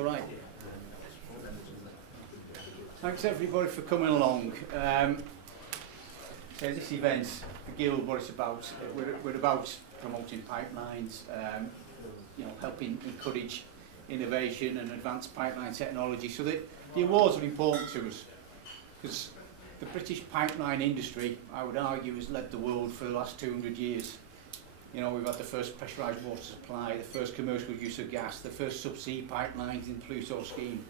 all right. Thanks everybody for coming along. So this event, the Guild, what it's about, we're about promoting pipelines, helping encourage innovation and advanced pipeline technology. So the awards are important to us because the British pipeline industry, I would argue, has led the world for the last 200 years. We've had the first pressurised water supply, the first commercial use of gas, the first subsea pipelines in the Pluto scheme.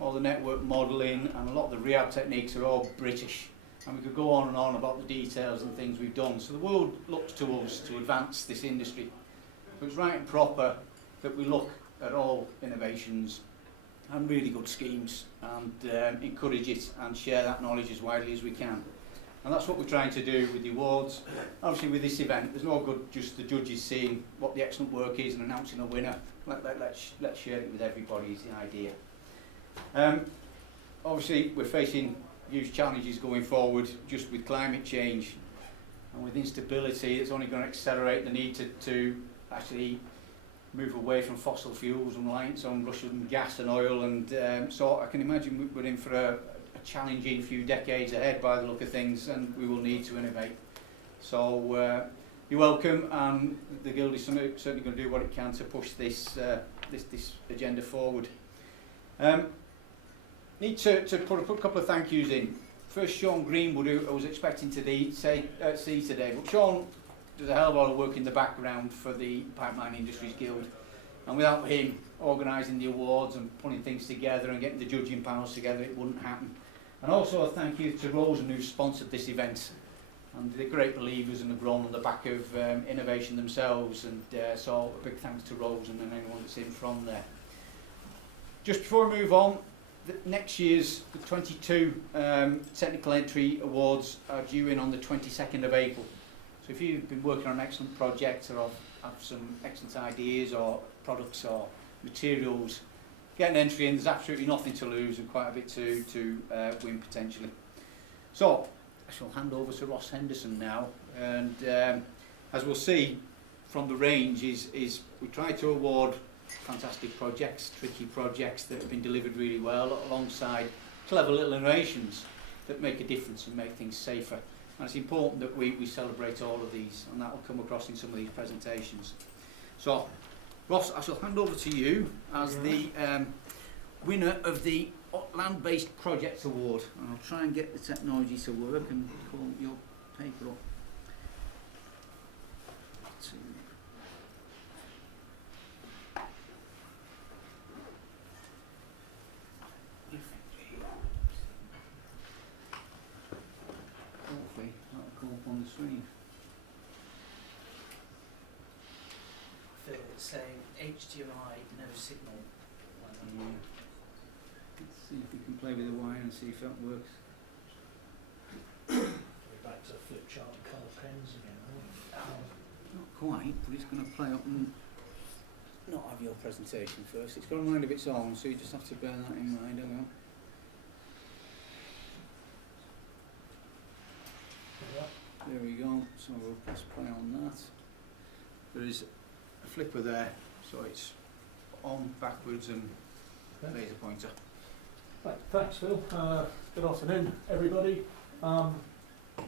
All the network modelling and a lot of the rehab techniques are all British. And we could go on and on about the details and things we've done. So the world looks to us to advance this industry. But it's right and proper that we look at all innovations and really good schemes and encourage it and share that knowledge as widely as we can. And that's what we're trying to do with the awards. Obviously with this event, there's no good just the judges seeing what the excellent work is and announcing a winner. Let's share it with everybody is the idea. Obviously we're facing huge challenges going forward just with climate change and with instability. It's only going to accelerate the need to actually move away from fossil fuels and reliance on Russian gas and oil, and so I can imagine we're in for a challenging few decades ahead by the look of things, and we will need to innovate. So you're welcome, and the Guild is certainly going to do what it can to push this agenda forward. Need to put a couple of thank yous in. First, Sean Greenwood, who I was expecting to see today, but Sean does a hell of a lot of work in the background for the Pipeline Industries Guild, and without him organising the awards and putting things together and getting the judging panels together, it wouldn't happen. And also a thank you to Rosen, who sponsored this event, and they're great believers and have grown on the back of innovation themselves, and so a big thanks to Rosen and anyone that's in from there. Just before we move on, next year's the 22 Technical Entry Awards are due in on the 22nd of April. So if you've been working on an excellent project or have some excellent ideas or products or materials, get an entry in. There's absolutely nothing to lose and quite a bit to win potentially. So I shall hand over to Ross Henderson now, and as we'll see from the range is we try to award fantastic projects, tricky projects that have been delivered really well alongside clever little innovations that make a difference and make things safer. And it's important that we celebrate all of these, and that will come across in some of these presentations. So, Ross, I shall hand over to you as the winner of the Land-Based Projects Award. And I'll try and get the technology to work and call your paper up. Hopefully that'll come up on the screen. I feel it's saying HDMI, no signal. Let's see if we can play with the wire and see if that works. We're back to flip chart and colour pens again, aren't we? Not quite, but it's going to play up and not have your presentation first. It's got a mind of its own, so you just have to bear that in mind. Hang on. There we go, so we'll press play on that. There is a flipper there, so it's on, backwards and laser pointer. Right, thanks Phil. Good afternoon everybody.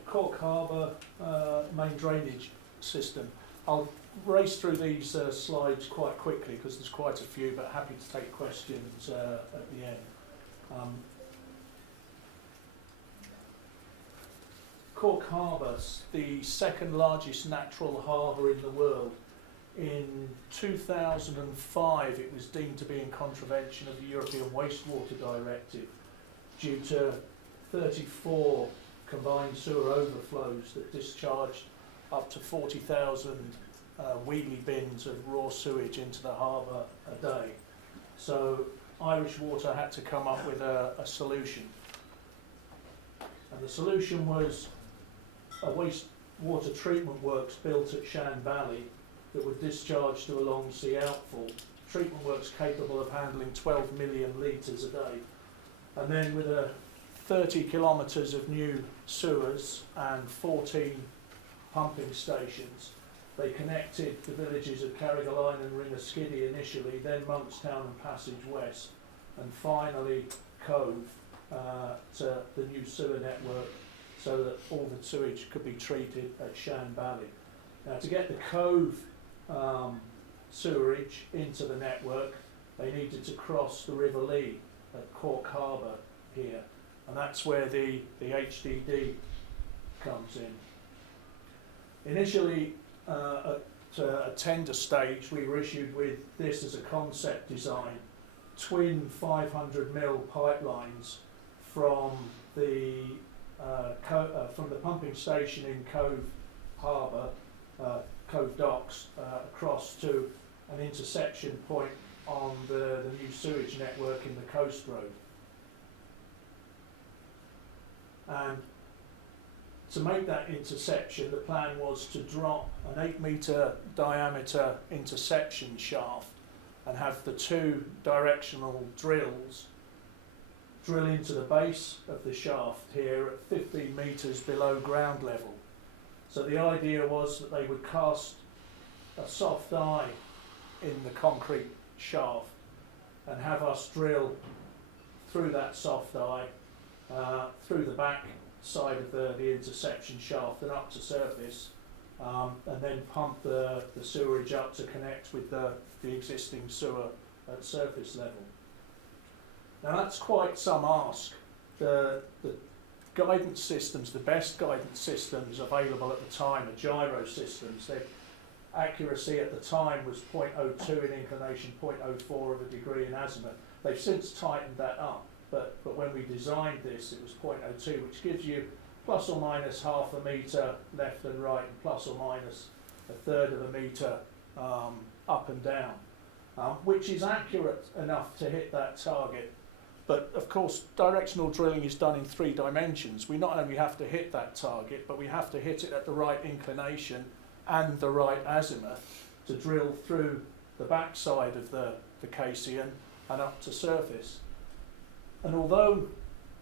Cork Harbour main drainage system. I'll race through these slides quite quickly because there's quite a few, but happy to take questions at the end. Cork Harbour, the second largest natural harbour in the world. In 2005 it was deemed to be in contravention of the European Wastewater Directive due to 34 combined sewer overflows that discharged up to 40,000 wheelie bins of raw sewage into the harbour a day. So Irish Water had to come up with a solution. And the solution was a wastewater treatment works built at Shan Valley that would discharge to a long sea outfall. Treatment works capable of handling 12 million litres a day. And then with 30 kilometres of new sewers and 14 pumping stations, they connected the villages of Carrigaline and Ringaskiddy initially, then Monkstown and Passage West, and finally Cove to the new sewer network, so that all the sewage could be treated at Shan Valley. Now, to get the Cove sewerage into the network, they needed to cross the River Lee at Cork Harbour here, and that's where the HDD comes in. Initially, at a tender stage, we were issued with this as a concept design, twin 500mm pipelines from the pumping station in Cove Harbour, Cove Docks, across to an intersection point on the new sewage network in the Coast Road. And to make that intersection, the plan was to drop an 8-metre diameter intersection shaft and have the two directional drills drill into the base of the shaft here at 15 metres below ground level. So the idea was that they would cast a soft eye in the concrete shaft and have us drill through that soft eye, through the back side of the intersection shaft and up to surface, and then pump the sewerage up to connect with the existing sewer at surface level. Now that's quite some ask. The guidance systems, the best guidance systems available at the time are gyro systems. Their accuracy at the time was 0.02 in inclination, 0.04 of a degree in azimuth. They've since tightened that up, but when we designed this, it was 0.02, which gives you plus or minus half a metre left and right, and plus or minus a third of a metre up and down, which is accurate enough to hit that target. But of course, directional drilling is done in 3 dimensions. We not only have to hit that target, but we have to hit it at the right inclination and the right azimuth to drill through the backside of the casein and up to surface. And although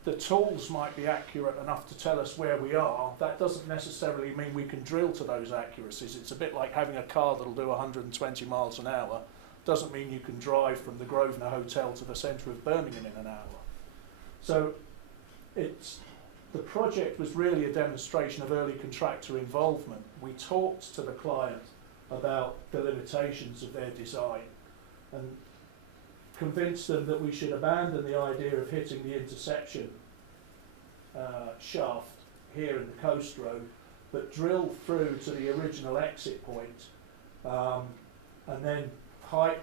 the tools might be accurate enough to tell us where we are, that doesn't necessarily mean we can drill to those accuracies. It's a bit like having a car that'll do 120 miles an hour. Doesn't mean you can drive from the Grosvenor Hotel to the centre of Birmingham in an hour. So the project was really a demonstration of early contractor involvement. We talked to the client about the limitations of their design and convinced them that we should abandon the idea of hitting the intersection shaft here in the Coast Road, but drill through to the original exit point and then pipe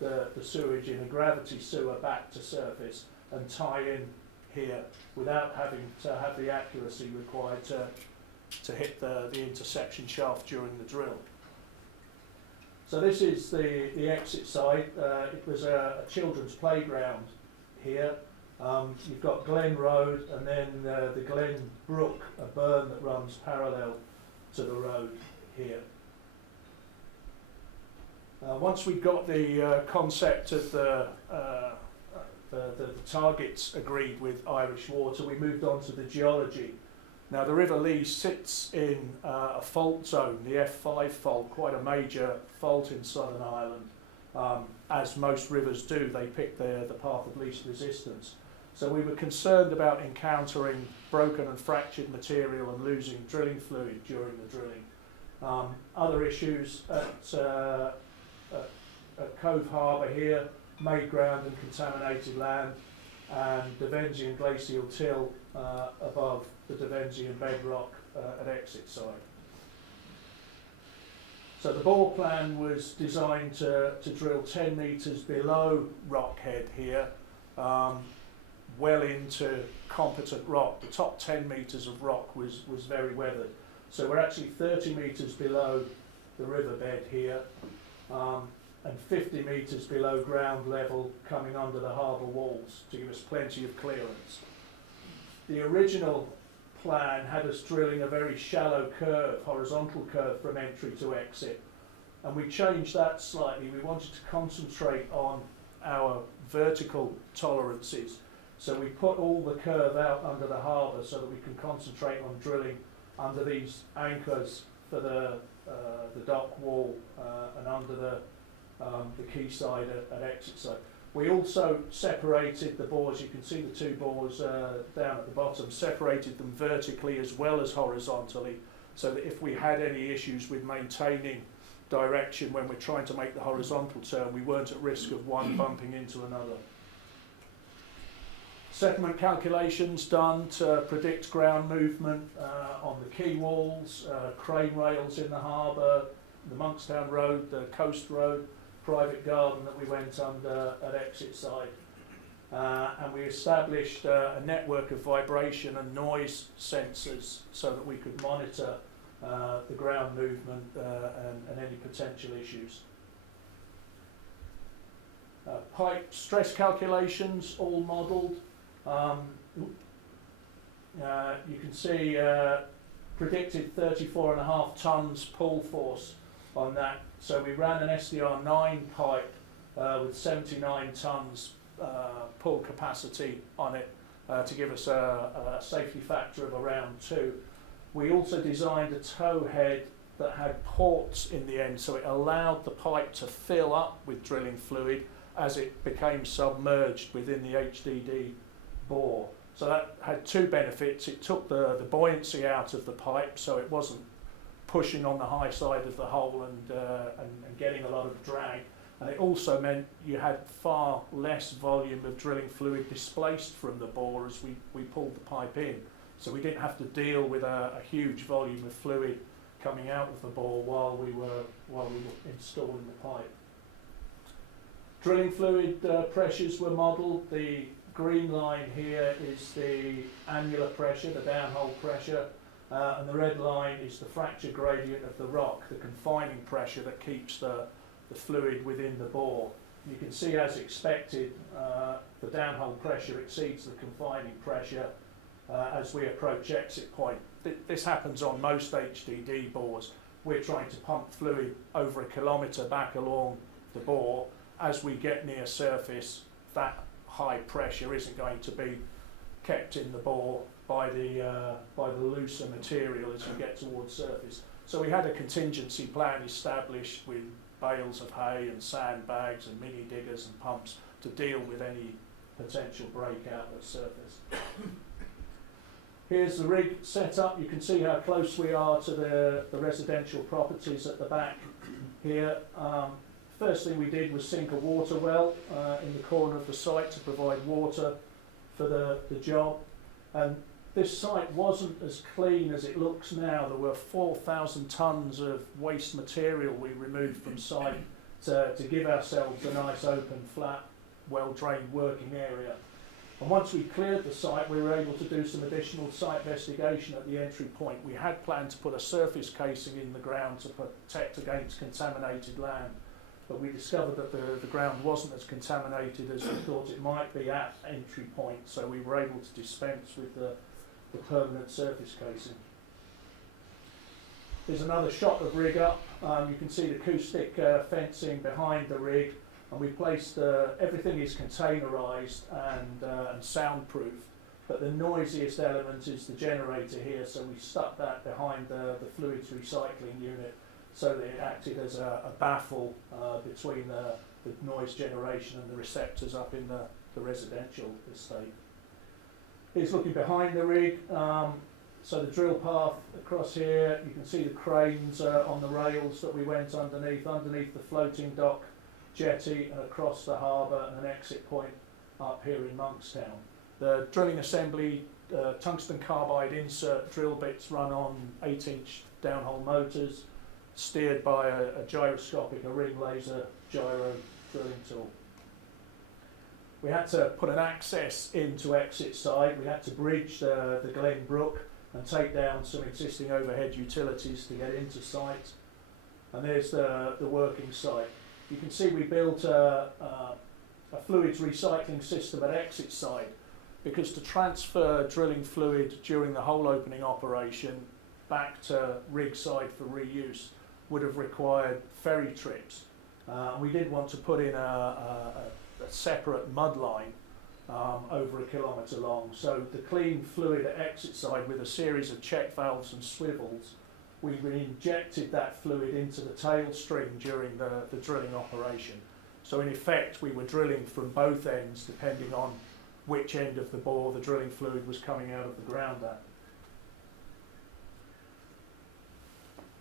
the sewage in a gravity sewer back to surface and tie in here without having to have the accuracy required to hit the intersection shaft during the drill. So this is the exit side. It was a children's playground here. You've got Glen Road and then the Glen Brook, a burn that runs parallel to the road here. Once we got the concept of the targets agreed with Irish Water, we moved on to the geology. Now the River Lee sits in a fault zone, the F5 fault, quite a major fault in Southern Ireland. As most rivers do, they pick the path of least resistance. So we were concerned about encountering broken and fractured material and losing drilling fluid during the drilling. Other issues at Cove Harbour here, made ground and contaminated land, and Withernsea glacial till above the Withernsea bedrock at exit side. So the bore plan was designed to drill 10 metres below rockhead here, well into competent rock. The top 10 metres of rock was very weathered. So we're actually 30 metres below the riverbed here, and 50 metres below ground level coming under the harbour walls to give us plenty of clearance. The original plan had us drilling a very shallow curve, horizontal curve from entry to exit, and we changed that slightly. We wanted to concentrate on our vertical tolerances, so we put all the curve out under the harbour so that we can concentrate on drilling under these anchors for the dock wall and under the quayside at exit side. We also separated the bores, you can see the two bores down at the bottom, separated them vertically as well as horizontally, so that if we had any issues with maintaining direction when we're trying to make the horizontal turn, we weren't at risk of one bumping into another. Settlement calculations done to predict ground movement on the quay walls, crane rails in the harbour, the Monkstown Road, the coast road, private garden that we went under at exit side. And we established a network of vibration and noise sensors so that we could monitor the ground movement and any potential issues. Pipe stress calculations all modelled. You can see predicted 34.5 tonnes pull force on that. So we ran an SDR9 pipe with 79 tonnes pull capacity on it to give us a safety factor of around 2. We also designed a tow head that had ports in the end, so it allowed the pipe to fill up with drilling fluid as it became submerged within the HDD bore. So that had two benefits. It took the buoyancy out of the pipe, so it wasn't pushing on the high side of the hole and getting a lot of drag. And it also meant you had far less volume of drilling fluid displaced from the bore as we pulled the pipe in. So we didn't have to deal with a huge volume of fluid coming out of the bore while we were installing the pipe. Drilling fluid pressures were modelled. The green line here is the annular pressure, the downhole pressure, and the red line is the fracture gradient of the rock, the confining pressure that keeps the fluid within the bore. You can see, as expected, the downhole pressure exceeds the confining pressure as we approach exit point. This happens on most HDD bores. We're trying to pump fluid over 1 kilometre back along the bore. As we get near surface, that high pressure isn't going to be kept in the bore by the looser material as we get towards surface. So we had a contingency plan established with bales of hay and sandbags and mini diggers and pumps to deal with any potential breakout at surface. Here's the rig setup. You can see how close we are to the residential properties at the back here. First thing we did was sink a water well in the corner of the site to provide water for the job. And this site wasn't as clean as it looks now. There were 4,000 tonnes of waste material we removed from site to give ourselves a nice open, flat, well-drained working area. And once we cleared the site, we were able to do some additional site investigation at the entry point. We had planned to put a surface casing in the ground to protect against contaminated land, but we discovered that the ground wasn't as contaminated as we thought it might be at entry point, so we were able to dispense with the permanent surface casing. There's another shot of rig up. You can see the acoustic fencing behind the rig, and we placed everything is containerised and soundproof, but the noisiest element is the generator here, so we stuck that behind the fluids recycling unit so that it acted as a baffle between the noise generation and the receptors up in the residential estate. Here's looking behind the rig. So the drill path across here, you can see the cranes on the rails that we went underneath the floating dock jetty and across the harbour, and an exit point up here in Monkstown. The drilling assembly, tungsten carbide insert drill bits run on 8-inch downhole motors, steered by a gyroscopic, a ring laser gyro drilling tool. We had to put an access into exit side. We had to bridge the Glen Brook and take down some existing overhead utilities to get into site. And there's the working site. You can see we built a fluids recycling system at exit side, because to transfer drilling fluid during the hole opening operation back to rig side for reuse would have required ferry trips. We did want to put in a separate mud line over 1 kilometre long. So the clean fluid at exit side with a series of check valves and swivels, we injected that fluid into the tail string during the drilling operation. So in effect, we were drilling from both ends, depending on which end of the bore the drilling fluid was coming out of the ground at.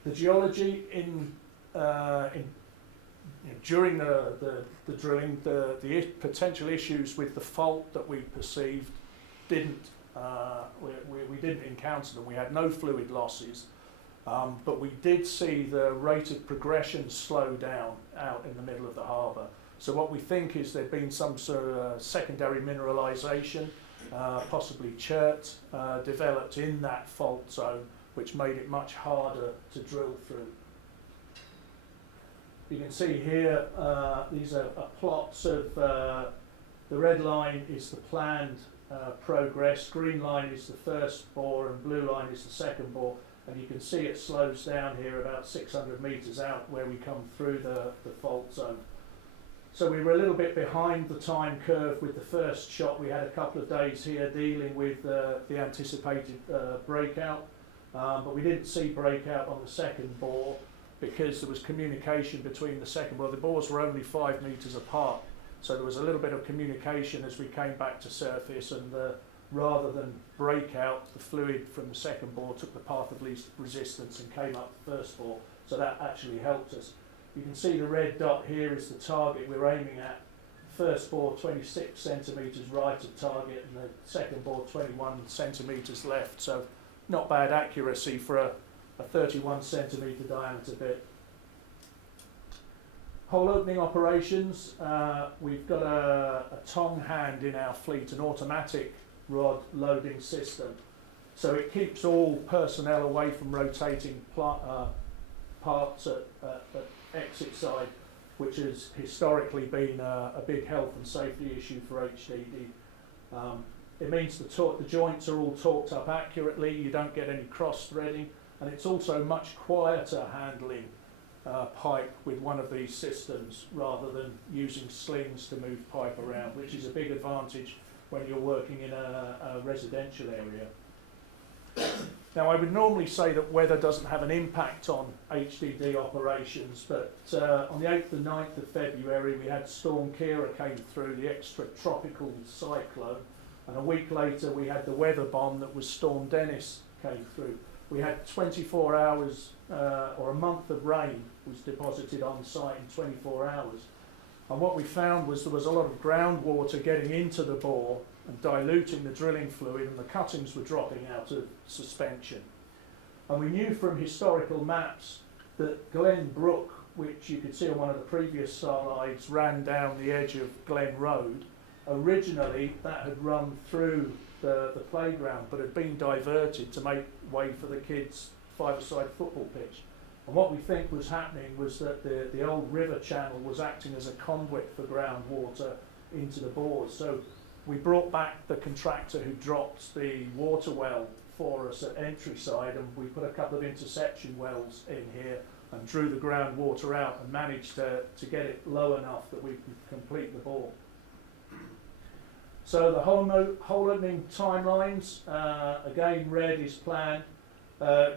The geology during the drilling, the potential issues with the fault that we perceived we didn't encounter them. We had no fluid losses, but we did see the rate of progression slow down out in the middle of the harbour. So what we think is there'd been some sort of secondary mineralisation, possibly chert, developed in that fault zone, which made it much harder to drill through. You can see here, these are plots of, the red line is the planned progress, green line is the first bore, and blue line is the second bore. And you can see it slows down here about 600 metres out where we come through the fault zone. So we were a little bit behind the time curve with the first shot. We had a couple of days here dealing with the anticipated breakout, but we didn't see breakout on the second bore because there was communication between the second bore. The bores were only 5 metres apart, so there was a little bit of communication as we came back to surface, and rather than break out, the fluid from the second bore took the path of least resistance and came up the first bore, so that actually helped us. You can see the red dot here is the target we're aiming at. First bore 26 centimetres right of target, and the second bore 21 centimetres left, so not bad accuracy for a 31 centimetre diameter bit. Hole opening operations, we've got a tong hand in our fleet, an automatic rod loading system. So it keeps all personnel away from rotating parts at exit side, which has historically been a big health and safety issue for HDD. It means the joints are all torqued up accurately, you don't get any cross threading, and it's also much quieter handling pipe with one of these systems rather than using slings to move pipe around, which is a big advantage when you're working in a residential area. Now, I would normally say that weather doesn't have an impact on HDD operations, but on the 8th and 9th of February we had Storm Kira came through, the extratropical cyclone, and a week later we had the weather bomb that was Storm Dennis came through. We had 24 hours or a month of rain was deposited on site in 24 hours. And what we found was there was a lot of groundwater getting into the bore and diluting the drilling fluid, and the cuttings were dropping out of suspension. And we knew from historical maps that Glen Brook, which you could see on one of the previous slides, ran down the edge of Glen Road. Originally that had run through the playground, but had been diverted to make way for the kids' five-a-side football pitch. And what we think was happening was that the old river channel was acting as a conduit for groundwater into the bores. So we brought back the contractor who dropped the water well for us at entry side, and we put a couple of interception wells in here and drew the groundwater out and managed to get it low enough that we could complete the bore. So the hole opening timelines, again red is planned.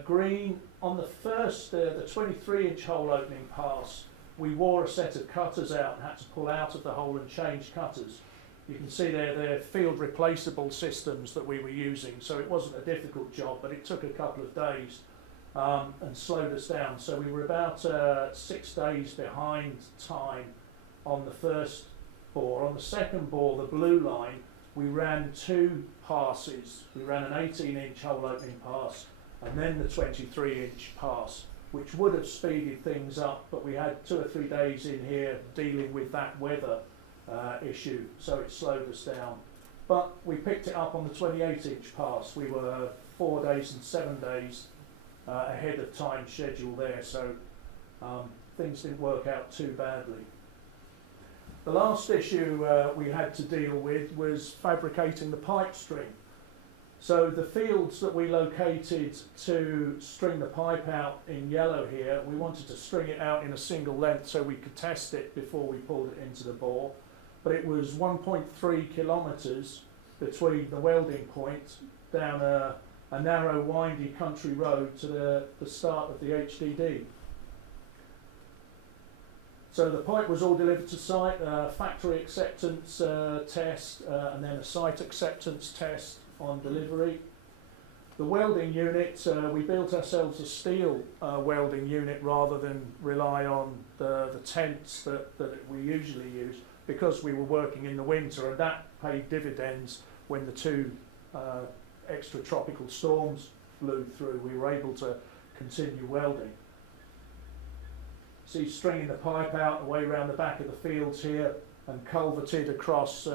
Green, on the first, the 23-inch hole opening pass, we wore a set of cutters out and had to pull out of the hole and change cutters. You can see they're field replaceable systems that we were using, so it wasn't a difficult job, but it took a couple of days and slowed us down. So we were about 6 days behind time on the first bore. On the second bore, the blue line, we ran 2 passes. We ran an 18-inch hole opening pass and then the 23-inch pass, which would have speeded things up, but we had 2 or 3 days in here dealing with that weather issue, so it slowed us down. But we picked it up on the 28-inch pass. We were 4 days and 7 days ahead of time schedule there, so things didn't work out too badly. The last issue we had to deal with was fabricating the pipe string. So the fields that we located to string the pipe out in yellow here, we wanted to string it out in a single length so we could test it before we pulled it into the bore. But it was 1.3 kilometres between the welding point down a narrow, windy country road to the start of the HDD. So the pipe was all delivered to site, factory acceptance test, and then a site acceptance test on delivery. The welding unit, we built ourselves a steel welding unit rather than rely on the tents that we usually use, because we were working in the winter, and that paid dividends when the two extra tropical storms blew through. We were able to continue welding. See, stringing the pipe out the way around the back of the fields here and culverted across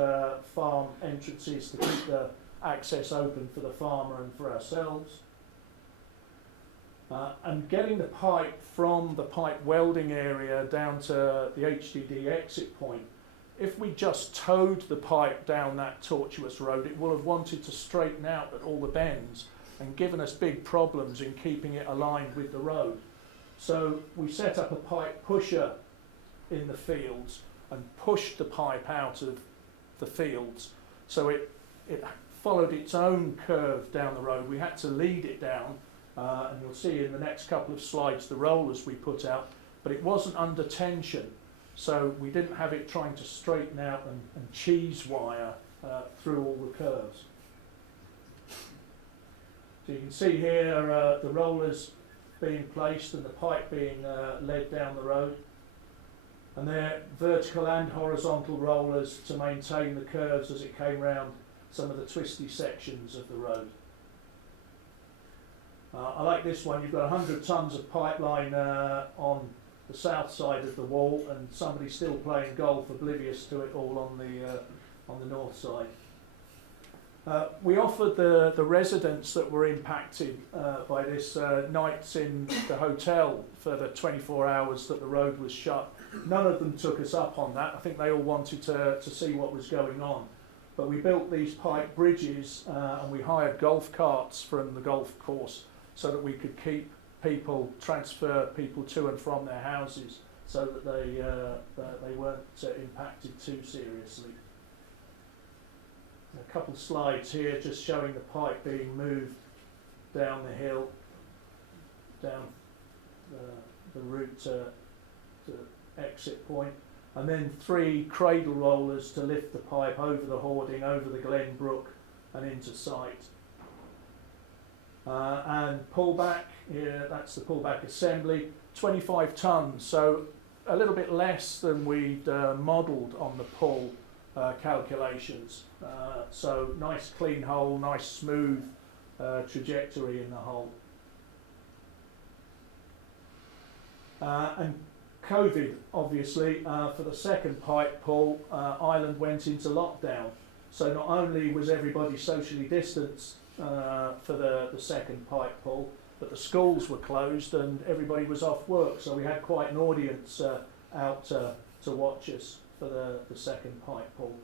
farm entrances to keep the access open for the farmer and for ourselves. And getting the pipe from the pipe welding area down to the HDD exit point. If we just towed the pipe down that tortuous road, it will have wanted to straighten out at all the bends and given us big problems in keeping it aligned with the road. So we set up a pipe pusher in the fields and pushed the pipe out of the fields. So it followed its own curve down the road. We had to lead it down, and you'll see in the next couple of slides the rollers we put out, but it wasn't under tension. So we didn't have it trying to straighten out and cheese wire through all the curves. So you can see here the rollers being placed and the pipe being led down the road. And they're vertical and horizontal rollers to maintain the curves as it came round some of the twisty sections of the road. I like this one. You've got 100 tonnes of pipeline on the south side of the wall, and somebody still playing golf, oblivious to it all on the north side. We offered the residents that were impacted by this nights in the hotel for the 24 hours that the road was shut. None of them took us up on that. I think they all wanted to see what was going on. But we built these pipe bridges and we hired golf carts from the golf course so that we could transfer people to and from their houses so that they weren't impacted too seriously. A couple of slides here just showing the pipe being moved down the hill, down the route to exit point, and then 3 cradle rollers to lift the pipe over the hoarding, over the Glen Brook and into site. And pullback, that's the pullback assembly, 25 tonnes, so a little bit less than we'd modelled on the pull calculations. So nice clean hole, nice smooth trajectory in the hole. And COVID, obviously, for the second pipe pull, Ireland went into lockdown. So not only was everybody socially distanced for the second pipe pull, but the schools were closed and everybody was off work. So we had quite an audience out to watch us for the second pipe pull.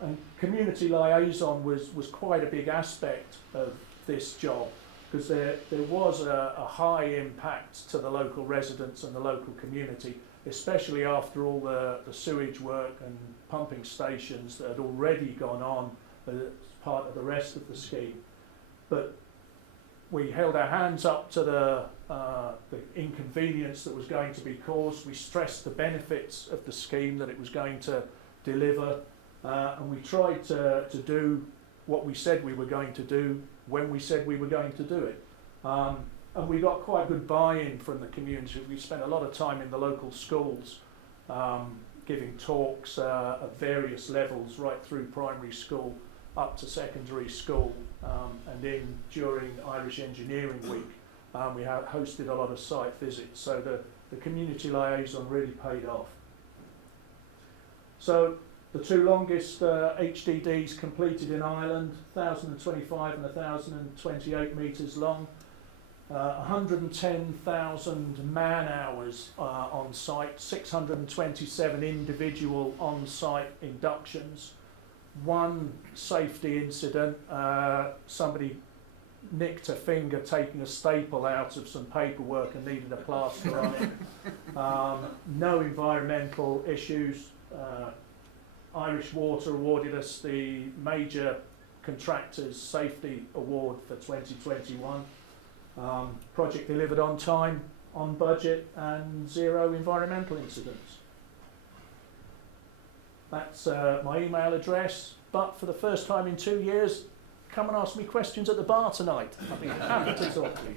And community liaison was quite a big aspect of this job, because there was a high impact to the local residents and the local community, especially after all the sewage work and pumping stations that had already gone on as part of the rest of the scheme. But we held our hands up to the inconvenience that was going to be caused. We stressed the benefits of the scheme that it was going to deliver, and we tried to do what we said we were going to do when we said we were going to do it. And we got quite good buy-in from the community. We spent a lot of time in the local schools giving talks at various levels, right through primary school up to secondary school, and during Irish Engineering Week we hosted a lot of site visits, so the community liaison really paid off. So the 2 longest HDDs completed in Ireland, 1,025 and 1,028 metres long, 110,000 man hours on site, 627 individual on site inductions, 1 safety incident, somebody nicked a finger taking a staple out of some paperwork and needed a plaster on it. No environmental issues. Irish Water awarded us the Major Contractors Safety Award for 2021. Project delivered on time, on budget, and 0 environmental incidents. That's my email address. But for the first time in 2 years, come and ask me questions at the bar tonight. I'll be happy to talk to you.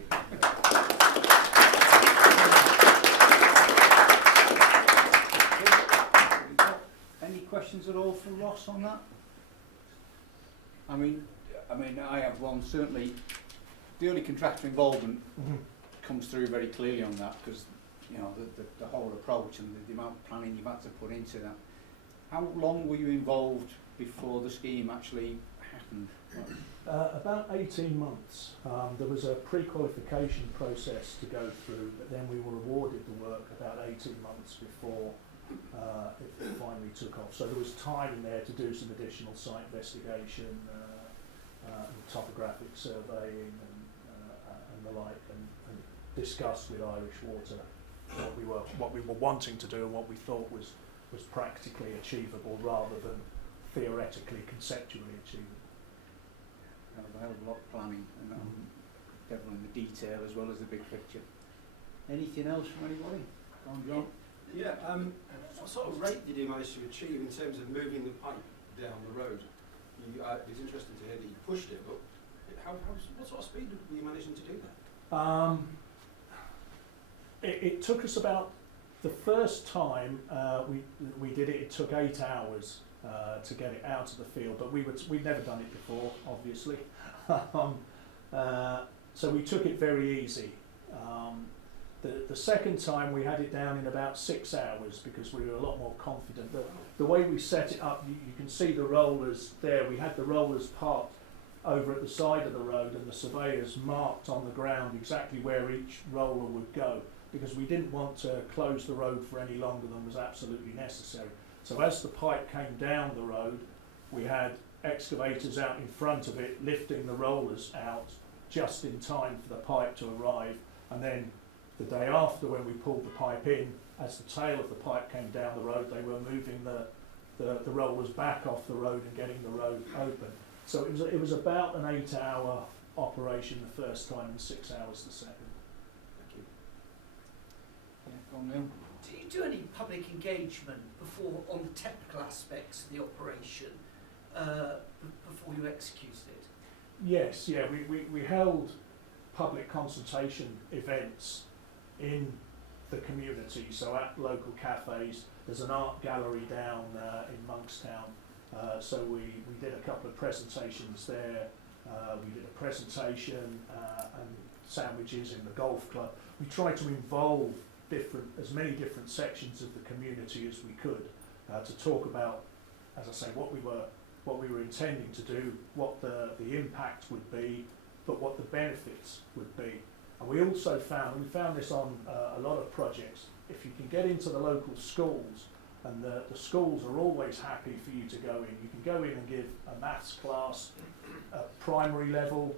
Any questions at all for Ross on that? I mean, I have one. Certainly, the early contractor involvement comes through very clearly on that, because you know the whole approach and the amount of planning you've had to put into that. How long were you involved before the scheme actually happened? About 18 months. There was a pre-qualification process to go through, but then we were awarded the work about 18 months before it finally took off. So there was time in there to do some additional site investigation, and topographic surveying and the like, and discuss with Irish Water what we were wanting to do and what we thought was practically achievable rather than theoretically, conceptually achievable. A hell of a lot of planning and devil in the detail as well as the big picture. Anything else from anybody? Go on, John. Yeah, what sort of rate did you manage to achieve in terms of moving the pipe down the road? It was interesting to hear that you pushed it, but what sort of speed were you managing to do that? It took us about, the first time we did it, it took 8 hours to get it out of the field, but we'd never done it before, obviously. So we took it very easy. The second time we had it down in about 6 hours because we were a lot more confident. The way we set it up, you can see the rollers there. We had the rollers parked over at the side of the road and the surveyors marked on the ground exactly where each roller would go, because we didn't want to close the road for any longer than was absolutely necessary. So as the pipe came down the road, we had excavators out in front of it lifting the rollers out just in time for the pipe to arrive, and then the day after, when we pulled the pipe in, as the tail of the pipe came down the road, they were moving the rollers back off the road and getting the road open. So it was about an 8-hour operation the first time and 6 hours the second. Thank you. Yeah, go on, Neil. Do you do any public engagement before on the technical aspects of the operation before you execute it? Yes, yeah, we held public consultation events in the community, so at local cafes. There's an art gallery down in Monkstown, so we did a couple of presentations there. We did a presentation and sandwiches in the golf club. We tried to involve as many different sections of the community as we could to talk about, as I say, what we were intending to do, what the impact would be, but what the benefits would be. And we also found this on a lot of projects, if you can get into the local schools, and the schools are always happy for you to go in. You can go in and give a maths class at primary level,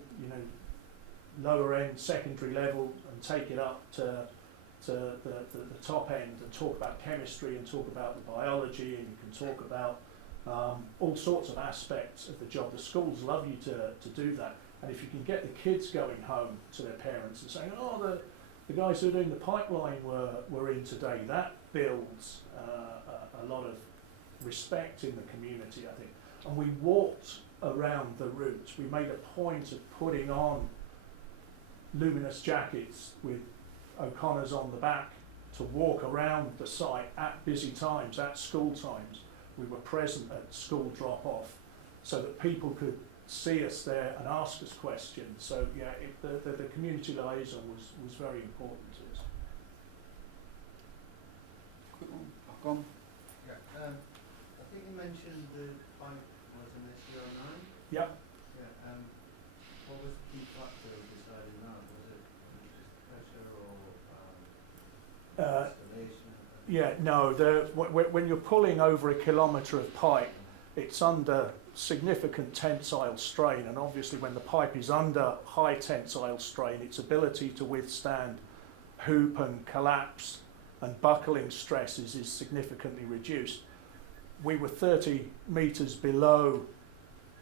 lower end, secondary level, and take it up to the top end and talk about chemistry and talk about the biology, and you can talk about all sorts of aspects of the job. The schools love you to do that. And if you can get the kids going home to their parents and saying, oh, the guys who are doing the pipeline were in today, that builds a lot of respect in the community, I think. And we walked around the route. We made a point of putting on luminous jackets with O'Connors on the back to walk around the site at busy times, at school times. We were present at school drop-off so that people could see us there and ask us questions. So yeah, the community liaison was very important to us. Quick one. Go on. Yeah, I think you mentioned the pipe was an SDO9. Yep. Yeah. What was the key factor of deciding that? Was it just pressure or installation? Yeah, no. When you're pulling over a kilometre of pipe, it's under significant tensile strain, and obviously when the pipe is under high tensile strain, its ability to withstand hoop and collapse and buckling stresses is significantly reduced. We were 30 metres below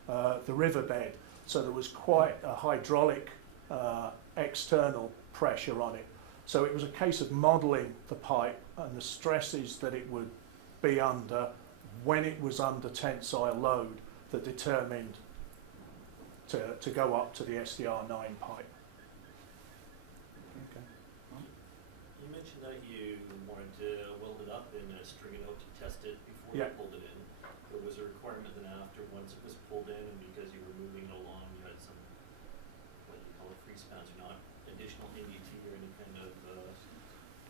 the riverbed, so there was quite a hydraulic external pressure on it. So it was a case of modelling the pipe and the stresses that it would be under, when it was under tensile load that determined to go up to the SDR9 pipe. Okay. You mentioned that you wanted to weld it up and string it out to test it before Yeah. you pulled it in. There was a requirement then after, once it was pulled in and because you were moving it along, you had some, what do you call it, free spans or not, additional NDT or any kind of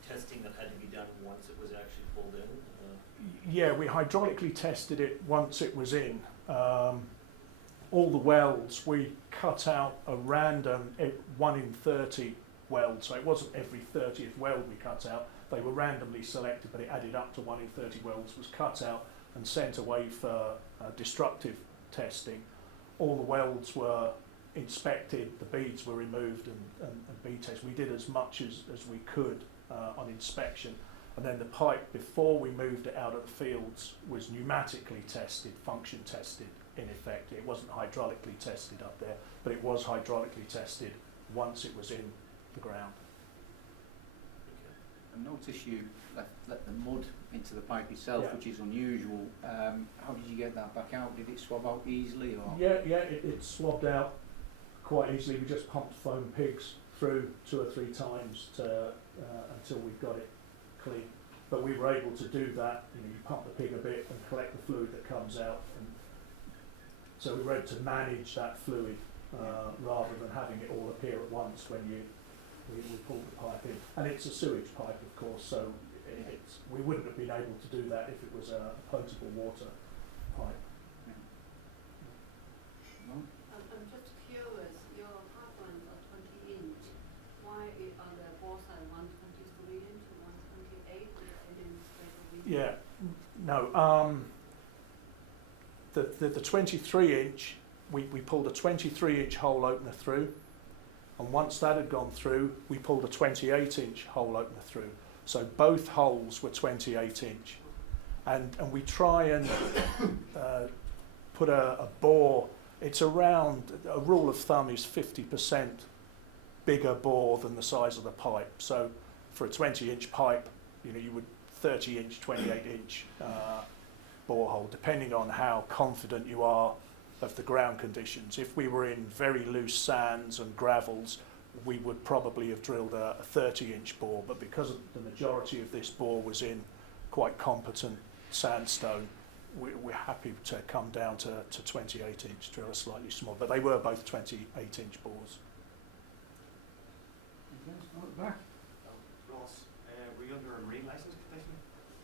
testing that had to be done once it was actually pulled in? Yeah, we hydraulically tested it once it was in. All the welds, we cut out a random 1 in 30 weld, so it wasn't every 30th weld we cut out. They were randomly selected, but it added up to 1 in 30 welds was cut out and sent away for destructive testing. All the welds were inspected, the beads were removed and bead tested. We did as much as we could on inspection. And then the pipe, before we moved it out of the fields, was pneumatically tested, function tested in effect. It wasn't hydraulically tested up there, but it was hydraulically tested once it was in the ground. I notice you let the mud into the pipe itself, Yeah. which is unusual. How did you get that back out? Did it swab out easily, or? Yeah, it swabbed out quite easily. We just pumped foam pigs through 2 or 3 times until we got it clean. But we were able to do that. You pump the pig a bit and collect the fluid that comes out. And so we were able to manage that fluid rather than having it all appear at once when we pulled the pipe in. And it's a sewage pipe, of course, so we wouldn't have been able to do that if it was a potable water pipe. No? I'm just curious, your pipe lines are 20 inch. Why are the both sides 123 inch and 128? Is there any mistake of reading? Yeah, no. The 23 inch, we pulled a 23 inch hole opener through, and once that had gone through, we pulled a 28 inch hole opener through. So both holes were 28 inch. And we try and put a bore, it's around, a rule of thumb is 50% bigger bore than the size of the pipe. So for a 20 inch pipe, you would 30 inch, 28 inch borehole, depending on how confident you are of the ground conditions. If we were in very loose sands and gravels, we would probably have drilled a 30 inch bore, but because the majority of this bore was in quite competent sandstone, we're happy to come down to 28 inch, drill a slightly smaller, but they were both 28 inch bores. Back. Ross, were you under a marine licence condition?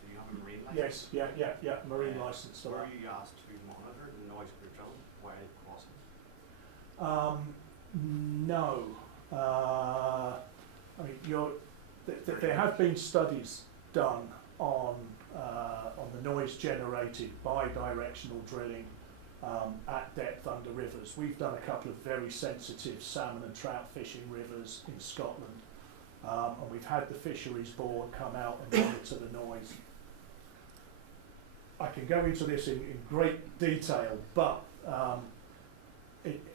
Do you have a marine licence? Yes, yeah, marine licence for Were that. you asked to monitor the noise of your drilling while crossing? No. I mean, there have been studies done on the noise generated by directional drilling at depth under rivers. We've done a couple of very sensitive salmon and trout fishing rivers in Scotland, and we've had the fisheries board come out and monitor the noise. I can go into this in great detail, but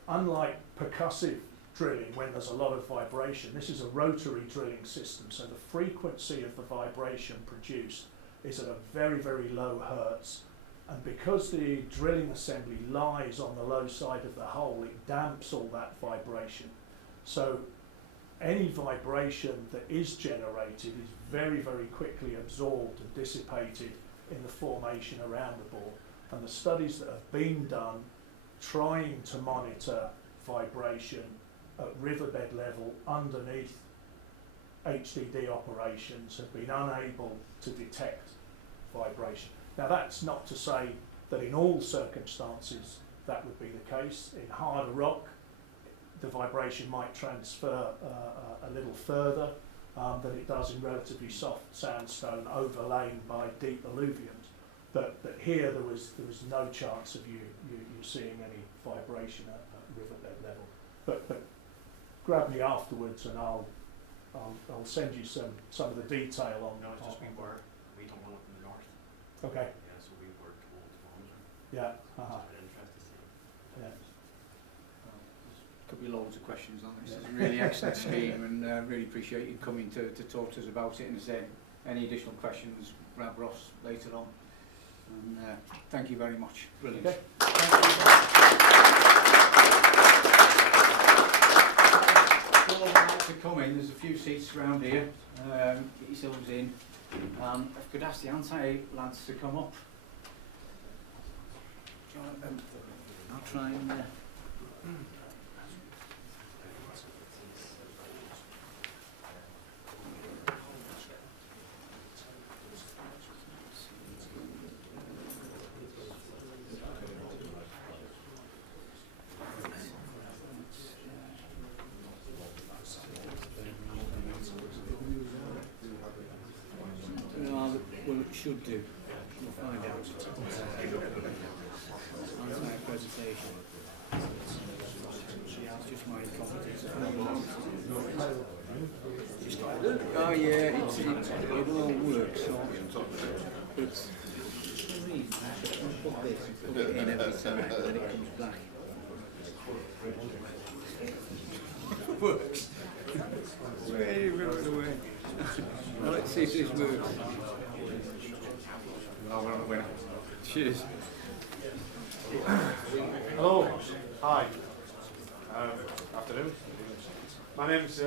unlike percussive drilling, when there's a lot of vibration, this is a rotary drilling system, so the frequency of the vibration produced is at a very, very low hertz, and because the drilling assembly lies on the low side of the hole, it damps all that vibration. So any vibration that is generated is very, very quickly absorbed and dissipated in the formation around the bore. And the studies that have been done trying to monitor vibration at riverbed level underneath HDD operations have been unable to detect vibration. Now that's not to say that in all circumstances that would be the case. In harder rock, the vibration might transfer a little further than it does in relatively soft sandstone overlain by deep alluviums. But here there was no chance of you seeing any vibration at riverbed level. But grab me afterwards and I'll send you some of the detail on. No, it's just we don't want it in the north. Okay. Yeah, so we were told to monitor. Yeah. So it's an interest to see. Yeah. Could be loads of questions on this. It's a really excellent scheme, and really appreciate you coming to talk to us about it. And if there's any additional questions, grab Ross later on. And thank you very much. Brilliant. Okay. If you would like to come in, there's a few seats around here. Get yourselves in. If I could ask the lads to come up. I'll try and... well, it should do. We'll find out. Entire presentation. It's just my incompetence. Oh yeah, it will work. So it's put this, put it in every time, and then it comes back. Works. Way runs away. Well, let's see if this works. Cheers. Hello. Hi. Afternoon. My name's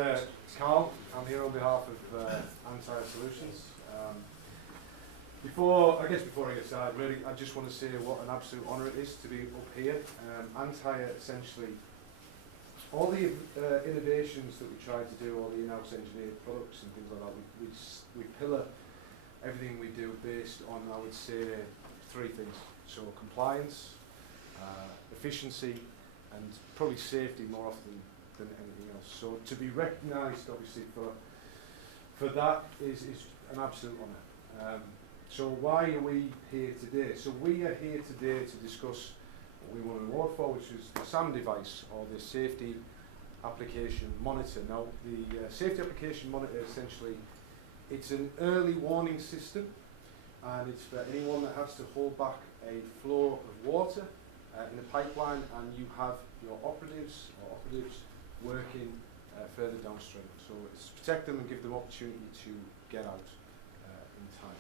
Carl. I'm here on behalf of Antire Solutions. Before I get started, really, I just want to say what an absolute honour it is to be up here. Antire, essentially, all the innovations that we try to do, all the in-house engineered products and things like that, we pillar everything we do based on, I would say, three things. So compliance, efficiency, and probably safety more often than anything else. So to be recognised, obviously, for that is an absolute honour. So why are we here today? So we are here today to discuss what we won an award for, which is the SAM device, or the Safety Application Monitor. Now, the Safety Application Monitor, essentially, it's an early warning system, and it's for anyone that has to hold back a flow of water in a pipeline, and you have your operatives working further downstream. So it's to protect them and give them opportunity to get out in time.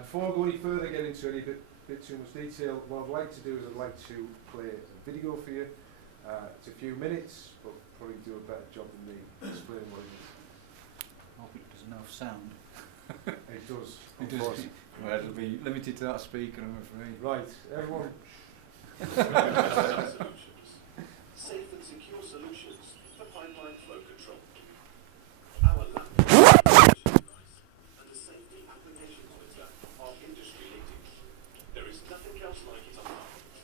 Before I go any further, get into any bit too much detail, what I'd like to do is I'd like to play a video for you. It's a few minutes, but probably do a better job than me explaining what it is. I hope it does enough sound. It does. It does. Well, it'll be limited to that speaker, I'm afraid. Right, everyone. Safe and secure solutions for pipeline flow control. Our lab device and the safety application monitor are industry leading. There is nothing else like it on the market.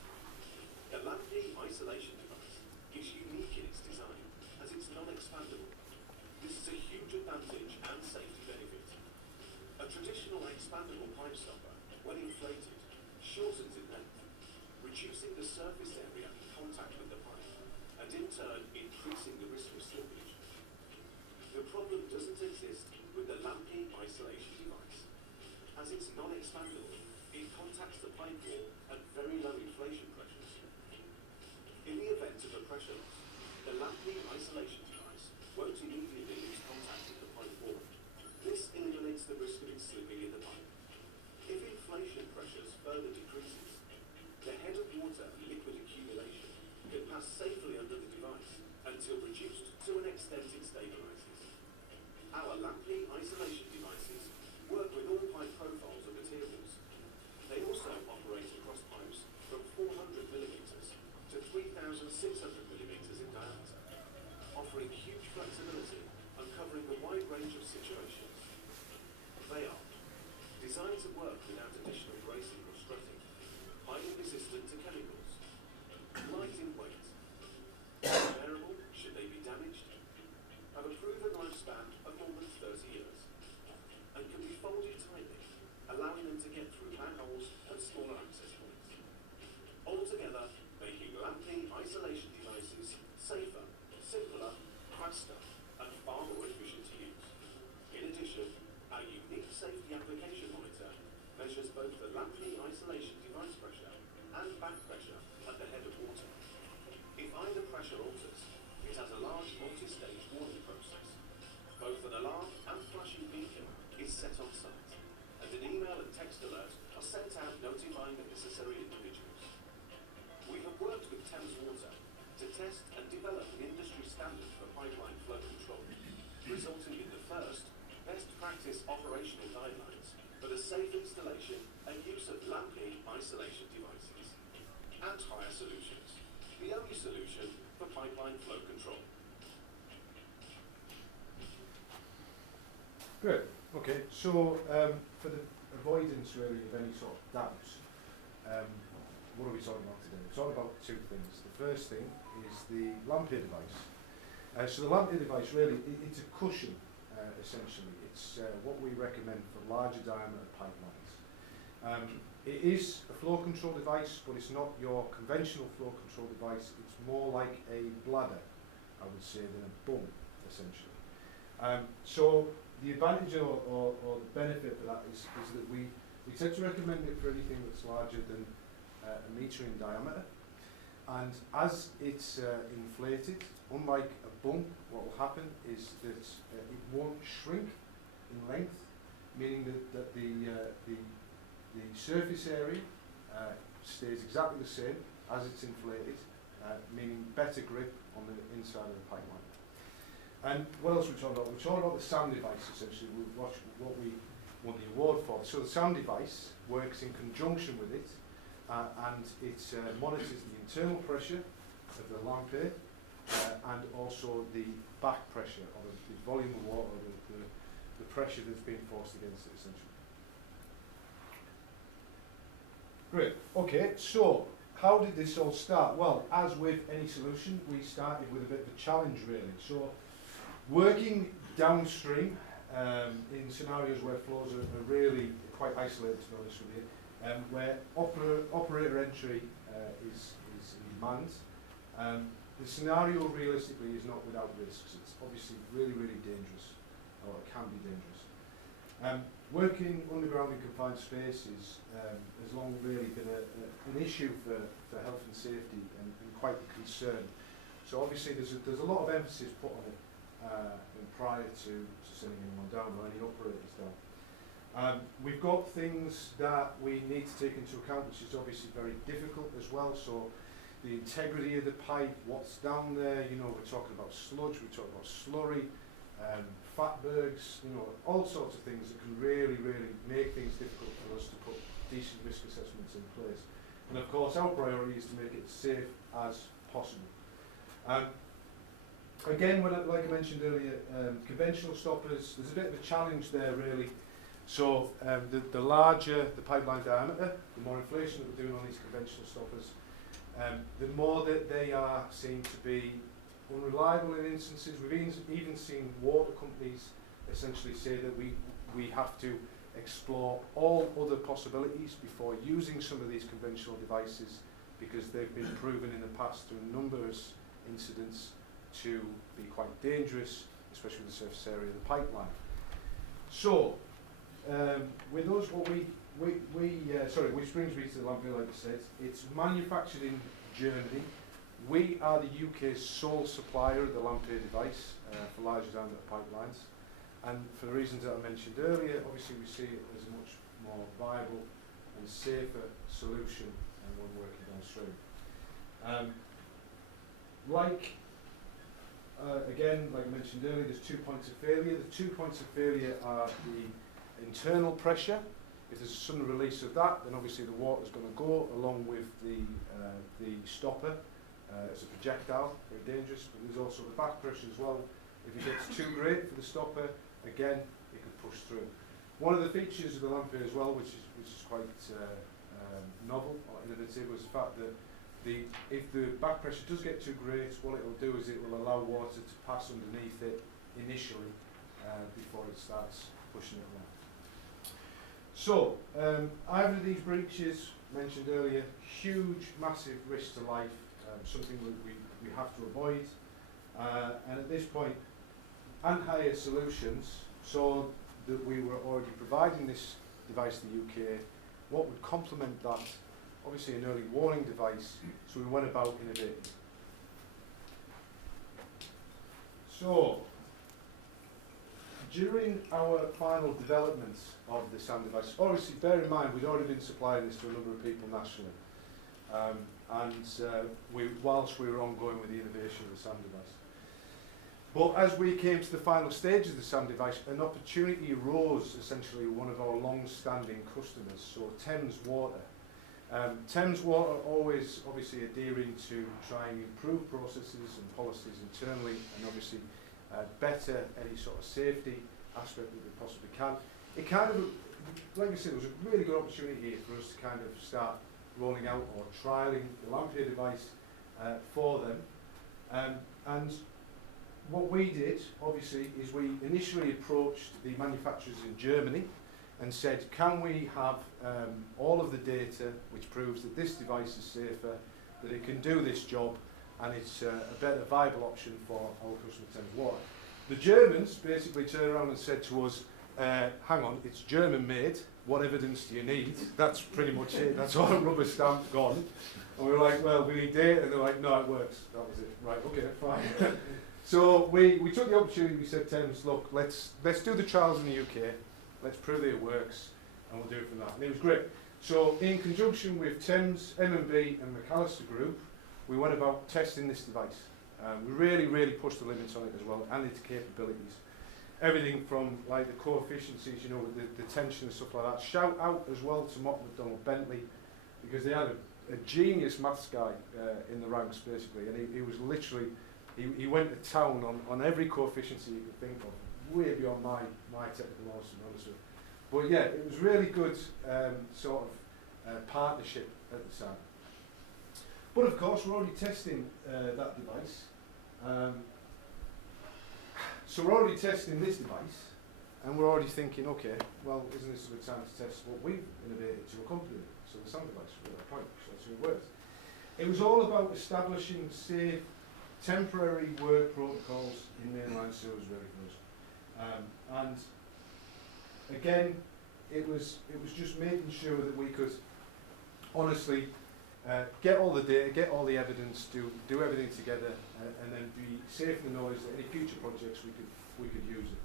The Lamprey isolation device is unique in its design as it's non-expandable. This is a huge advantage and safety benefit. A traditional expandable pipe stopper, when inflated, shortens in length, reducing the surface area in contact with the pipe, and in turn increasing the risk of slippage. The problem doesn't exist with the Lamprey isolation device. As it's non-expandable, it contacts the pipe wall at very low inflation pressures. In the event of a pressure loss, the Lamprey isolation device won't immediately lose contact with the pipe wall. This eliminates the risk of it slipping in the pipe. If inflation pressures further decreases, the head of water liquid accumulation can pass safely under the device until reduced to an extent it stabilises. Our Lamprey isolation devices work with all pipe profiles and materials. They also operate across pipes from 400mm to 3,600mm in diameter, offering huge flexibility and covering a wide range of situations. They are designed to work without additional bracing or strutting, highly resistant to chemicals, light in weight, repairable should they be damaged, have a proven lifespan of more than 30 years, and can be folded tightly, allowing them to get through manholes and smaller access points. Altogether, making Lamprey isolation devices safer, simpler, faster, and far more efficient to use. In addition, our unique safety application monitor measures both the Lamprey isolation device pressure and back pressure at the head of water. If either pressure alters, it has a large multi-stage warning process. Both an alarm and flashing beacon is set on site, and an email and text alert are was sent out notifying the necessary individuals. We have worked with Thames Water to test and develop an industry standard for pipeline flow control, resulting in the first best practice operational guidelines for the safe installation and use of lamping isolation devices and hire solutions, the only solution for pipeline flow control. Good. Okay. So for the avoidance really of any sort of doubts, what are we talking about today? We're talking about two things. The first thing is the lamping device. So the lamping device really, it's a cushion essentially. It's what we recommend for larger diameter pipelines. It is a flow control device, but it's not your conventional flow control device. It's more like a bladder, I would say, than a bung, essentially. So the advantage or the benefit for that is that we tend to recommend it for anything that's larger than a metre in diameter. And as it's inflated, unlike a bung, what will happen is that it won't shrink in length, meaning that the surface area stays exactly the same as it's inflated, meaning better grip on the inside of the pipeline. And what else are we talking about? We're talking about the sound device, essentially, what we won the award for. So the sound device works in conjunction with it, and it monitors the internal pressure of the lampe and also the back pressure, or the volume of water, the pressure that's being forced against it, essentially. Great. Okay, so how did this all start? Well, as with any solution, we started with a bit of a challenge, really. So working downstream in scenarios where flows are really quite isolated, to be honest with you, where operator entry is in demand. The scenario realistically is not without risks. It's obviously really, really dangerous, or it can be dangerous. Working underground in confined spaces has long really been an issue for health and safety and quite a concern. So obviously there's a lot of emphasis put on it prior to sending anyone down or any operators down. We've got things that we need to take into account, which is obviously very difficult as well. So the integrity of the pipe, what's down there, you know, we're talking about sludge, we're talking about slurry, fatbergs, you know, all sorts of things that can really, really make things difficult for us to put decent risk assessments in place. And of course, our priority is to make it safe as possible. Again, like I mentioned earlier, conventional stoppers, there's a bit of a challenge there really. So the larger the pipeline diameter, the more inflation that we're doing on these conventional stoppers, the more that they are seen to be unreliable in instances. We've even seen water companies essentially say that we have to explore all other possibilities before using some of these conventional devices, because they've been proven in the past through numerous incidents to be quite dangerous, especially with the surface area of the pipeline. So, with us, which brings me to the lampe, like I said, it's manufactured in Germany. We are the UK's sole supplier of the lampe device for large diameter pipelines, and for the reasons that I mentioned earlier, obviously we see it as a much more viable and safer solution when working downstream. Again, like I mentioned earlier, there's 2 points of failure. The 2 points of failure are the internal pressure. If there's a sudden release of that, then obviously the water's going to go along with the stopper as a projectile, very dangerous. But there's also the back pressure as well. If it gets too great for the stopper, again, it can push through. One of the features of the lampe as well, which is quite novel or innovative, was the fact that if the back pressure does get too great, what it will do is it will allow water to pass underneath it initially before it starts pushing it along. So, either of these breaches mentioned earlier, huge, massive risk to life, something that we have to avoid. And at this point, Anhire Solutions saw that we were already providing this device to the UK. What would complement that? Obviously an early warning device, so we went about innovating. So, during our final development of the SAM device, obviously bear in mind we'd already been supplying this to a number of people nationally, whilst we were ongoing with the innovation of the SAM device. But as we came to the final stage of the SAM device, an opportunity arose essentially with one of our long-standing customers, so Thames Water. Thames Water always obviously adhering to try and improve processes and policies internally and obviously better any sort of safety aspect that we possibly can. It kind of, like I said, it was a really good opportunity here for us to kind of start rolling out or trialling the Lampier device for them. And what we did, obviously, is we initially approached the manufacturers in Germany and said, can we have all of the data which proves that this device is safer, that it can do this job, and it's a better viable option for our customer Thames Water. The Germans basically turned around and said to us, hang on, it's German made, what evidence do you need? That's pretty much it, that's all rubber stamp gone. And we were like, well, we need data, and they're like, no, it works. That was it. Right, okay, fine. So we took the opportunity, we said, Thames, look, let's do the trials in the UK, let's prove that it works, and we'll do it from that. And it was great. So in conjunction with Thames, M&B and McAllister Group, we went about testing this device. We really, really pushed the limits on it as well, and its capabilities. Everything from like the coefficients, you know, the tension and stuff like that. Shout out as well to Mott, Macdonald, Bentley, because they had a genius maths guy in the ranks basically, and he was literally, he went to town on every coefficient you could think of, way beyond my technical knowledge, to be honest with you. But yeah, it was really good sort of partnership at the time. But of course, we're already testing that device. So we're already testing this device, and we're already thinking, okay, well, isn't this a good time to test what we've innovated to accompany it? So the SAM device, we're at a point, so that's how it works. It was all about establishing safe, temporary work protocols in mainline sewers really for us. And again, it was just making sure that we could honestly get all the data, get all the evidence, do everything together, and then be safe in the knowledge that any future projects we could use it.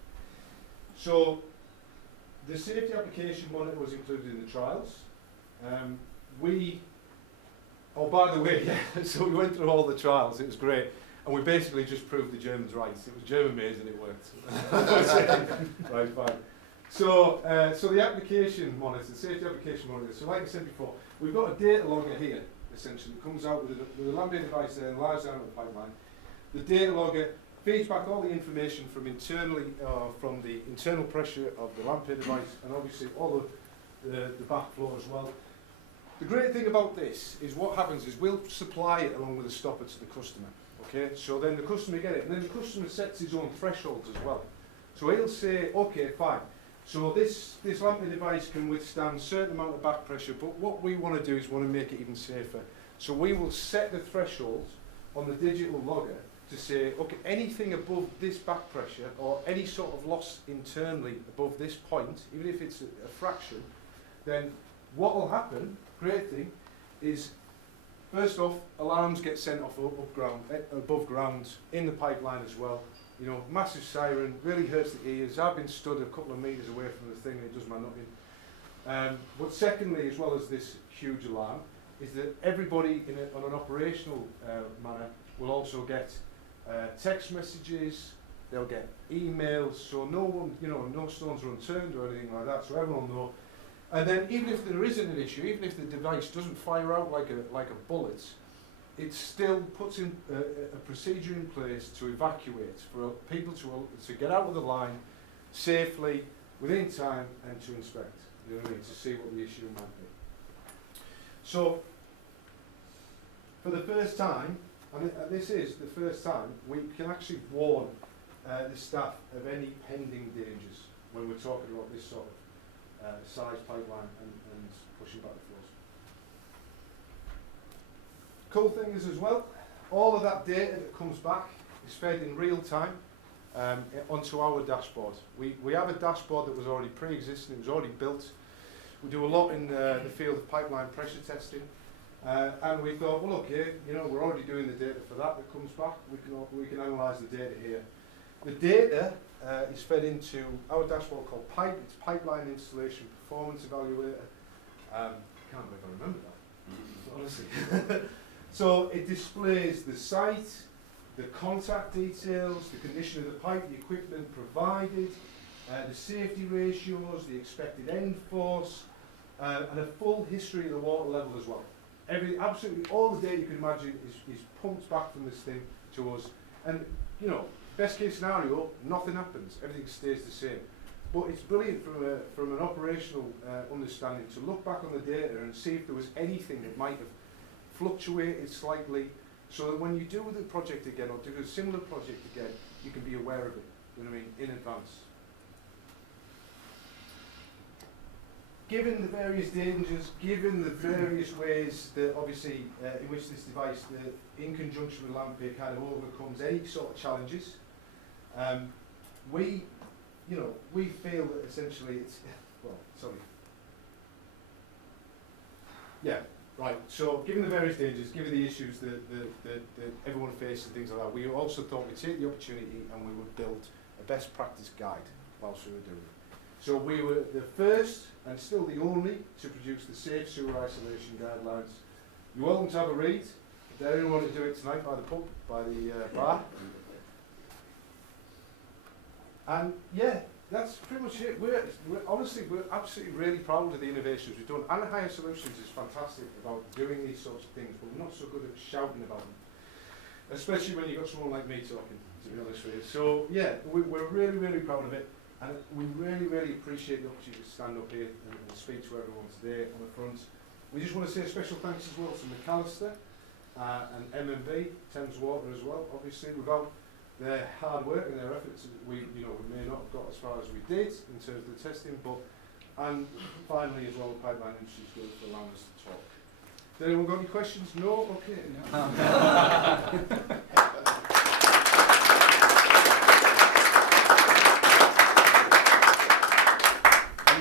So the safety application monitor was included in the trials. Oh, by the way, yeah, so we went through all the trials, it was great, and we basically just proved the Germans right. It was German made and it worked. Right, fine. So the application monitor, the safety application monitor, so like I said before, we've got a data logger here, essentially. It comes out with a Lampier device there and lies down the pipeline. The data logger feeds back all the information from internally, from the internal pressure of the Lampier device, and obviously all the backflow as well. The great thing about this is what happens is we'll supply it along with a stopper to the customer. Okay, so then the customer get it, and then the customer sets his own thresholds as well. So he'll say, okay, fine. So this Lampier device can withstand a certain amount of back pressure, but what we want to do is want to make it even safer. So we will set the threshold on the digital logger to say, okay, anything above this back pressure or any sort of loss internally above this point, even if it's a fraction, then what will happen, great thing, is first off, alarms get sent off above ground, in the pipeline as well. You know, massive siren, really hurts the ears. I've been stood a couple of metres away from the thing and it does my nothing. But secondly, as well as this huge alarm, is that everybody on an operational manner will also get text messages, they'll get emails, so no one, you know, no stones are unturned or anything like that, so everyone will know. And then even if there isn't an issue, even if the device doesn't fire out like a bullet, it still puts in a procedure in place to evacuate, for people to get out of the line safely, within time, and to inspect, you know what I mean, to see what the issue might be. So, for the first time, and this is the first time, we can actually warn the staff of any pending dangers when we're talking about this sort of size pipeline and pushing back the flows. Cool thing is as well, all of that data that comes back is fed in real time onto our dashboard. We have a dashboard that was already pre-existing, it was already built. We do a lot in the field of pipeline pressure testing, and we thought, well, okay, you know, we're already doing the data for that comes back. We can analyse the data here. The data is fed into our dashboard called Pipe. It's Pipeline Installation Performance Evaluator. Can't believe I remember that, honestly. So it displays the site, the contact details, the condition of the pipe, the equipment provided, the safety ratios, the expected end force, and a full history of the water level as well. Absolutely all the data you can imagine is pumped back from this thing to us. And, you know, best case scenario, nothing happens, everything stays the same. But it's brilliant from an operational understanding to look back on the data and see if there was anything that might have fluctuated slightly, so that when you do the project again or do a similar project again, you can be aware of it, you know what I mean, in advance. Given the various dangers, given the various ways that obviously in which this device, in conjunction with LandPay, kind of overcomes any sort of challenges, we feel that essentially it's, well, sorry. Yeah, right, so given the various dangers, given the issues that everyone faces and things like that, we also thought we'd take the opportunity and we would build a best practice guide whilst we were doing it. So we were the first and still the only to produce the safe sewer isolation guidelines. You're welcome to have a read. If there anyone to do it tonight by the pub, by the bar. And yeah, that's pretty much it. We're absolutely really proud of the innovations we've done. And Hire Solutions is fantastic about doing these sorts of things, but we're not so good at shouting about them. Especially when you've got someone like me talking, to be honest with you. So yeah, we're really, really proud of it. And we really, really appreciate the opportunity to stand up here and speak to everyone today on the front. We just want to say a special thanks as well to McAllister and M&B, Thames Water as well. Obviously, without their hard work and their efforts, we may not have got as far as we did in terms of the testing. And finally, as well, the Pipeline Industries Guild for allowing us to talk. Has anyone got any questions? No? Okay.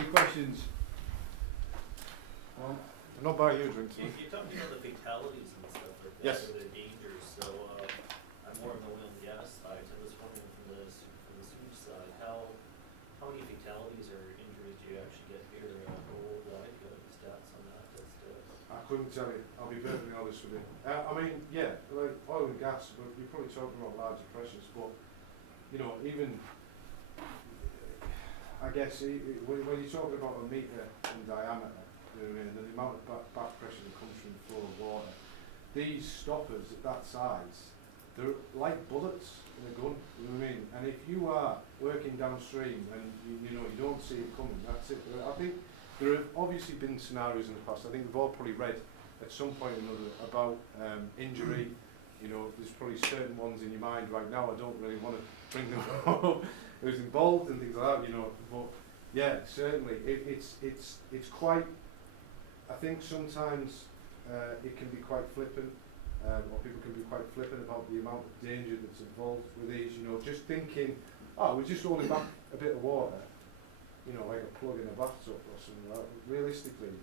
Questions? Well, I'm not buying you a drink. You're talking about the fatalities and stuff like that, Yes. or the dangers. So I'm more on the oil and gas side. So I was wondering from the sewage side, how many fatalities or injuries do you actually get here worldwide? Do you have any stats on that? I couldn't tell you. I'll be perfectly honest with you. I mean, yeah, like oil and gas. We're probably talking about larger pressures, but you know, even. I guess when you're talking about a metre in diameter, you know what I mean, the amount of back pressure that comes from the flow of water, these stoppers at that size, they're like bullets in a gun, you know what I mean? And if you are working downstream and you don't see it coming, that's it. I think there have obviously been scenarios in the past. I think we've all probably read at some point or another about injury. You know, there's probably certain ones in your mind right now. I don't really want to bring them up. Who's involved and things like that, you know. But yeah, certainly it's quite. I think sometimes it can be quite flippant, or people can be quite flippant about the amount of danger that's involved with these. You know, just thinking, we're just holding back a bit of water, you know, like a plug in a bathtub or something like that. Realistically,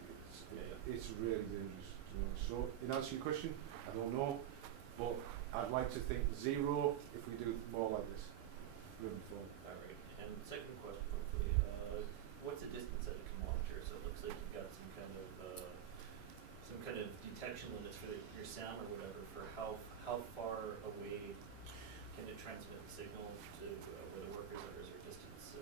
it's really dangerous. You know. So in answer to your question, I don't know, but I'd like to think zero if we do more like this moving forward. Alright, and second question quickly, what's the distance that it can monitor? So it looks like you've got some kind of detection limits for your SAM or whatever for how far away can it transmit the signal to where the workers are? Is there distance?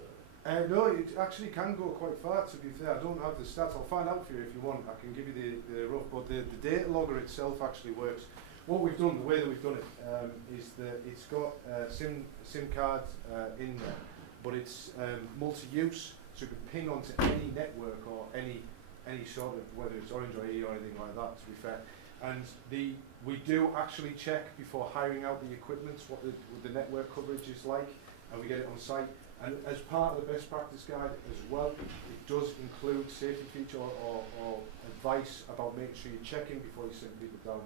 No, it actually can go quite far, to be fair. I don't have the stats. I'll find out for you if you want. I can give you the rough, but the data logger itself actually works. What we've done, the way that we've done it, is that it's got SIM card in there, but it's multi-use, so you can ping onto any network or any sort of, whether it's Orange or E or anything like that, to be fair. And we do actually check before hiring out the equipment what the network coverage is like, and we get it on site. And as part of the best practice guide as well, it does include safety feature or advice about making sure you're checking before you send people down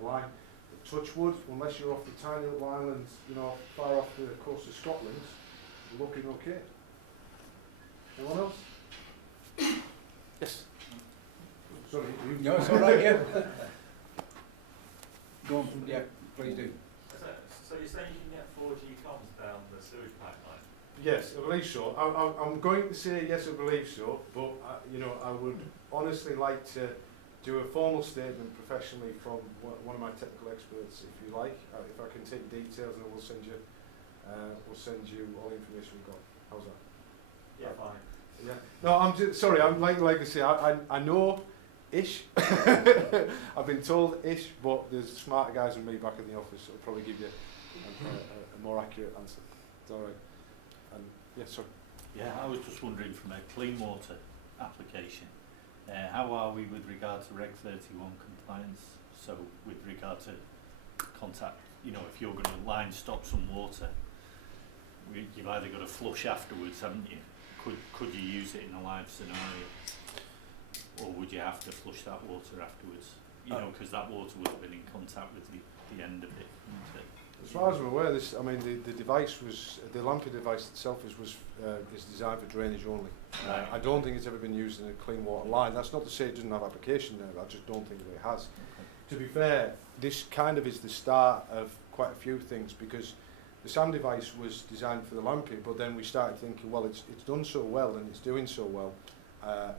the line. But touch wood, unless you're off the tiny little island, you know, far off the coast of Scotland, you're looking okay. Anyone else? Yes. Sorry, you. No, it's all right, yeah. Go on, yeah, please do. So you're saying you can get 4G comms down the sewage pipeline? Yes, I believe so. I'm going to say yes, I believe so, but you know, I would honestly like to do a formal statement professionally from one of my technical experts, if you like. If I can take details, and we'll send you all the information we've got. How's that? Yeah, fine. Yeah. No, I'm just sorry. I'm like I say, I know ish. I've been told ish, but there's smarter guys than me back in the office, so I'll probably give you a more accurate answer. It's all right. And yeah, sorry. Yeah, I was just wondering from a clean water application, how are we with regard to Reg 31 compliance? So with regard to contact, you know, if you're going to line stop some water, you've either got to flush afterwards, haven't you? Could you use it in a live scenario? Or would you have to flush that water afterwards? You know, because that water would have been in contact with the end of it, wouldn't it? As far as I'm aware, the device was, the Lampier device itself is designed for drainage only. Right. I don't think it's ever been used in a clean water line. That's not to say it doesn't have application there, I just don't think that it has. Okay. To be fair, this kind of is the start of quite a few things, because the SAM device was designed for the Lampier, but then we started thinking, well, it's done so well and it's doing so well,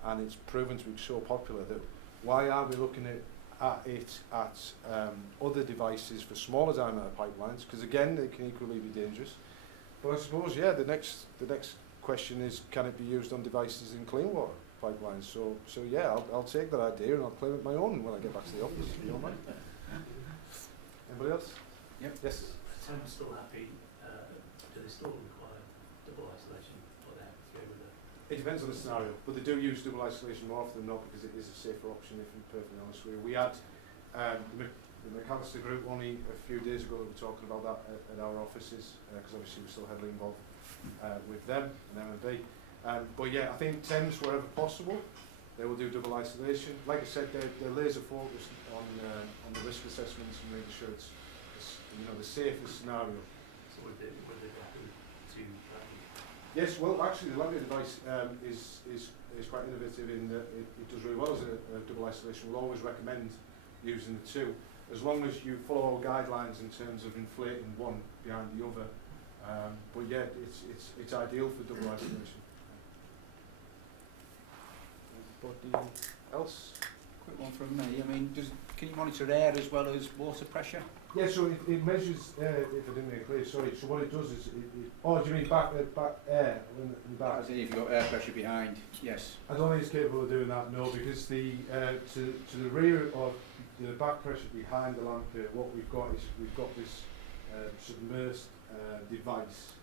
and it's proven to be so popular that why aren't we looking at other devices for smaller diameter pipelines, because again they can equally be dangerous. But I suppose, yeah, the next question is, can it be used on devices in clean water pipelines? So yeah, I'll take that idea and I'll claim it my own when I get back to the office, if you don't mind. Anybody else? Yep. Yes. So I'm still happy. Do they still require double isolation, or they have to go with It depends on the scenario, but they do use double isolation more often than not, because it is a safer option, if I'm perfectly honest with you. We had the McAllister group only a few days ago that were talking about that at our offices, because obviously we're still heavily involved with them and M&B. But yeah, I think Thames, wherever possible, they will do double isolation. Like I said, they're laser focused on the risk assessments and making sure it's the safest scenario. So would they be happy to? Yes, well, actually, the Lampier device is quite innovative in that it does really well as a double isolation. We'll always recommend using the two, as long as you follow guidelines in terms of inflating one behind the other. But yeah, it's ideal for double isolation. Anybody else? Quick one from me. I mean, can you monitor air as well as water pressure? Yeah, so it measures, if I didn't make it clear, sorry, so what it does is, oh, do you mean back air in the back? As in if you've got air pressure behind, yes. I don't think it's capable of doing that, no, because to the rear of the back pressure behind the Lampier, what we've got is this submersed device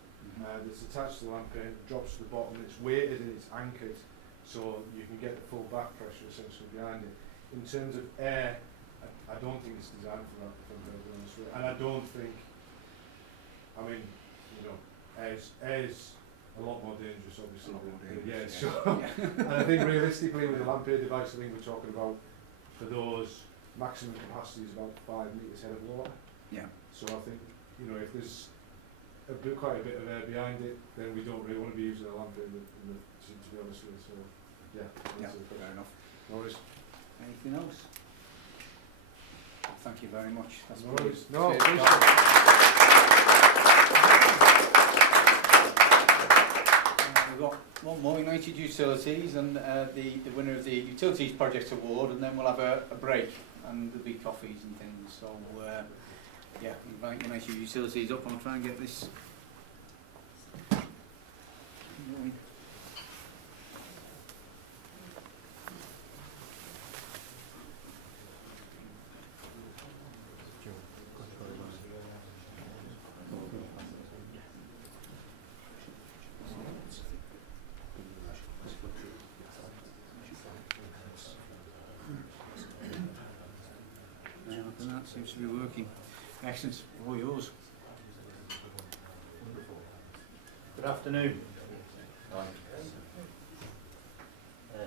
that's attached to the Lampier, it drops to the bottom, it's weighted and it's anchored, so you can get the full back pressure essentially behind it. In terms of air, I don't think it's designed for that, if I'm very honest with you. And I don't think, I mean, air's a lot more dangerous, obviously. And I think realistically with the Lampier device, I think we're talking about, for those, maximum capacity is about 5 metres head of water. Yeah. So I think, if there's quite a bit of air behind it, then we don't really want to be using a Lampier to be honest with you. So, yeah. Fair enough. No worries. Anything else? Thank you very much. That's No brilliant. worries. No, Cheers. We've got one more, United Utilities, and the winner of the Utilities Project Award, and then we'll have a break, and there'll be coffees and things. So, yeah, invite United Utilities up, and I'll try and get this going. That seems to be working. Excellent. All yours. Good afternoon.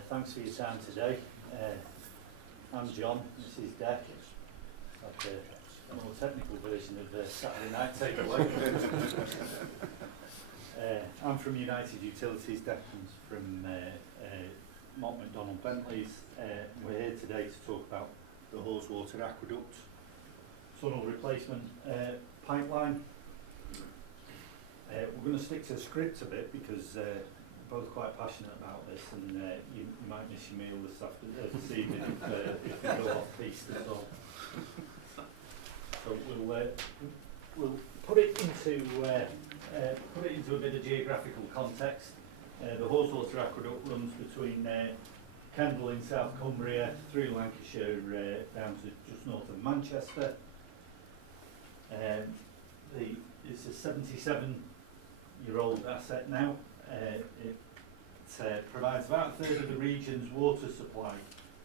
Thanks for your time today. I'm John, this is Dec. Like a more technical version of Saturday Night Takeaway. I'm from United Utilities, Dec comes from Mott, Macdonald, Bentley's. We're here today to talk about the Haweswater Aqueduct tunnel replacement pipeline. We're going to stick to the script a bit because we're both quite passionate about this, and you might miss your meal this evening if you go off piste as well. So we'll put it into a bit of geographical context. The Haweswater Aqueduct runs between Kendal in South Cumbria through Lancashire down to just north of Manchester. It's a 77-year-old asset now. It provides about a third of the region's water supply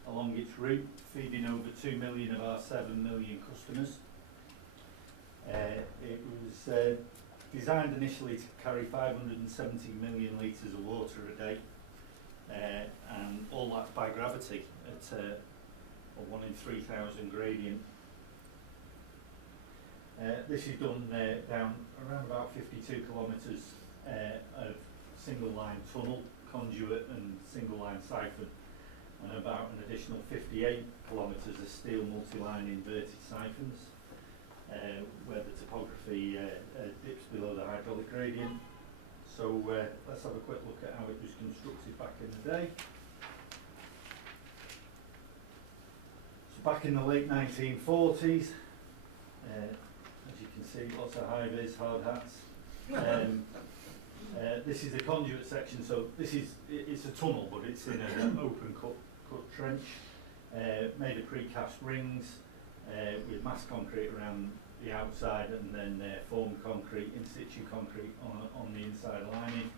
along its route, feeding over 2 million of our 7 million customers. It was designed initially to carry 570 million litres of water a day, and all that by gravity at a 1 in 3,000 gradient. This is done down around about 52 kilometres of single line tunnel, conduit and single line siphon, and about an additional 58 kilometres of steel multi-line inverted siphons, where the topography dips below the hydraulic gradient. So let's have a quick look at how it was constructed back in the day. So back in the late 1940s, as you can see, lots of high-vis, hard hats. This is the conduit section, so it's a tunnel, but it's in an open cut trench, made of precast rings with mass concrete around the outside, and then formed concrete, in situ concrete on the inside lining.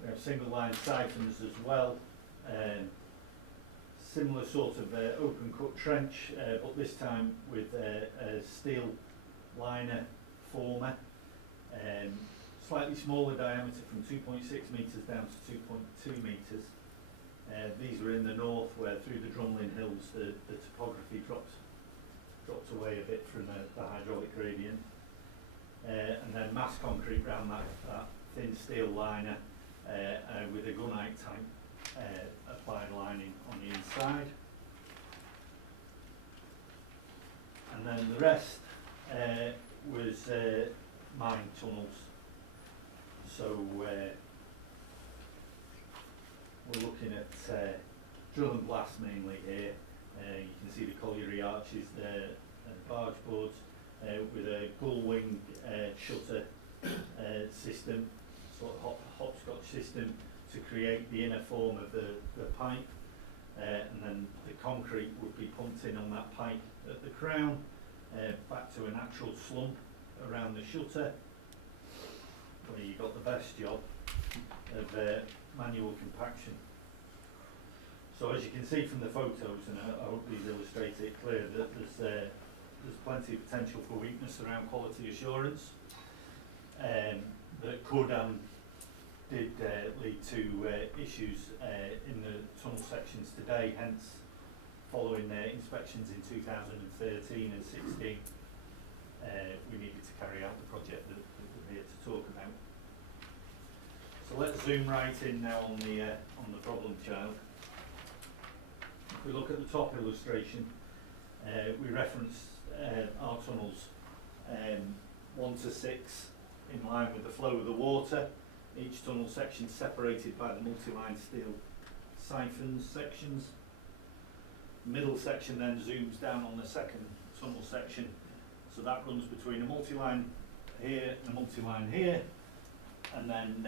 We have single line siphons as well. Similar sort of open cut trench, but this time with a steel liner former, slightly smaller diameter from 2.6 metres down to 2.2 metres. These were in the north, where through the Drumlin Hills the topography dropped away a bit from the hydraulic gradient, and then mass concrete around that thin steel liner with a gunite type applied lining on the inside. And then the rest was mine tunnels. So we're looking at drill and blast mainly here. You can see the colliery arches there and barge boards with a gull wing shutter system, sort of hopscotch system, to create the inner form of the pipe, and then the concrete would be pumped in on that pipe at the crown, back to a natural slump around the shutter, where you got the best job of manual compaction. So as you can see from the photos, and I hope these illustrate it clear, that there's plenty of potential for weakness around quality assurance, that could and did lead to issues in the tunnel sections today. Hence, following inspections in 2013 and 16, we needed to carry out the project that we're here to talk about. So let's zoom right in now on the problem child. If we look at the top illustration, we reference our tunnels 1 to 6 in line with the flow of the water. Each tunnel section separated by the multi-line steel siphons sections. Middle section then zooms down on the second tunnel section, so that runs between a multi-line here and a multi-line here, and then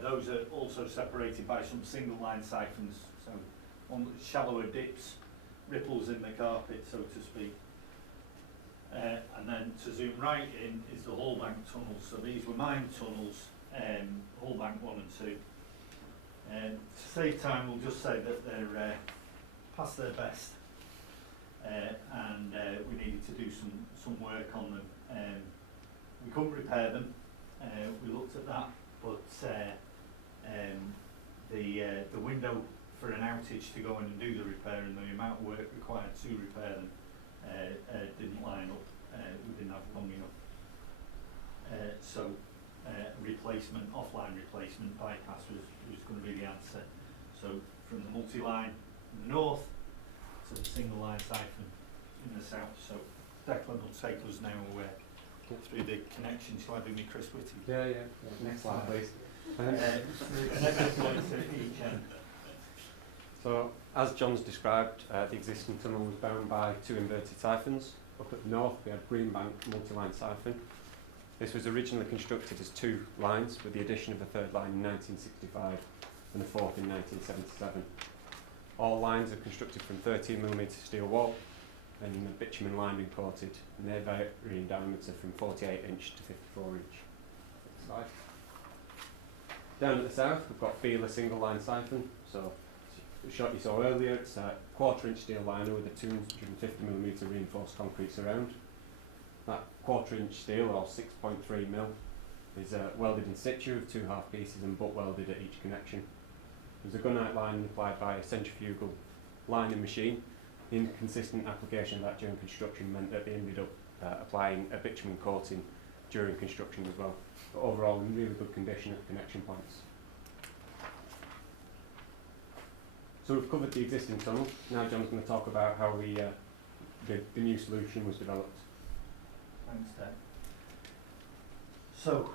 those are also separated by some single line siphons, so on shallower dips, ripples in the carpet, so to speak. And then to zoom right in is the Hallbank tunnels. So these were mine tunnels, Hallbank 1 and 2. To save time, we'll just say that they're past their best, and we needed to do some work on them. We couldn't repair them. We looked at that, but the window for an outage to go in and do the repair and the amount of work required to repair them didn't line up. We didn't have long enough. So replacement, offline replacement bypass was going to be the answer. So from the multi-line in the north to the single line siphon in the south. So Declan will take us now through the connection. Shall I do me Chris Whitty? Yeah. Next slide, please. Connected points at each end. So, as John's described, the existing tunnel was bound by two inverted siphons. Up at the north, we had Greenbank multiline siphon. This was originally constructed as two lines, with the addition of a third line in 1965 and a fourth in 1977. All lines are constructed from 13mm steel wall, and the bitumen lining coated, and they vary in diameter from 48 inch to 54 inch. Next slide. Down at the south, we've got Feeler single line siphon. So, the shot you saw earlier, it's a 1/4 inch steel liner with a 250mm reinforced concrete surround. That 1/4 inch steel, or 6.3mm, is welded in situ with 2 half pieces and butt welded at each connection. There's a gunite line applied by a centrifugal lining machine. The inconsistent application of that during construction meant that they ended up applying a bitumen coating during construction as well. But overall, in really good condition at the connection points. So we've covered the existing tunnel. Now John's going to talk about how the new solution was developed. Thanks, Dave. So,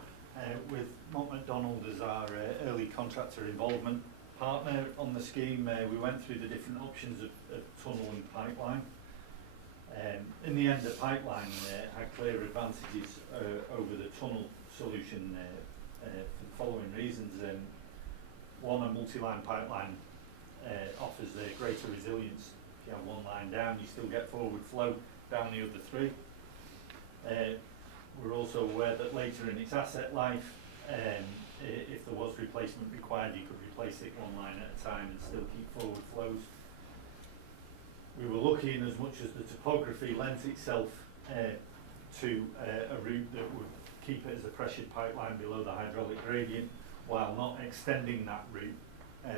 with Mott Macdonald as our early contractor involvement partner on the scheme, we went through the different options of tunnel and pipeline. In the end, the pipeline had clear advantages over the tunnel solution for the following reasons. One, a multi-line pipeline offers greater resilience. If you have one line down, you still get forward flow down the other three. We're also aware that later in its asset life, if there was replacement required, you could replace it one line at a time and still keep forward flows. We were lucky in as much as the topography lent itself to a route that would keep it as a pressured pipeline below the hydraulic gradient, while not extending that route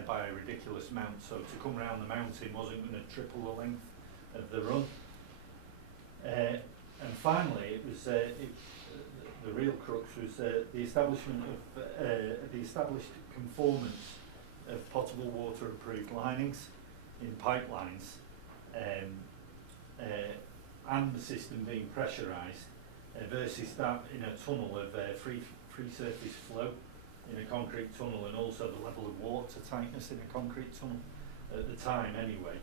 by a ridiculous amount. So to come round the mountain wasn't going to triple the length of the run. And finally, it was the real crux was the establishment of the established conformance of potable water approved linings in pipelines, and the system being pressurised versus that in a tunnel of free surface flow in a concrete tunnel, and also the level of water tightness in a concrete tunnel at the time anyway.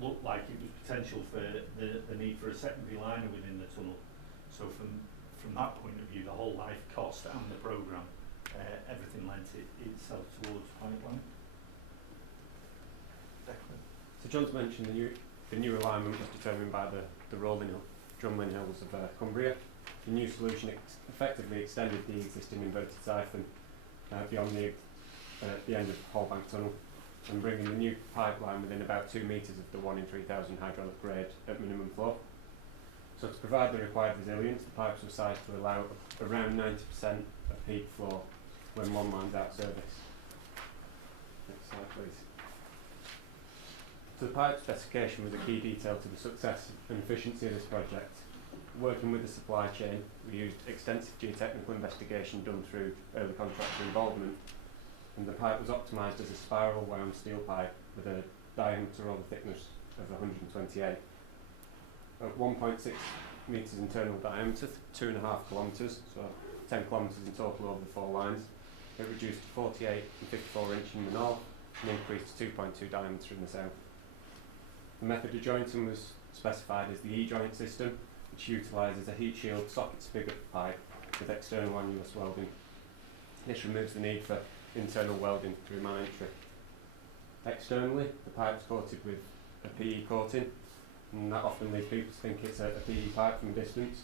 Looked like it was potential for the need for a secondary liner within the tunnel. So from that point of view, the whole life cost and the programme, everything lent itself towards pipeline. So John's mentioned the new alignment was determined by the rolling drumlin hills of Cumbria. The new solution effectively extended the existing inverted siphon beyond the end of Hallbank tunnel, and bringing the new pipeline within about 2 metres of the 1 in 3,000 hydraulic grade at minimum flow. So to provide the required resilience, the pipes were sized to allow around 90% of peak flow when one line's out of service. Next slide, please. So the pipe specification was a key detail to the success and efficiency of this project. Working with the supply chain, we used extensive geotechnical investigation done through early contractor involvement, and the pipe was optimised as a spiral wound steel pipe with a diameter or the thickness of 128. At 1.6 metres internal diameter, 2.5 kilometres, so 10 kilometres in total over the 4 lines. It reduced to 48 and 54 inch in the north and increased to 2.2 diameter in the south. The method of jointing was specified as the E-joint system, which utilises a heat shield socket spigot pipe with external annulus welding. This removes the need for internal welding through man entry. Externally, the pipe is coated with a PE coating, and that often leads people to think it's a PE pipe from a distance.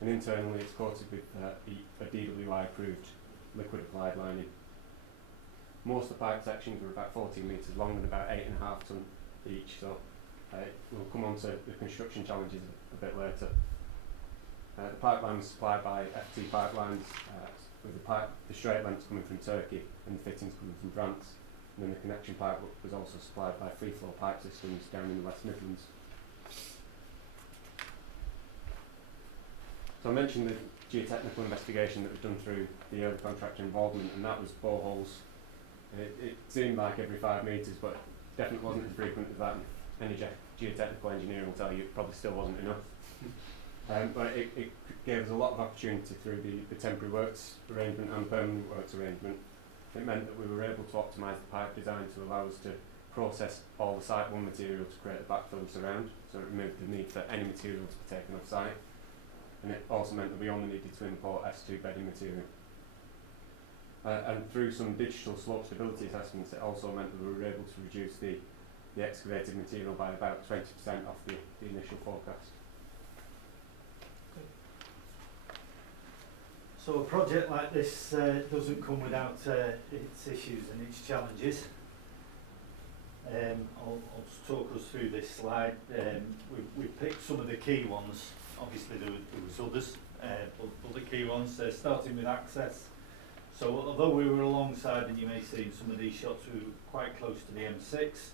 And internally, it's coated with a DWI approved liquid applied lining. Most of the pipe sections were about 14 metres long and about 8.5 tonne each, so we'll come on to the construction challenges a bit later. The pipeline was supplied by FT pipelines, with the straight lengths coming from Turkey and the fittings coming from France. And then the connection pipe was also supplied by free flow pipe systems down in the West Midlands. So I mentioned the geotechnical investigation that was done through the early contractor involvement, and that was boreholes. It seemed like every 5 metres, but definitely wasn't as frequent as that. Any geotechnical engineer will tell you it probably still wasn't enough. But it gave us a lot of opportunity through the temporary works arrangement and permanent works arrangement. It meant that we were able to optimise the pipe design to allow us to process all the Site 1 material to create a backfill surround, so it removed the need for any material to be taken off site. And it also meant that we only needed to import S2 bedding material. And through some digital slope stability assessments, it also meant that we were able to reduce the excavated material by about 20% off the initial forecast. So a project like this doesn't come without its issues and its challenges. I'll just talk us through this slide. We picked some of the key ones. Obviously there was others, but the key ones, starting with access. So although we were alongside, and you may see in some of these shots, we were quite close to the M6.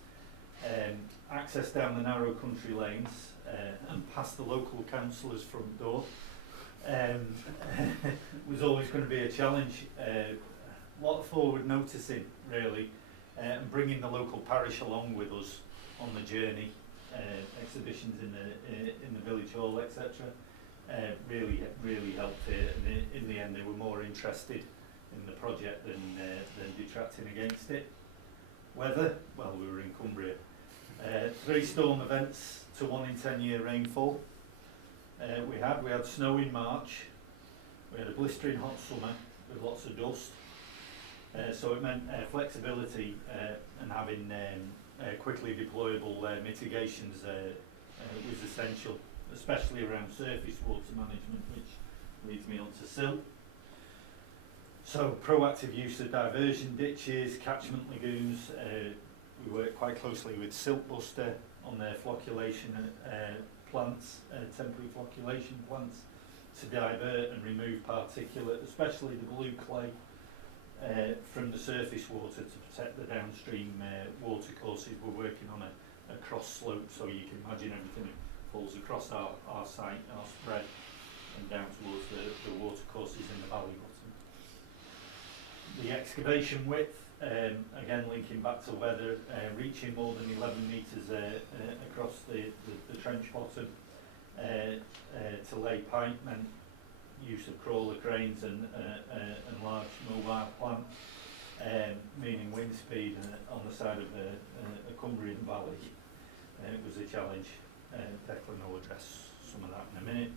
Access down the narrow country lanes and past the local councillor's front door was always going to be a challenge. A lot of forward noticing, really, and bringing the local parish along with us on the journey. Exhibitions in the village hall, etc. Really helped here. And in the end, they were more interested in the project than detracting against it. Weather, well, we were in Cumbria. 3 storm events to 1 in 10 year rainfall. We had snow in March. We had a blistering hot summer with lots of dust. So it meant flexibility and having quickly deployable mitigations was essential, especially around surface water management, which leads me on to silt. So proactive use of diversion ditches, catchment lagoons. We work quite closely with Silt Buster on their flocculation plants, temporary flocculation plants, to divert and remove particulate, especially the blue clay, from the surface water to protect the downstream water courses. We're working on a cross slope, so you can imagine everything falls across our site, our spread, and down towards the water courses in the valley bottom. The excavation width, again linking back to weather, reaching more than 11 metres across the trench bottom to lay pipe meant use of crawler cranes and large mobile plant, meaning wind speed on the side of the Cumbrian Valley. It was a challenge. Declan will address some of that in a minute.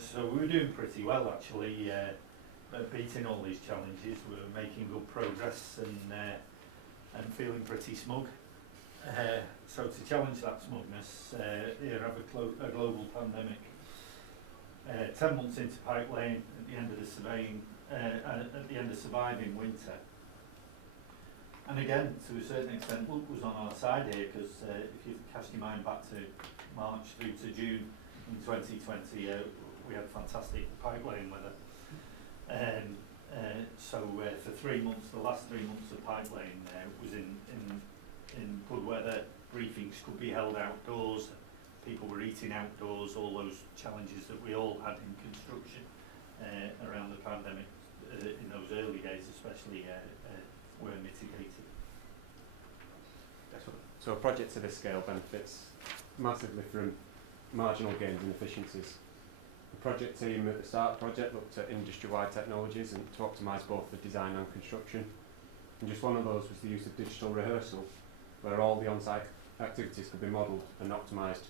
So we were doing pretty well actually. Beating all these challenges, we were making good progress and feeling pretty smug. So to challenge that smugness, here have a global pandemic. 10 months into pipe laying, at the end of the surveying, at the end of surviving winter. And again, to a certain extent, luck was on our side here, because if you cast your mind back to March through to June in 2020, we had fantastic pipe laying weather. So for 3 months, the last 3 months of pipe laying was in good weather. Briefings could be held outdoors. People were eating outdoors. All those challenges that we all had in construction around the pandemic in those early days, especially, were mitigated. So a project of this scale benefits massively from marginal gains and efficiencies. The project team at the start of the project looked at industry-wide technologies and to optimise both the design and construction. And just one of those was the use of digital rehearsal, where all the on-site activities could be modelled and optimised.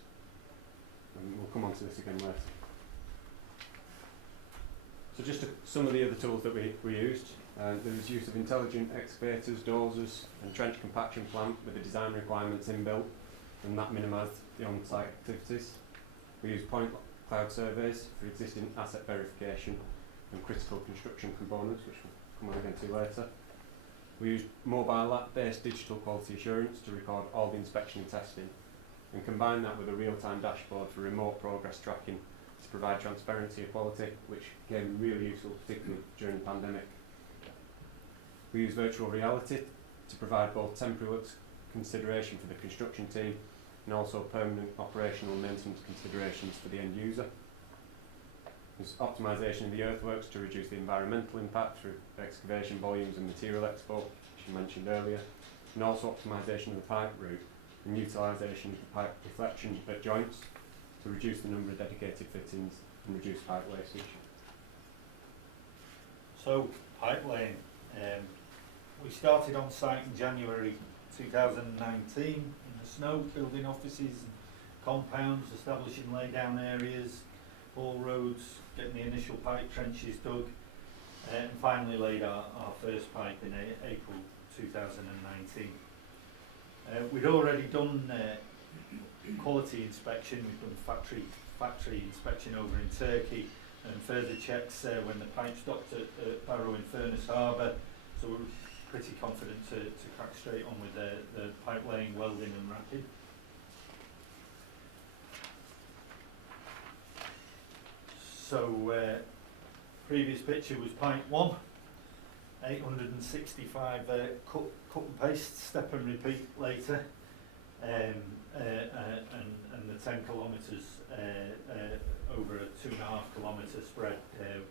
And we'll come on to this again later. So just some of the other tools that we used. There was use of intelligent excavators, dozers and trench compaction plant with the design requirements inbuilt, and that minimised the on-site activities. We used point cloud surveys for existing asset verification and critical construction components, which we'll come on again to later. We used mobile app-based digital quality assurance to record all the inspection and testing, and combine that with a real-time dashboard for remote progress tracking to provide transparency of quality, which became really useful, particularly during the pandemic. We use virtual reality to provide both temporary works consideration for the construction team and also permanent operational maintenance considerations for the end user. There's optimisation of the earthworks to reduce the environmental impact through excavation volumes and material expo, which you mentioned earlier, and also optimisation of the pipe route and utilisation of the pipe deflection at joints to to reduce the number of dedicated fittings and reduce pipe wastage. So, pipe laying. We started on site in January 2019 in the snow, building offices and compounds, establishing laydown areas, ball roads, getting the initial pipe trenches dug, and finally laid our first pipe in April 2019. We'd already done quality inspection, we've done factory inspection over in Turkey, and further checks when the pipe stopped at Barrow in Furness Harbour, so we're pretty confident to crack straight on with the pipe laying, welding and wrapping. So previous picture was pipe 1, 865 cut and paste, step and repeat later, and the 10 kilometres over a 2.5 kilometre spread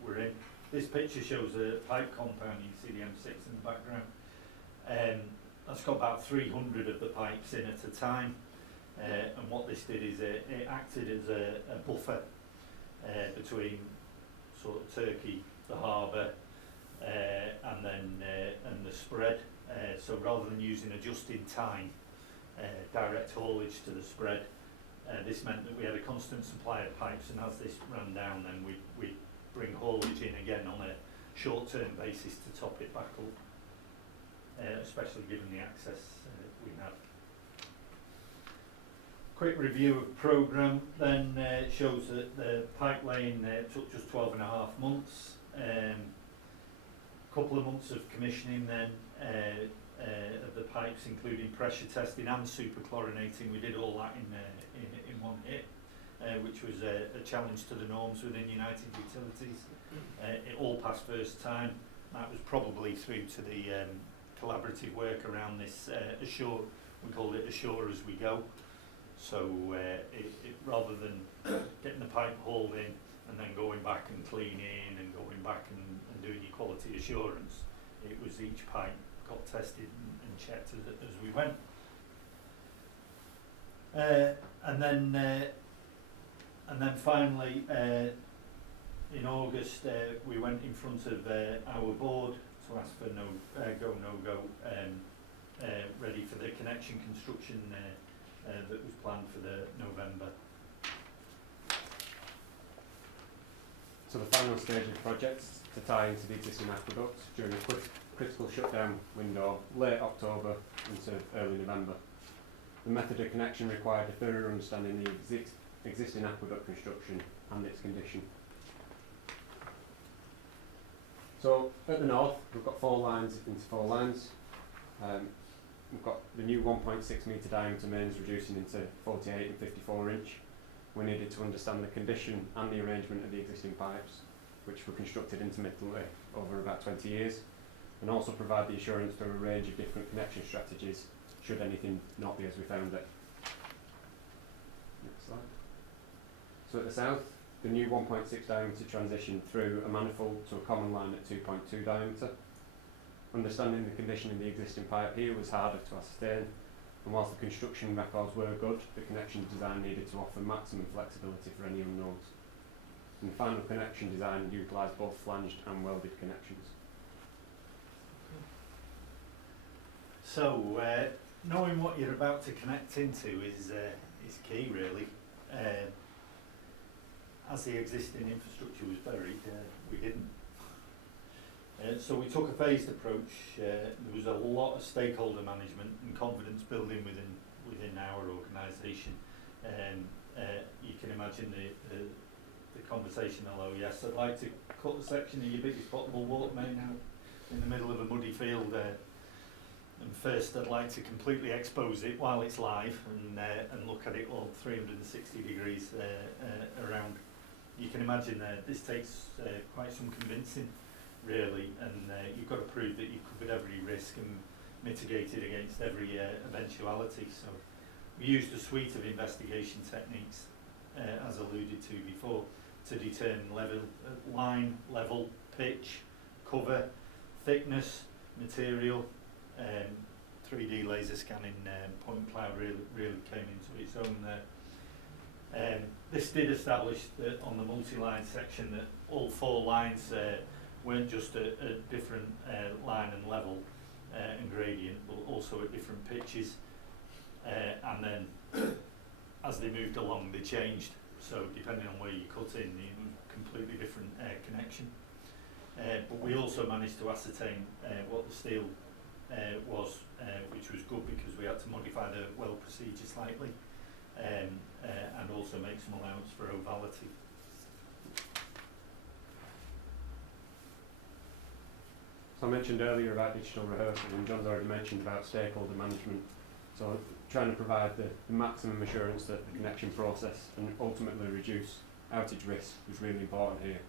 we're in. This picture shows a pipe compound, you can see the M6 in the background. That's got about 300 of the pipes in at a time, and what this did is it acted as a buffer between sort of Turkey, the harbour, and the spread. So rather than using a just-in-time direct haulage to the spread, this meant that we had a constant supply of pipes, and as this ran down, then we bring haulage in again on a short-term basis to top it back up, especially given the access we have. Quick review of programme then shows that the pipe laying took just 12.5 months. Couple of months of commissioning then of the pipes, including pressure testing and superchlorinating. We did all that in one hit, which was a challenge to the norms within United Utilities. It all passed first time. That was probably through to the collaborative work around this assure. We called it assure as we go. So it rather than getting the pipe hauled in and then going back and cleaning and going back and doing your quality assurance, it was each pipe got tested and checked as we went. And then finally in August we went in front of our board to ask for no-go, ready for the connection construction that was planned for the November. So the final stage of the project to tie into the existing aqueduct during a critical shutdown window, late October into early November. The method of connection required a thorough understanding of the existing aqueduct construction and its condition. So at the north, we've got 4 lines into 4 lines. We've got the new 1.6 metre diameter mains reducing into 48 and 54 inch. We needed to understand the condition and the arrangement of the existing pipes, which were constructed intermittently over about 20 years, and also provide the assurance through a range of different connection strategies should anything not be as we found it. Next slide. So at the south, the new 1.6 diameter transitioned through a manifold to a common line at 2.2 diameter. Understanding the condition of the existing pipe here was harder to ascertain, and whilst the construction records were good, the connection design needed to offer maximum flexibility for any unknowns. And the final connection design utilised both flanged and welded connections. So knowing what you're about to connect into is key, really. As the existing infrastructure was buried, we didn't. So we took a phased approach. There was a lot of stakeholder management and confidence building within our organisation. You can imagine the conversation, hello, yes, I'd like to cut the section of your biggest potable water main out in the middle of a muddy field, and first I'd like to completely expose it while it's live and look at it all 360 degrees around. You can imagine this takes quite some convincing, really, and you've got to prove that you've covered every risk and mitigated against every eventuality. So we used a suite of investigation techniques, as alluded to before, to determine line, level, pitch, cover, thickness, material. 3D laser scanning point cloud really came into its own there. This did establish that on the multi-line section that all 4 lines weren't just at different line and level and gradient, but also at different pitches. And then as they moved along, they changed. So depending on where you cut in, you completely different connection. But we also managed to ascertain what the steel was, which was good because we had to modify the weld procedure slightly, and also make some allowance for ovality. So I mentioned earlier about digital rehearsal, and John's already mentioned about stakeholder management. So trying to provide the maximum assurance that the connection process and ultimately reduce outage risk was really important here.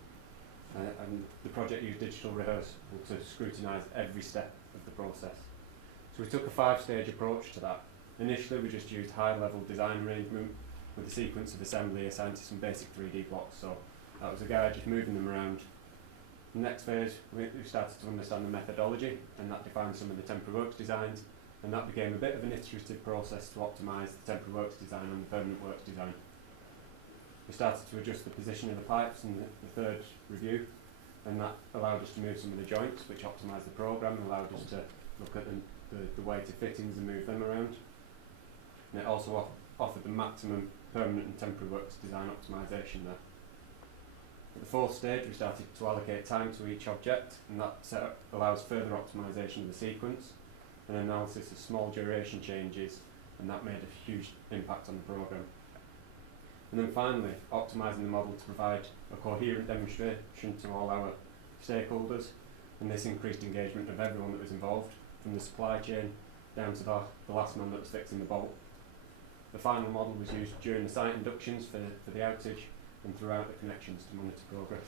And the project used digital rehearsal to scrutinise every step of the process. So we took a 5-stage approach to that. Initially we just used high-level design arrangement with a sequence of assembly assigned to some basic 3D blocks. So that was a guy just moving them around. The next phase we started to understand the methodology, and that defined some of the temporary works designs, and that became a bit of an iterative process to optimise the temporary works design and the permanent works design. We started to adjust the position of the pipes in the 3rd review, and that allowed us to move some of the joints, which optimised the programme, allowed us to look at the weight of fittings and move them around. And it also offered the maximum permanent and temporary works design optimisation there. At the 4th stage, we started to allocate time to each object, and that allows further optimisation of the sequence and analysis of small duration changes, and that made a huge impact on the programme. And then finally, optimising the model to provide a coherent demonstration to all our stakeholders, and this increased engagement of everyone that was involved, from the supply chain down to the last man that was fixing the bolt. The final model was used during the site inductions for the outage and throughout the connections to monitor progress.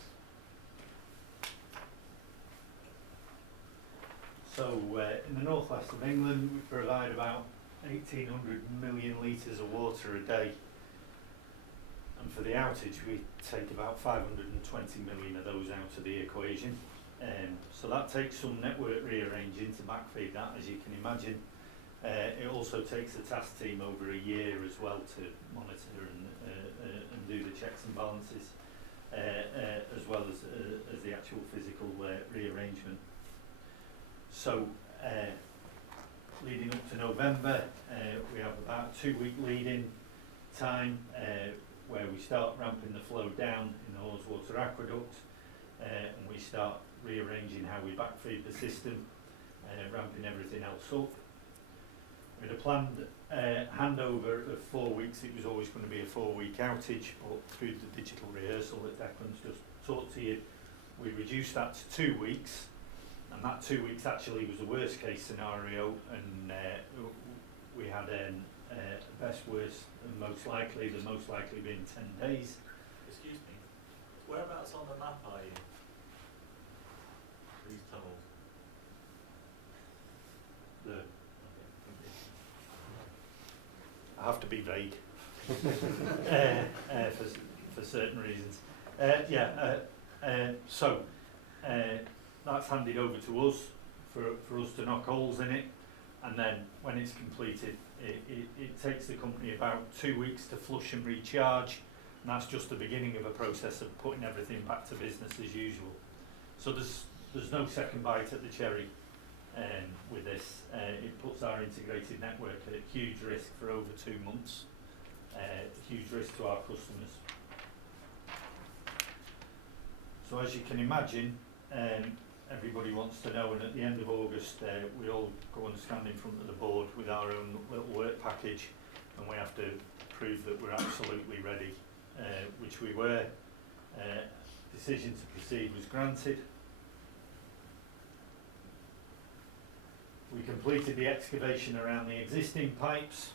So in the northwest of England, we provide about 1,800 million litres of water a day. And for the outage, we take about 520 million of those out of the equation. So that takes some network rearranging to backfeed that, as you can imagine. It also takes a task team over a year as well to monitor and do the checks and balances, as well as the actual physical rearrangement. So leading up to November, we have about a 2-week lead-in time where we start ramping the flow down in the Haweswater Aqueduct, and we start rearranging how we backfeed the system, ramping everything else up. We had a planned handover of 4 weeks. It was always going to be a 4-week outage, but through the digital rehearsal that Declan's just talked to you, we reduced that to 2 weeks, and that 2 weeks actually was the worst case scenario, and we had best, worst, and most likely, the most likely being 10 days. Excuse me, whereabouts on the map are you? These tunnels? The I have to be vague for certain reasons. So that's handed over to us for us to knock holes in it, and then when it's completed, it takes the company about 2 weeks to flush and recharge, and that's just the beginning of a process of putting everything back to business as usual. So there's no second bite at the cherry. With this, it puts our integrated network at huge risk for over 2 months, huge risk to our customers. So as you can imagine, everybody wants to know, and at the end of August we all go and stand in front of the board with our own little work package, and we have to prove that we're absolutely ready, which we were. Decision to proceed was granted. We completed the excavation around the existing pipes,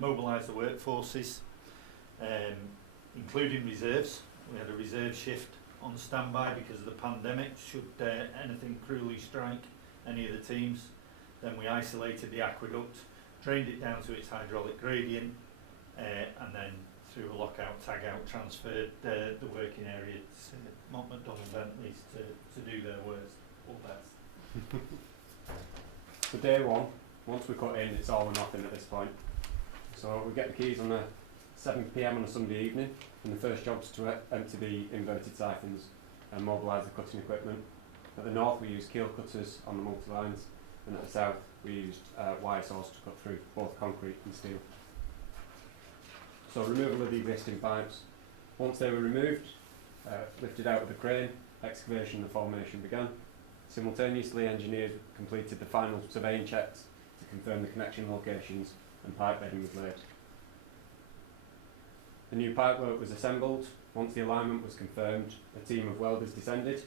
mobilised the workforces, including reserves. We had a reserve shift on standby because of the pandemic, should anything cruelly strike any of the teams. Then we isolated the aqueduct, drained it down to its hydraulic gradient, and then through a lockout, tag-out, transferred the working area to Mott, Macdonald, Bentley's to do their worst or best. So day one, once we cut in, it's all or nothing at this point. So we get the keys on the 7 p.m. on a Sunday evening, and the first job's to empty the inverted siphons and mobilise the cutting equipment. At the north we used keel cutters on the multilines, and at the south we used wire saws to cut through both concrete and steel. So removal of the existing pipes. Once they were removed, lifted out with a crane, excavation and formation began. Simultaneously, engineers completed the final surveying checks to confirm the connection locations, and pipe bedding was laid. The new pipework was assembled. Once the alignment was confirmed, a team of welders descended,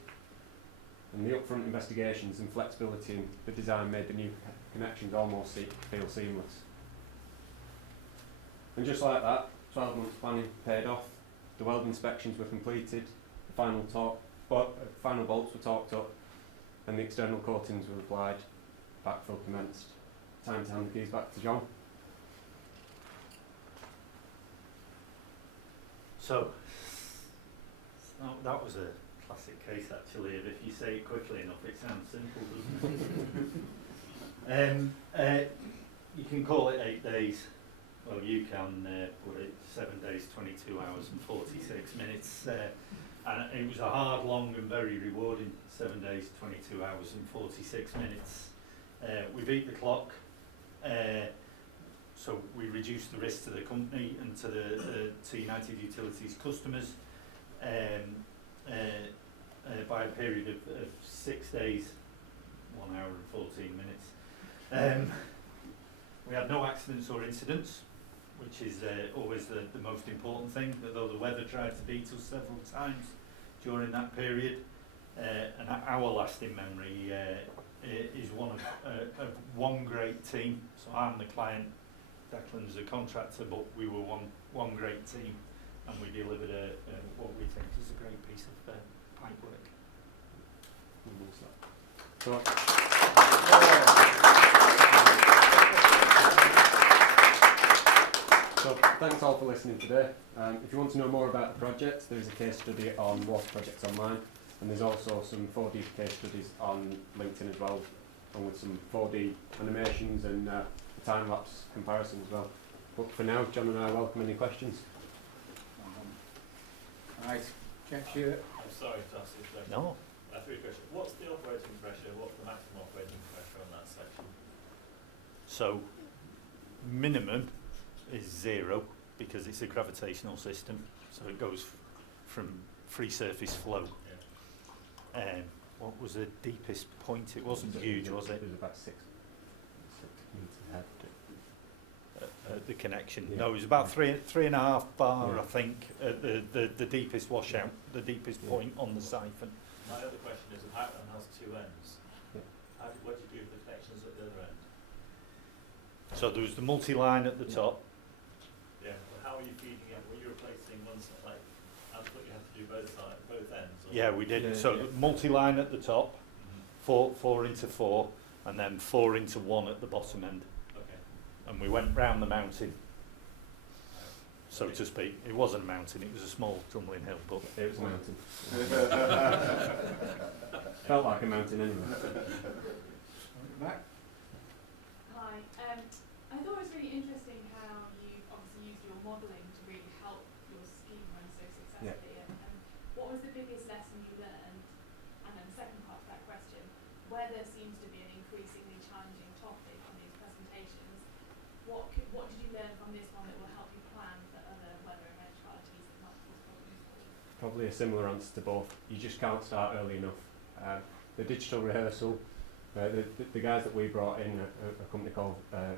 and the upfront investigations and flexibility in the design made the new connections almost feel seamless. And just like that, 12 months planning paid off. The weld inspections were completed, the final bolts were torqued up, and the external coatings were applied. Backfill commenced. Time to hand the keys back to John. So, that was a classic case actually, of if you say it quickly enough it sounds simple, doesn't it? You can call it 8 days, well you can put it 7 days, 22 hours and 46 minutes, and it was a hard, long and very rewarding 7 days, 22 hours and 46 minutes. We beat the clock, so we reduced the risk to the company and to to United Utilities customers by a period of 6 days, 1 hour and 14 minutes. We had no accidents or incidents, which is always the most important thing, although the weather tried to beat us several times during that period. And our lasting memory is one of one great team. So I'm the client, Declan's the contractor, but we were one great team, and we delivered what we think is a great piece of pipe work. So thanks all for listening today. If you want to know more about the project, there is a case study on water projects online, and there's also some 4D case studies on LinkedIn as well, along with some 4D animations and time-lapse comparison as well. But for now, John and I welcome any questions. Right, check here. I'm sorry to ask this question. No. Three questions. What's the operating pressure? What's the maximum operating pressure on that section? So minimum is 0 because it's a gravitational system, so it goes from free surface flow. Yeah. What was the deepest point? It wasn't huge, was it? It was about 6 metres The connection. Yeah. No, it was about 3.5 bar, yeah. I think, at the deepest washout, the deepest point on the siphon. My other question is, the pipeline has 2 ends. Yeah. What do you do with the connections at the other end? So there was the multi-line at the top. Yeah, but how are you feeding it? Were you replacing one side, like, I thought you had to do both ends? Or? Yeah, we did. Yeah, so multi-line at the top, 4 into 4, and then 4 into 1 at the bottom end. Okay. And we went round the mountain, so to speak. It wasn't a mountain, it was a small tumbling hill, but it was a mountain. Felt like a mountain anyway. Back. Hi. I thought it was really interesting how you obviously used your modelling to really help your scheme run so successfully. Yeah. And what was the biggest lesson you learned? And then the second part of that question, weather seems to be an increasingly challenging topic on these presentations. What did you learn from this one that will help you plan for other weather eventualities that might cause problems for you? Probably a similar answer to both. You just can't start early enough. The digital rehearsal, the guys that we brought in, a company called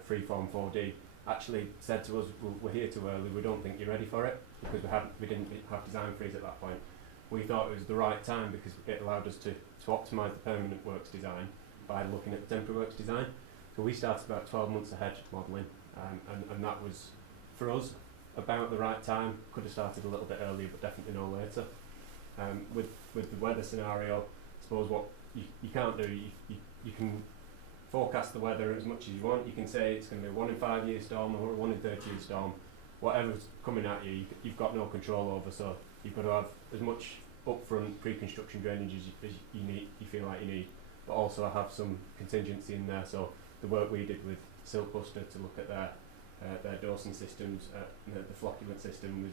Freeform 4D, actually said to us, we're here too early, we don't think you're ready for it, because we didn't have design freeze at that point. We thought it was the right time because it allowed us to optimise the permanent works design by looking at the temporary works design. So we started about 12 months ahead modelling, and that was, for us, about the right time. Could have started a little bit earlier, but definitely no later. With the weather scenario, I suppose what you can't do, you can forecast the weather as much as you want. You can say it's going to be a 1 in 5 year storm or a 1 in 30 year storm. Whatever's coming at you, you've got no control over, so you've got to have as much upfront pre-construction drainage as you need, you feel like you need, but also have some contingency in there. So the work we did with Silkbuster to look at their their dosing systems, the flocculant system was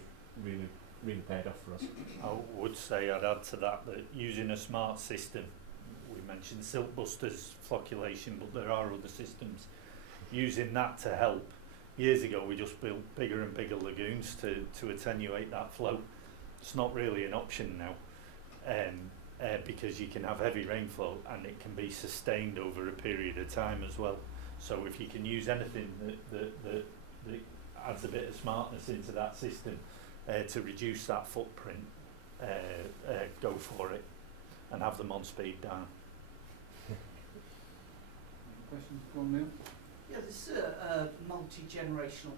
really paid off for us. I would say I'd add to that using a smart system, we mentioned siltbusters, flocculation, but there are other systems, using that to help. Years ago we just built bigger and bigger lagoons to attenuate that flow. It's not really an option now, because you can have heavy rainflow and it can be sustained over a period of time as well. So if you can use anything that adds a bit of smartness into that system to reduce that footprint, go for it and have them on speed down. Questions from Neil? Yeah, this is a multi-generational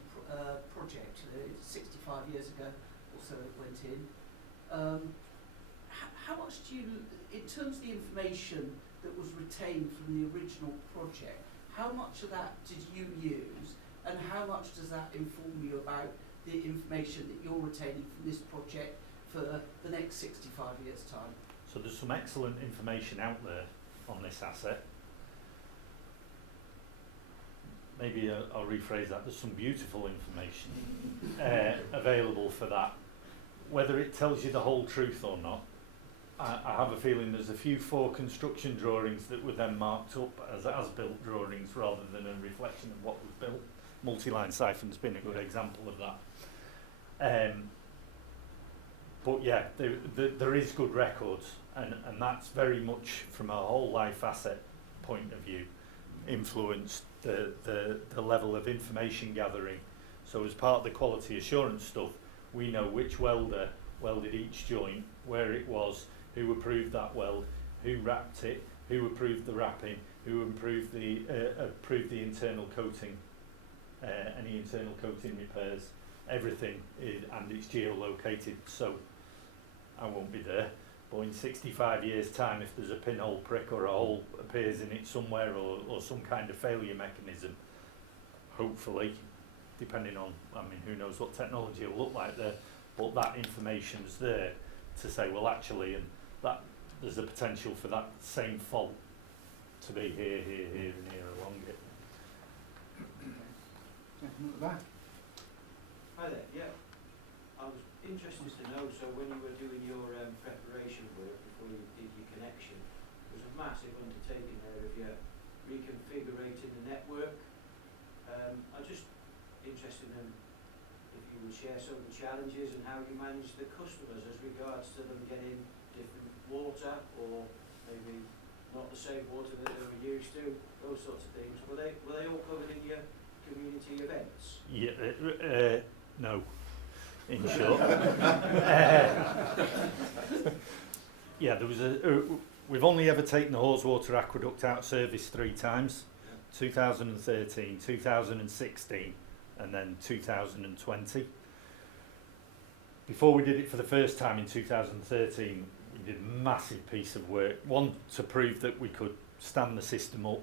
project. 65 years ago or so it went in. How much do you, in terms of the information that was retained from the original project, how much of that did you use, and how much does that inform you about the information that you're retaining from this project for the next 65 years' time? So there's some excellent information out there on this asset. Maybe I'll rephrase that. There's some beautiful information available for that. Whether it tells you the whole truth or not, I have a feeling there's a few construction drawings that were then marked up as as-built drawings rather than a reflection of what was built. Multiline Siphon's been a good example of that. But yeah, there is good records, and that's very much from a whole life asset point of view influenced the level of information gathering. So as part of the quality assurance stuff, we know which welder welded each joint, where it was, who approved that weld, who wrapped it, who approved the wrapping, who approved the internal coating, any internal coating repairs, everything is, and it's geolocated, so I won't be there. But in 65 years' time, if there's a pinhole prick or a hole appears in it somewhere, or some kind of failure mechanism, hopefully, depending on, I mean, who knows what technology will look like there, but that information's there to say, well, actually, and that there's a potential for that same fault to be here, here, here, and here along it. Gentleman at the back. Hi there, yeah. I was interested to know, so when you were doing your preparation work before you did your connection, there was a massive undertaking there of your reconfigurating the network. I'm just interested in if you would share some of the challenges and how you manage the customers as regards to them getting different water, or maybe not the same water that they were used to, those sorts of things. Were they all covered in your community events? Yeah, no, in short. Yeah, there was we've only ever taken the Haweswater Aqueduct out of service 3 times, 2013, 2016 and then 2020. Before we did it for the first time in 2013, we did a massive piece of work. One, to prove that we could stand the system up,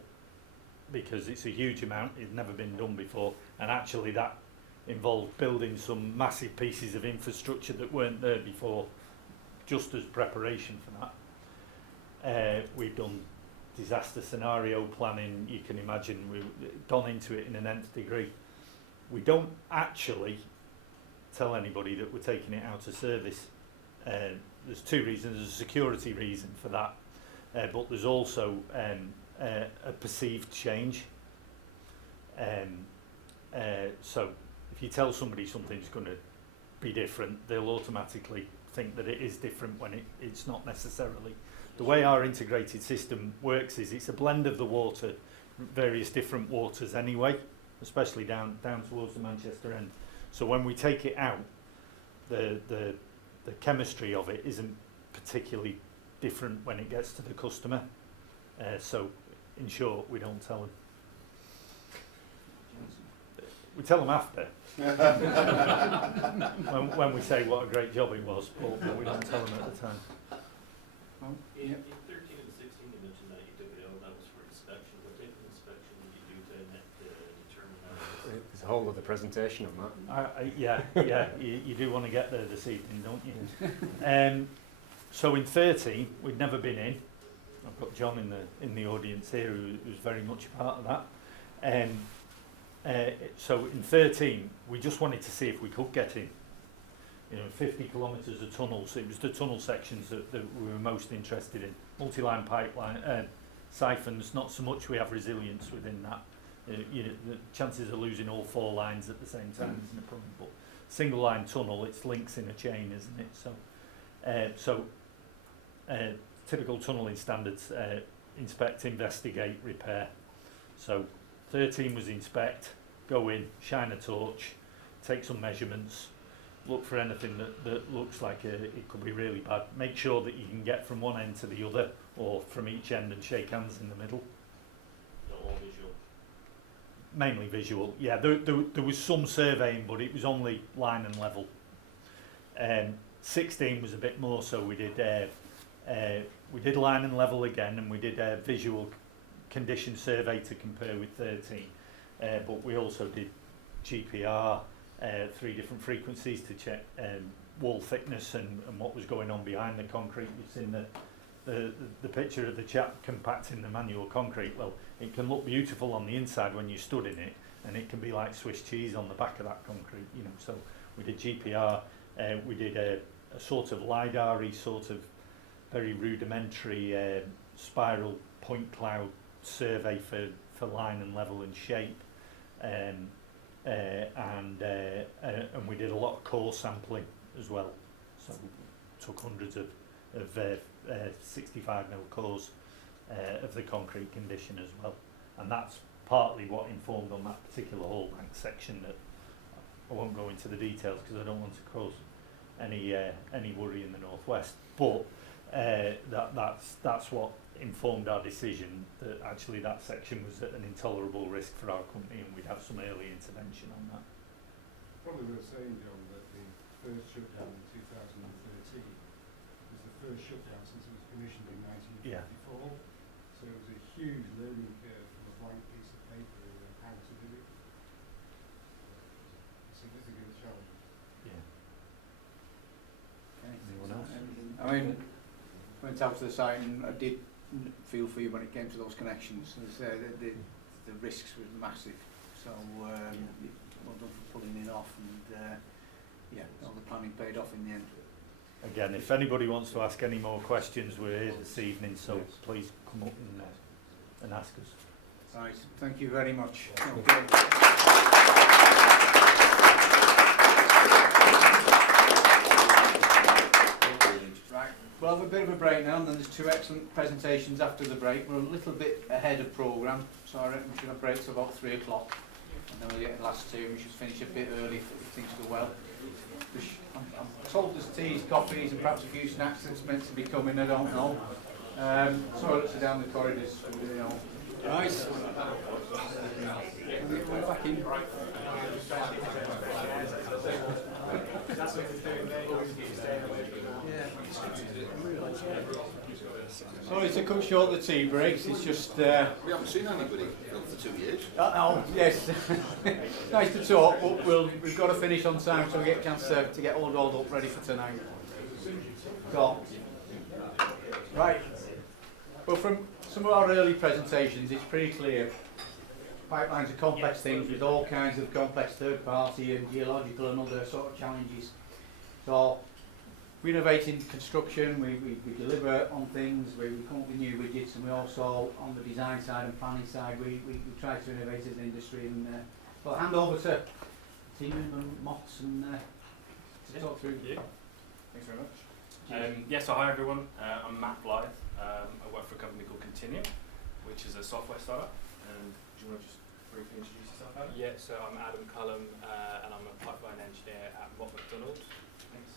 because it's a huge amount, it's never been done before, and actually that involved building some massive pieces of infrastructure that weren't there before, just as preparation for that. We've done disaster scenario planning, you can imagine, we've gone into it in an nth degree. We don't actually tell anybody that we're taking it out of service. There's 2 reasons. There's a security reason for that, but there's also a perceived change. So if you tell somebody something's going to be different, they'll automatically think that it is different when it's not necessarily. The way our integrated system works is it's a blend of the water, various different waters anyway, especially down towards the Manchester end. So when we take it out, the chemistry of it isn't particularly different when it gets to the customer. So in short, we don't tell them. We tell them after. when we say what a great job it was, but we don't tell them at the time. In 13 and 16 you mentioned that you took it out, that was for inspection. What type of inspection did you do to determine that? There's a whole other presentation on that. Yeah, you do want to get there this evening, don't you? So in 13, we'd never been in. I've got John in the audience here who's very much a part of that. so in 13, we just wanted to see if we could get in. 50 kilometres of tunnels. It was the tunnel sections that we were most interested in. Multiline pipeline, siphons, not so much. We have resilience within that. The chances of losing all 4 lines at the same time isn't a problem. But single line tunnel, it's links in a chain, isn't it? So, typical tunnelling standards: inspect, investigate, repair. So 13 was inspect, go in, shine a torch, take some measurements, look for anything that looks like it could be really bad. Make sure that you can get from one end to the other, or from each end, and shake hands in the middle. All visual. Mainly visual, yeah. There was some surveying, but it was only line and level. 16 was a bit more, so we did line and level again, and we did a visual condition survey to compare with 13. But we also did GPR, 3 different frequencies to check wall thickness and what was going on behind the concrete. You've seen the picture of the chap compacting the manual concrete. Well, it can look beautiful on the inside when you stood in it, and it can be like Swiss cheese on the back of that concrete. So we did GPR. We did a sort of LiDAR-y, sort of very rudimentary spiral point cloud survey for line and level and shape. And we did a lot of core sampling as well. So we took hundreds of 65 mil cores of the concrete condition as well. And that's partly what informed on that particular Hallbank section. That I won't go into the details because I don't want to cause any worry in the northwest. But that's what informed our decision that actually that section was at an intolerable risk for our company, and we'd have some early intervention on that. Probably worth saying, John, that the first shutdown in 2013 was the first shutdown since it was commissioned in 1954. Yeah. So it was a huge learning curve from a blank piece of paper and how to do it. A significant challenge. Yeah. Okay. Anyone else? I mean, went out to the site and I did feel for you when it came to those connections. The risks were massive. So well done for pulling it off, and all the planning paid off in the end. Again, if anybody wants to ask any more questions, we're here this evening, so please come up and ask us. Right, thank you very much. Right, we'll have a bit of a break now, and then there's 2 excellent presentations after the break. We're a little bit ahead of programme, so I reckon we should have breaks about 3 o'clock, and then we'll get the last 2. We should finish a bit early if things go well. I'm told there's teas, coffees, and perhaps a few snacks that's meant to be coming, I don't know. Toilets are down the corridors, Right. We're back in. Sorry to cut short the tea breaks, it's just... we haven't seen anybody for 2 years. Oh, yes. Nice to talk, but we've got to finish on time so we get a chance to get all rolled up ready for tonight. So, right. Well, from some of our early presentations, it's pretty clear pipelines are complex things with all kinds of complex third-party and geological and other sort of challenges. So, we innovate in construction, we deliver on things, we come up with new widgets, and we also, on the design side and planning side, we try to innovate as an industry. And I'll hand over to Continuum and Mott and to talk through. Yeah. Thanks very much. So hi everyone, I'm Matt Blythe. I work for a company called Continuum, which is a software startup. Do you want to just briefly introduce yourself, Adam? Yeah, so I'm Adam Cullum, and I'm a pipeline engineer at Mott Macdonald. Thanks.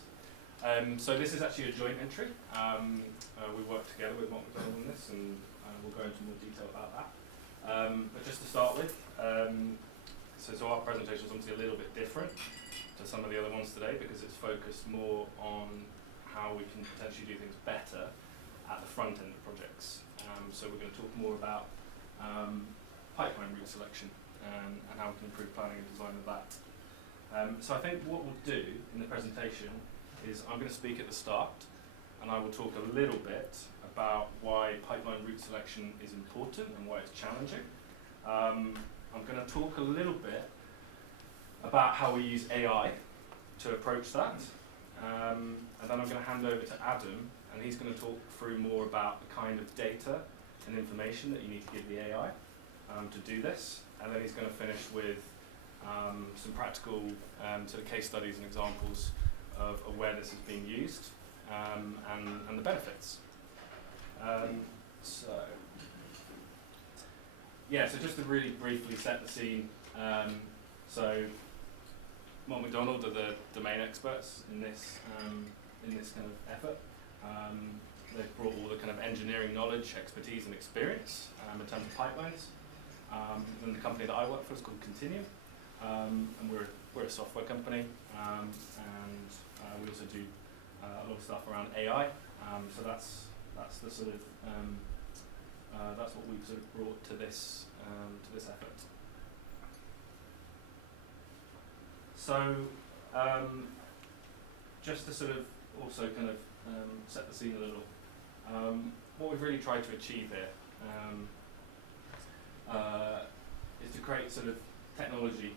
So this is actually a joint entry. We work together with Mott Macdonald on this, and we'll go into more detail about that. But just to start with, so our presentation is obviously a little bit different to some of the other ones today because it's focused more on how we can potentially do things better at the front end of projects. So we're going to talk more about pipeline route selection and how we can improve planning and design of that. So I think what we'll do in the presentation is I'm going to speak at the start, and I will talk a little bit about why pipeline route selection is important and why it's challenging. I'm going to talk a little bit about how we use AI to approach that, and then I'm going to hand over to Adam, and he's going to talk through more about the kind of data and information that you need to give the AI to do this, and then he's going to finish with some practical sort of case studies and examples of where this is being used and the benefits. So just to really briefly set the scene, so Mott Macdonald are the domain experts in this kind of effort. They've brought all the kind of engineering knowledge, expertise and experience in terms of pipelines. And the company that I work for is called Continuum, and we're a software company, and we also do a lot of stuff around AI. So that's the sort of that's what we've sort of brought to this effort. So just to sort of also kind of set the scene a little, what we've really tried to achieve here is to create sort of technology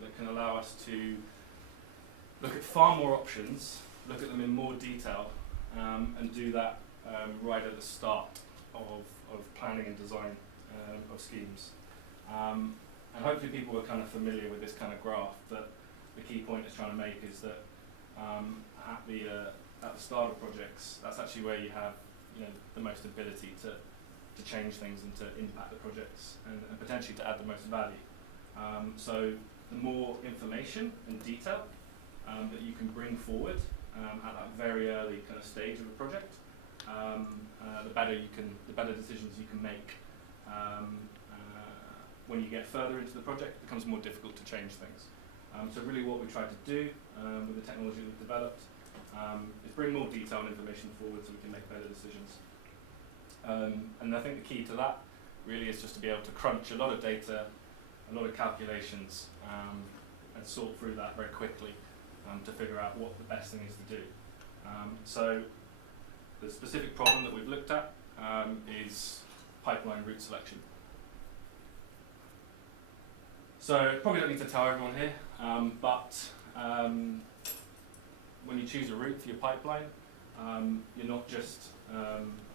that can allow us to look at far more options, look at them in more detail, and do that right at the start of planning and design of schemes. And hopefully people are kind of familiar with this kind of graph, that the key point it's trying to make is that at the start of projects, that's actually where you have the most ability to change things and to impact the projects and potentially to add the most value. So the more information and detail that you can bring forward at that very early kind of stage of a project, the better decisions you can make. When you get further into the project, it becomes more difficult to change things. So really what we try to do with the technology we've developed is bring more detail and information forward so we can make better decisions. And I think the key to that really is just to be able to crunch a lot of data, a lot of calculations, and sort through that very quickly to figure out what the best thing is to do. So the specific problem that we've looked at is pipeline route selection. So probably don't need to tell everyone here, but when you choose a route for your pipeline, you're not just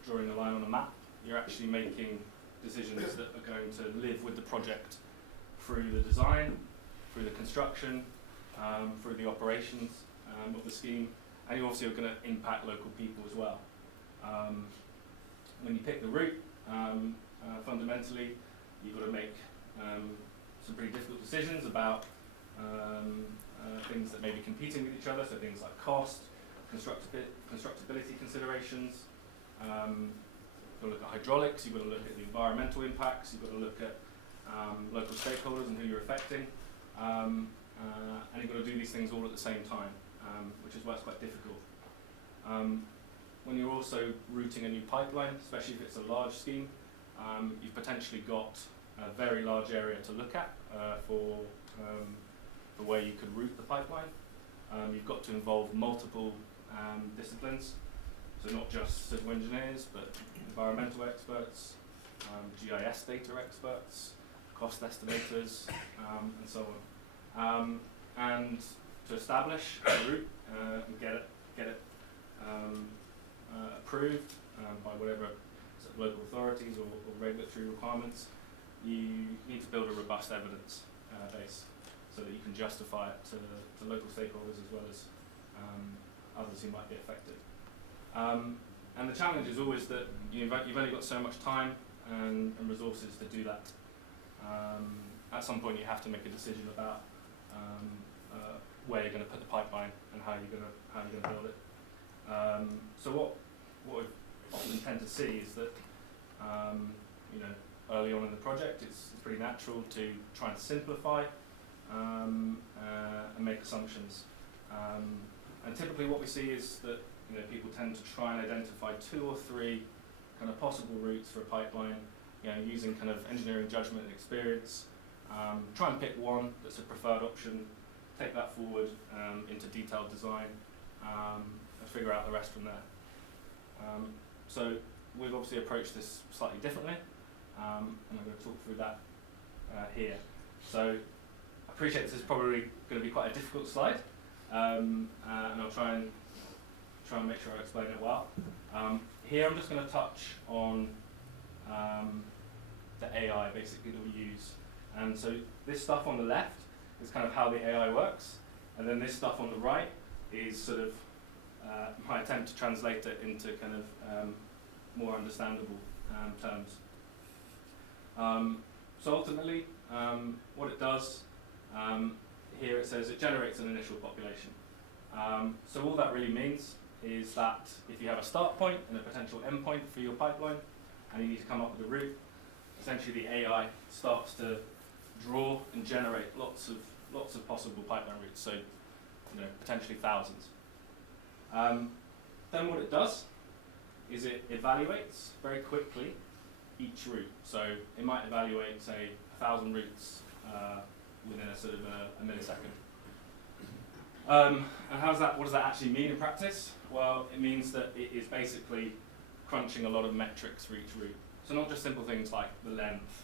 drawing a line on a map, you're actually making decisions that are going to live with the project through the design, through the construction, through the operations of the scheme, and you also are going to impact local people as well. When you pick the route, fundamentally, you've got to make some pretty difficult decisions about things that may be competing with each other, so things like cost, constructability considerations. You've got to look at hydraulics, you've got to look at the environmental impacts, you've got to look at local stakeholders and who you're affecting, and you've got to do these things all at the same time, which is why it's quite difficult. When you're also routing a new pipeline, especially if it's a large scheme, you've potentially got a very large area to look at for where you could route the pipeline. You've got to involve multiple disciplines, so not just civil engineers, but environmental experts, GIS data experts, cost estimators, and so on. And to establish a route and get it approved by whatever sort of local authorities or regulatory requirements, you need to build a robust evidence base so that you can justify it to local stakeholders as well as others who might be affected. And the challenge is always that you've only got so much time and resources to do that. At some point you have to make a decision about where you're going to put the pipeline and how you're going to build it. So what we often tend to see is that early on in the project it's pretty natural to try and simplify and make assumptions. And typically what we see is that people tend to try and identify 2 or 3 kind of possible routes for a pipeline, using kind of engineering judgment and experience. Try and pick one that's a preferred option, take that forward into detailed design, and figure out the rest from there. So we've obviously approached this slightly differently, and I'm going to talk through that here. So I appreciate this is probably going to be quite a difficult slide, and I'll try and make sure I explain it well. Here I'm just going to touch on the AI basically that we use. And so this stuff on the left is kind of how the AI works, and then this stuff on the right is sort of my attempt to translate it into kind of more understandable terms. So ultimately, what it does, here it says it generates an initial population. So all that really means is that if you have a start point and a potential end point for your pipeline, and you need to come up with a route, essentially the AI starts to draw and generate lots of possible pipeline routes. So, potentially thousands. Then what it does is it evaluates very quickly each route. So it might evaluate, say, 1,000 routes within a sort of a millisecond. And what does that actually mean in practice? Well, it means that it is basically crunching a lot of metrics for each route. So not just simple things like the length,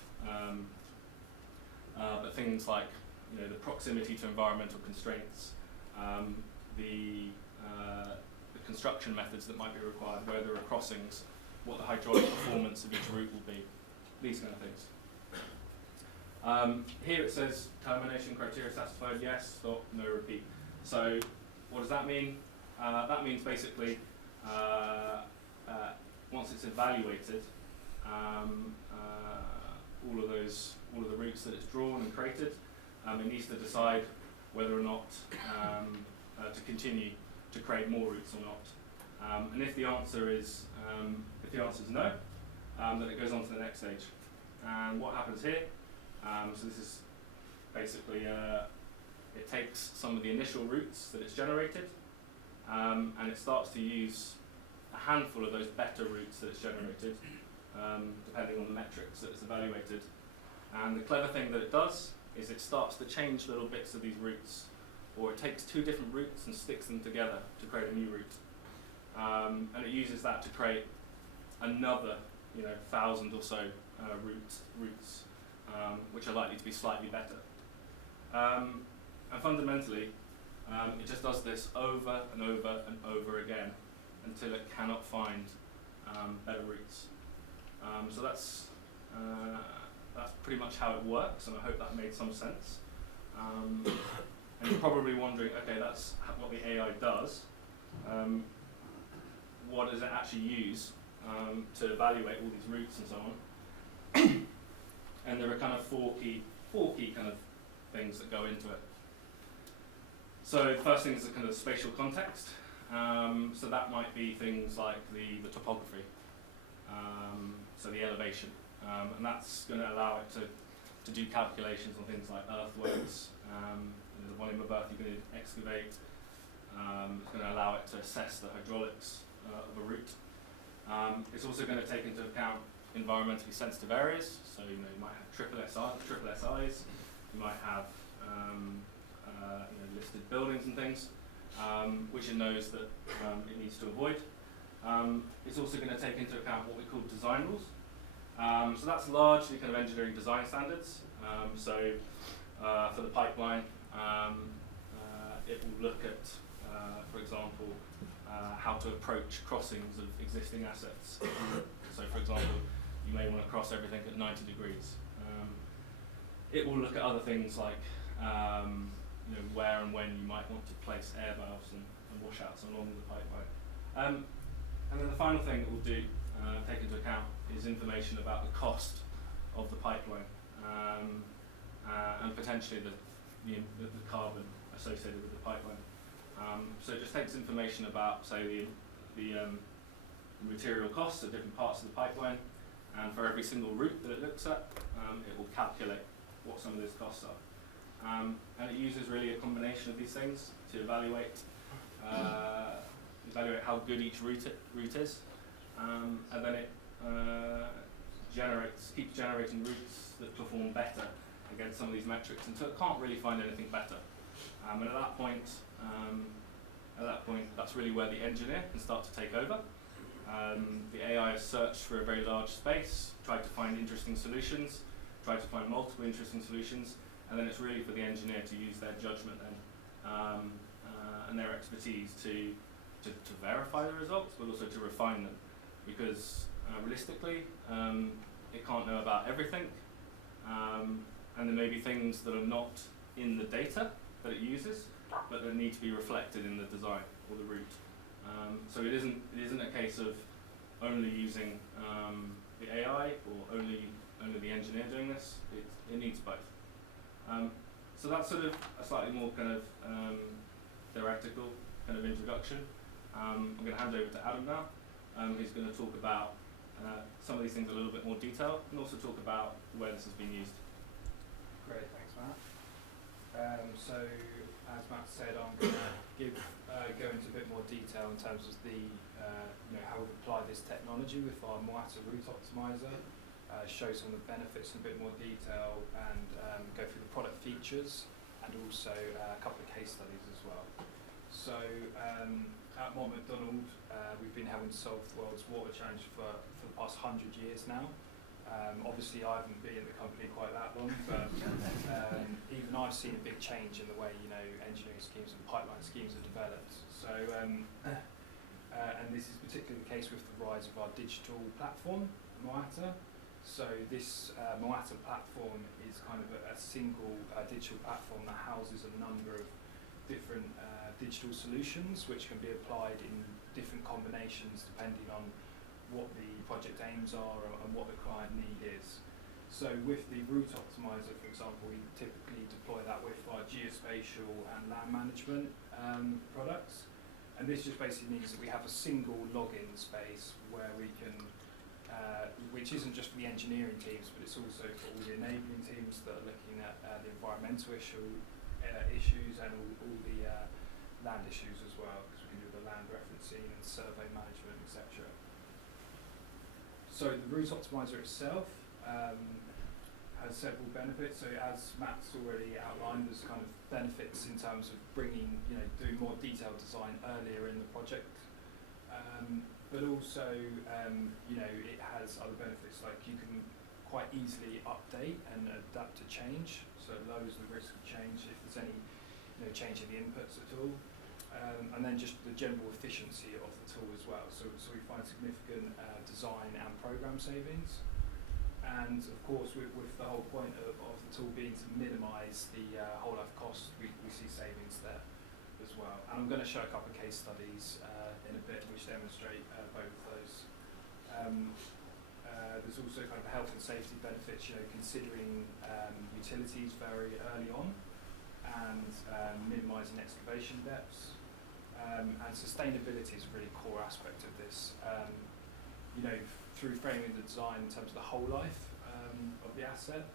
but things like the proximity to environmental constraints, the construction methods that might be required, where there are crossings, what the hydraulic performance of each route will be, these kind of things. Here it says termination criteria satisfied, yes, stop, no repeat. So what does that mean? That means basically once it's evaluated, all of the routes that it's drawn and created, it needs to decide whether or not to continue to create more routes or not. And if the answer is no, then it goes on to the next stage. And what happens here? So this is basically it takes some of the initial routes that it's generated, and it starts to use a handful of those better routes that it's generated, depending on the metrics that it's evaluated. And the clever thing that it does is it starts to change little bits of these routes, or it takes two different routes and sticks them together to create a new route. And it uses that to create another 1,000 or so routes, which are likely to be slightly better. And fundamentally, it just does this over and over and over again until it cannot find better routes. So that's pretty much how it works, and I hope that made some sense. And you're probably wondering, okay, that's what the AI does. What does it actually use to evaluate all these routes and so on? And there are kind of four key kind of things that go into it. So the first thing is the kind of spatial context. So that might be things like the topography, so the elevation, and that's going to allow it to do calculations on things like earthworks, the volume of earth you're going to excavate. It's going to allow it to assess the hydraulics of a route. It's also going to take into account environmentally sensitive areas. So you might have triple SIs, you might have listed buildings and things, which it knows that it needs to avoid. It's also going to take into account what we call design rules. So that's largely kind of engineering design standards. So for the pipeline, it will look at, for example, how to approach crossings of existing assets. So for example, you may want to cross everything at 90 degrees. It will look at other things like where and when you might want to place air valves and washouts along the pipeline. And then the final thing it will do, take into account, is information about the cost of the pipeline and potentially the carbon associated with the pipeline. So it just takes information about, say, the material costs of different parts of the pipeline, and for every single route that it looks at, it will calculate what some of those costs are. And it uses really a combination of these things to evaluate how good each route is, and then it keeps generating routes that perform better against some of these metrics until it can't really find anything better. And at that point, that's really where the engineer can start to take over. The AI has searched for a very large space, tried to find interesting solutions, tried to find multiple interesting solutions, and then it's really for the engineer to use their judgment then, and their expertise to verify the results, but also to refine them, because realistically, it can't know about everything, and there may be things that are not in the data that it uses, but that need to be reflected in the design or the route. So it isn't a case of only using the AI or only the engineer doing this. It needs both. So that's sort of a slightly more kind of theoretical kind of introduction. I'm going to hand over to Adam now. He's going to talk about some of these things in a little bit more detail, and also talk about where this has been used. Great, thanks Matt. So as Matt said, I'm going to go into a bit more detail in terms of the how we apply this technology with our Moata route optimizer, show some of the benefits in a bit more detail, and go through the product features, and also a couple of case studies as well. So at Mott Macdonald, we've been having to solve the world's water challenge for the past 100 years now. Obviously I haven't been in the company quite that long, but even I've seen a big change in the way engineering schemes and pipeline schemes are developed. So and this is particularly the case with the rise of our digital platform, Moata. So this Moata platform is kind of a single digital platform that houses a number of different digital solutions which can be applied in different combinations depending on what the project aims are and what the client need is. So with the route optimizer, for example, we typically deploy that with our geospatial and land management products. And this just basically means that we have a single login space where we can, which isn't just for the engineering teams, but it's also for all the enabling teams that are looking at the environmental issues and all the land issues as well, because we can do the land referencing and survey management, etc. So the route optimizer itself has several benefits. So as Matt's already outlined, there's kind of benefits in terms of bringing, doing more detailed design earlier in the project. But also, it has other benefits, like you can quite easily update and adapt to change, so it lowers the risk of change if there's any change in the inputs at all. And then just the general efficiency of the tool as well. So we find significant design and program savings. And of course, with the whole point of the tool being to minimise the whole life cost, we see savings there as well. And I'm going to show a couple of case studies in a bit which demonstrate both of those. There's also kind of health and safety benefits, considering utilities very early on, and minimising excavation depths. And sustainability is a really core aspect of this. Through framing the design in terms of the whole life of the asset,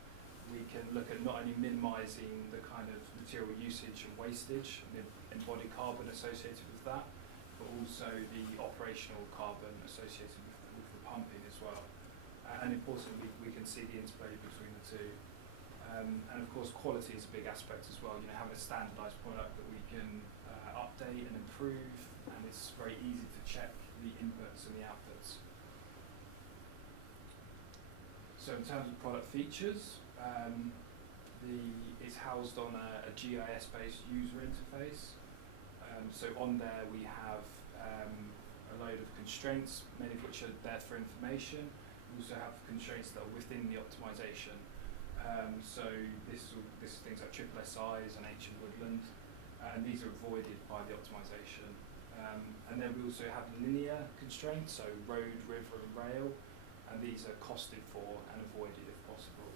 we can look at not only minimising the kind of material usage and wastage and the embodied carbon associated with that, but also the operational carbon associated with the pumping as well. And importantly, we can see the interplay between the two. And of course, quality is a big aspect as well. Having a standardised product that we can update and improve, and it's very easy to check the inputs and the outputs. So in terms of product features, it's housed on a GIS-based user interface. So on there we have a load of constraints, many of which are there for information. We also have constraints that are within the optimization. So this is things like triple SIs and ancient woodland, and these are avoided by the optimization. And then we also have linear constraints, so road, river and rail, and these are costed for and avoided if possible.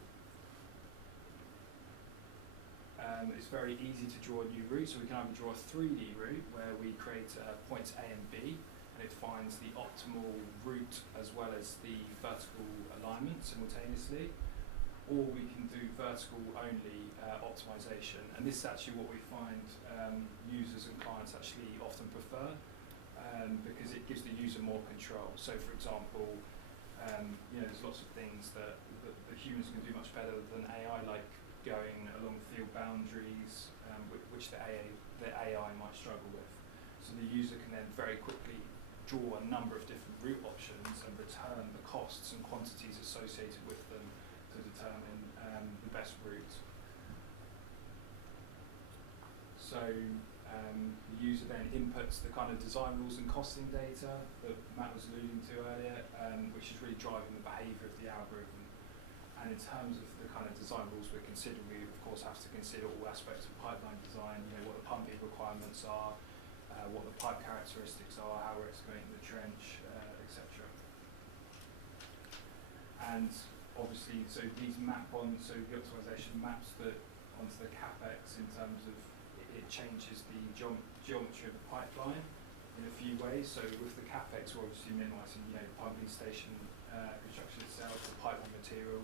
It's very easy to draw a new route, so we can either draw a 3D route where we create points A and B, and it finds the optimal route as well as the vertical alignment simultaneously, or we can do vertical only optimization, and this is actually what we find users and clients actually often prefer, because it gives the user more control. So for example, there's lots of things that humans can do much better than AI, like going along field boundaries, which the AI might struggle with. So the user can then very quickly draw a number of different route options and return the costs and quantities associated with them to determine the best route. So the user then inputs the kind of design rules and costing data that Matt was alluding to earlier, which is really driving the behaviour of the algorithm. And in terms of the kind of design rules we're considering, we of course have to consider all aspects of pipeline design, what the pumping requirements are, what the pipe characteristics are, how we're excavating the trench, etc. And obviously, so these so the optimisation maps onto the capex in terms of it changes the geometry of the pipeline in a few ways. So with the capex, we're obviously minimising, the pumping station construction itself, the pipeline material,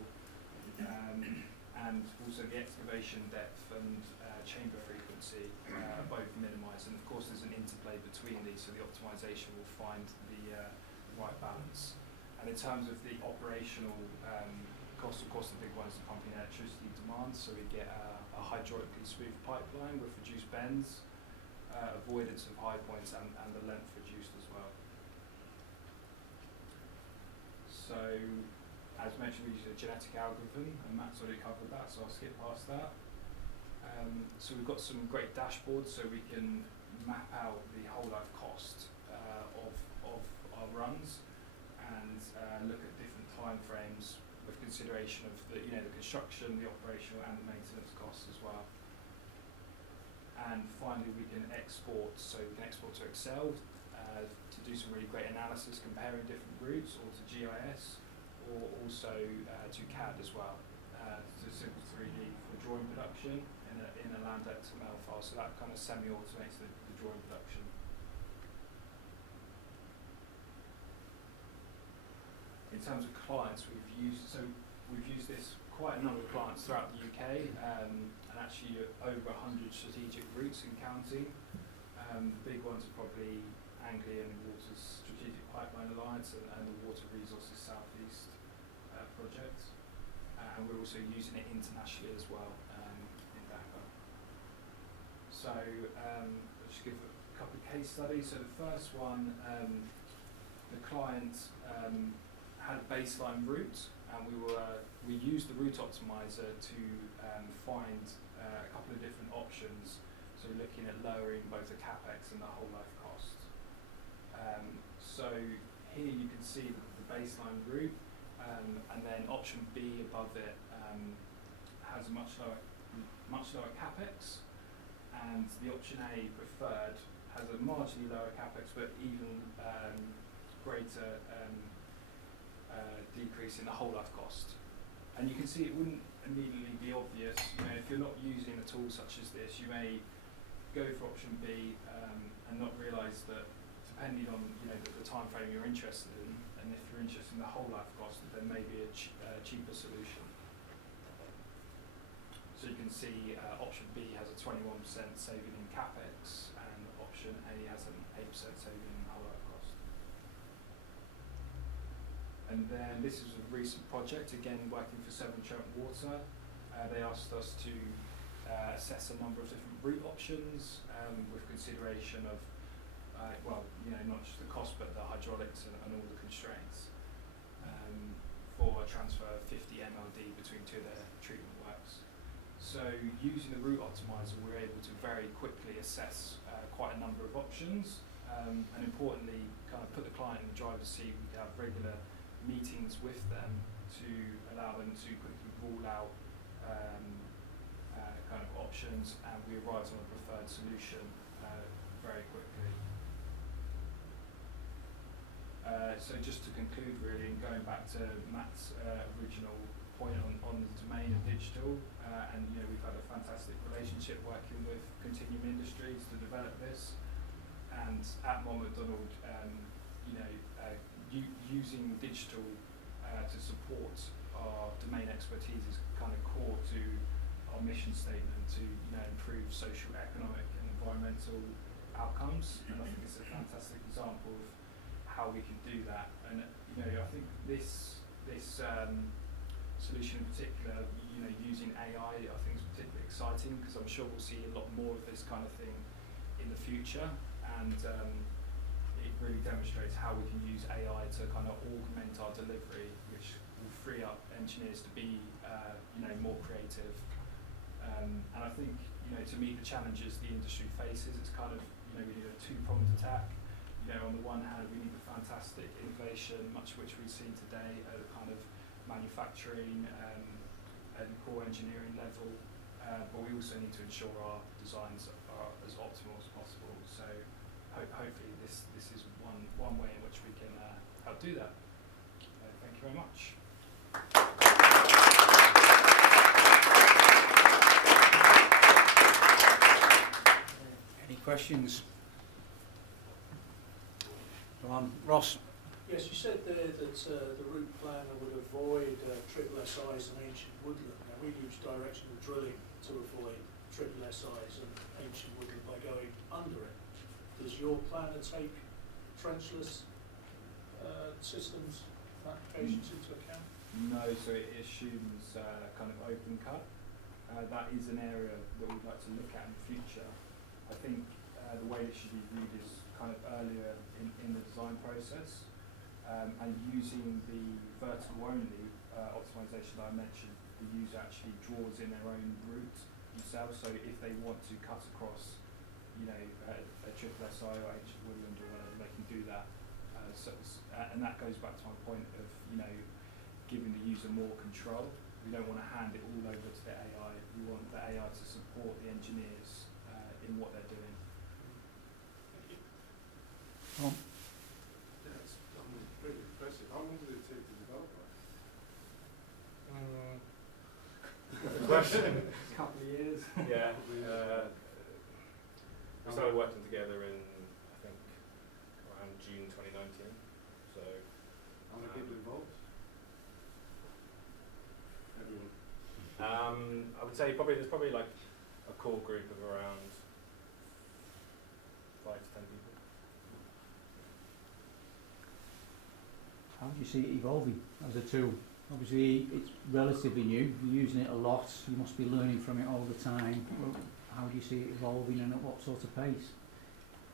and also the excavation depth and chamber frequency, both minimised. And of course, there's an interplay between these, so the optimisation will find the right balance. And in terms of the operational cost, of course, the big one is the pumping electricity demand. So we get a hydraulically smooth pipeline with reduced bends, avoidance of high points, and the length reduced as well. So, as mentioned, we use a genetic algorithm, and Matt's already covered that, so I'll skip past that. So we've got some great dashboards, so we can map out the whole life cost of our runs, and look at different time frames with consideration of the construction, the operational, and the maintenance costs as well. And finally, we can export. So we can export to Excel to do some really great analysis, comparing different routes, or to GIS, or also to CAD as well, to simple 3D for drawing production in a land XML file. So that kind of semi-automates the drawing production. In terms of clients, we've used this quite a number of clients throughout the UK, and actually over 100 strategic routes in counting. The big ones are probably Anglian Water's Strategic Pipeline Alliance and the Water Resources South East project. And we're also using it internationally as well in Dhaka. So I'll just give a couple of case studies. So the first one, the client had a baseline route, and we used the route optimizer to find a couple of different options. So we're looking at lowering both the capex and the whole life cost. So here you can see the baseline route, and then option B above it has a much lower capex, and the option A preferred has a marginally lower capex, but even greater decrease in the whole life cost. And you can see it wouldn't immediately be obvious. If you're not using a tool such as this, you may go for option B and not realise that, depending on the time frame you're interested in, and if you're interested in the whole life cost, there may be a cheaper solution. So you can see option B has a 21% saving in capex, and option A has an 8% saving in whole life cost. And then this is a recent project, again working for Severn Trent Water. They asked us to assess a number of different route options with consideration of, not just the cost, but the hydraulics and all the constraints for a transfer of 50 MLD between two of their treatment works. So using the route optimizer, we're able to very quickly assess quite a number of options, and importantly, kind of put the client in the driver's seat. We have regular meetings with them to allow them to quickly rule out kind of options, and we arrived on a preferred solution very quickly. So just to conclude really, and going back to Matt's original point on the domain of digital, and we've had a fantastic relationship working with Continuum Industries to develop this, and at Macdonald, using digital to support our domain expertise is kind of core to our mission statement to improve social, economic and environmental outcomes, and I think it's a fantastic example of how we can do that. And I think this solution in particular, using AI, I think is particularly exciting, because I'm sure we'll see a lot more of this kind of thing in the future, and it really demonstrates how we can use AI to kind of augment our delivery, which will free up engineers to be more creative And I think, to meet the challenges the industry faces, it's kind of, we need a two-pronged attack. On the one hand, we need the fantastic innovation, much of which we've seen today at a kind of manufacturing and core engineering level, but we also need to ensure our designs are as optimal as possible. So hopefully this is one way in which we can help do that. Thank you very much. Any questions? Go on, Ross. Yes, you said there that the route planner would avoid triple SIs and ancient woodland. Now we use directional drilling to avoid triple SIs and ancient woodland by going under it. Does your planner take trenchless systems applications into account? No, so it assumes kind of open cut. That is an area that we'd like to look at in the future. I think the way it should be viewed is kind of earlier in the design process, and using the vertical only optimization that I mentioned, the user actually draws in their own route themselves. So if they want to cut across, a triple SI or ancient woodland or whatever, they can do that. And that goes back to my point of giving the user more control. We don't want to hand it all over to the AI. We want the AI to support the engineers in what they're doing. That's pretty impressive. How long did it take to develop that? Question. A couple of years. Yeah. We started working together in, I think, around June 2019. So. How many people involved? Everyone. I would say there's probably like a core group of around 5 to 10 people. How do you see it evolving as a tool? Obviously, it's relatively new. You're using it a lot. You must be learning from it all the time. How do you see it evolving, and at what sort of pace?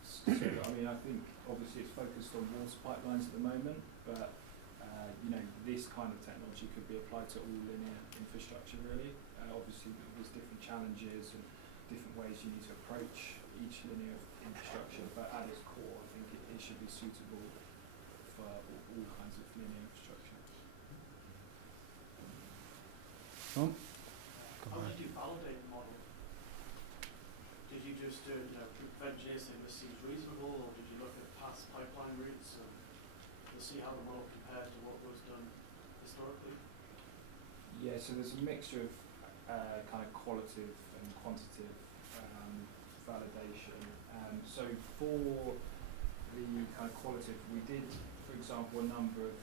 So, I think obviously it's focused on water pipelines at the moment, but this kind of technology could be applied to all linear infrastructure really. Obviously there's different challenges and different ways you need to approach each linear infrastructure, but at its core I think it should be suitable for all kinds of linear infrastructure. How did you validate the model? Did you just do engineers saying this seems reasonable, or did you look at past pipeline routes and see how the model compared to what was done historically? Yeah, so there's a mixture of kind of qualitative and quantitative validation. So for the kind of qualitative, we did, for example, a number of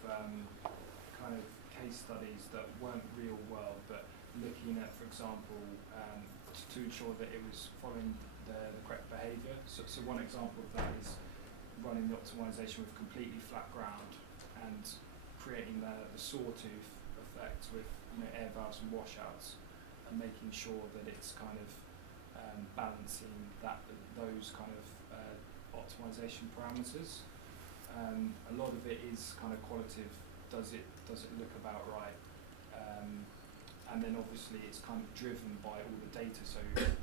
kind of case studies that weren't real world, but looking at, for example, to ensure that it was following the correct behaviour. So one example of that is running the optimisation with completely flat ground and creating the sawtooth effect with air valves and washouts, and making sure that it's kind of balancing those kind of optimisation parameters. A lot of it is kind of qualitative. Does it look about right? And then obviously it's kind of driven by all the data. So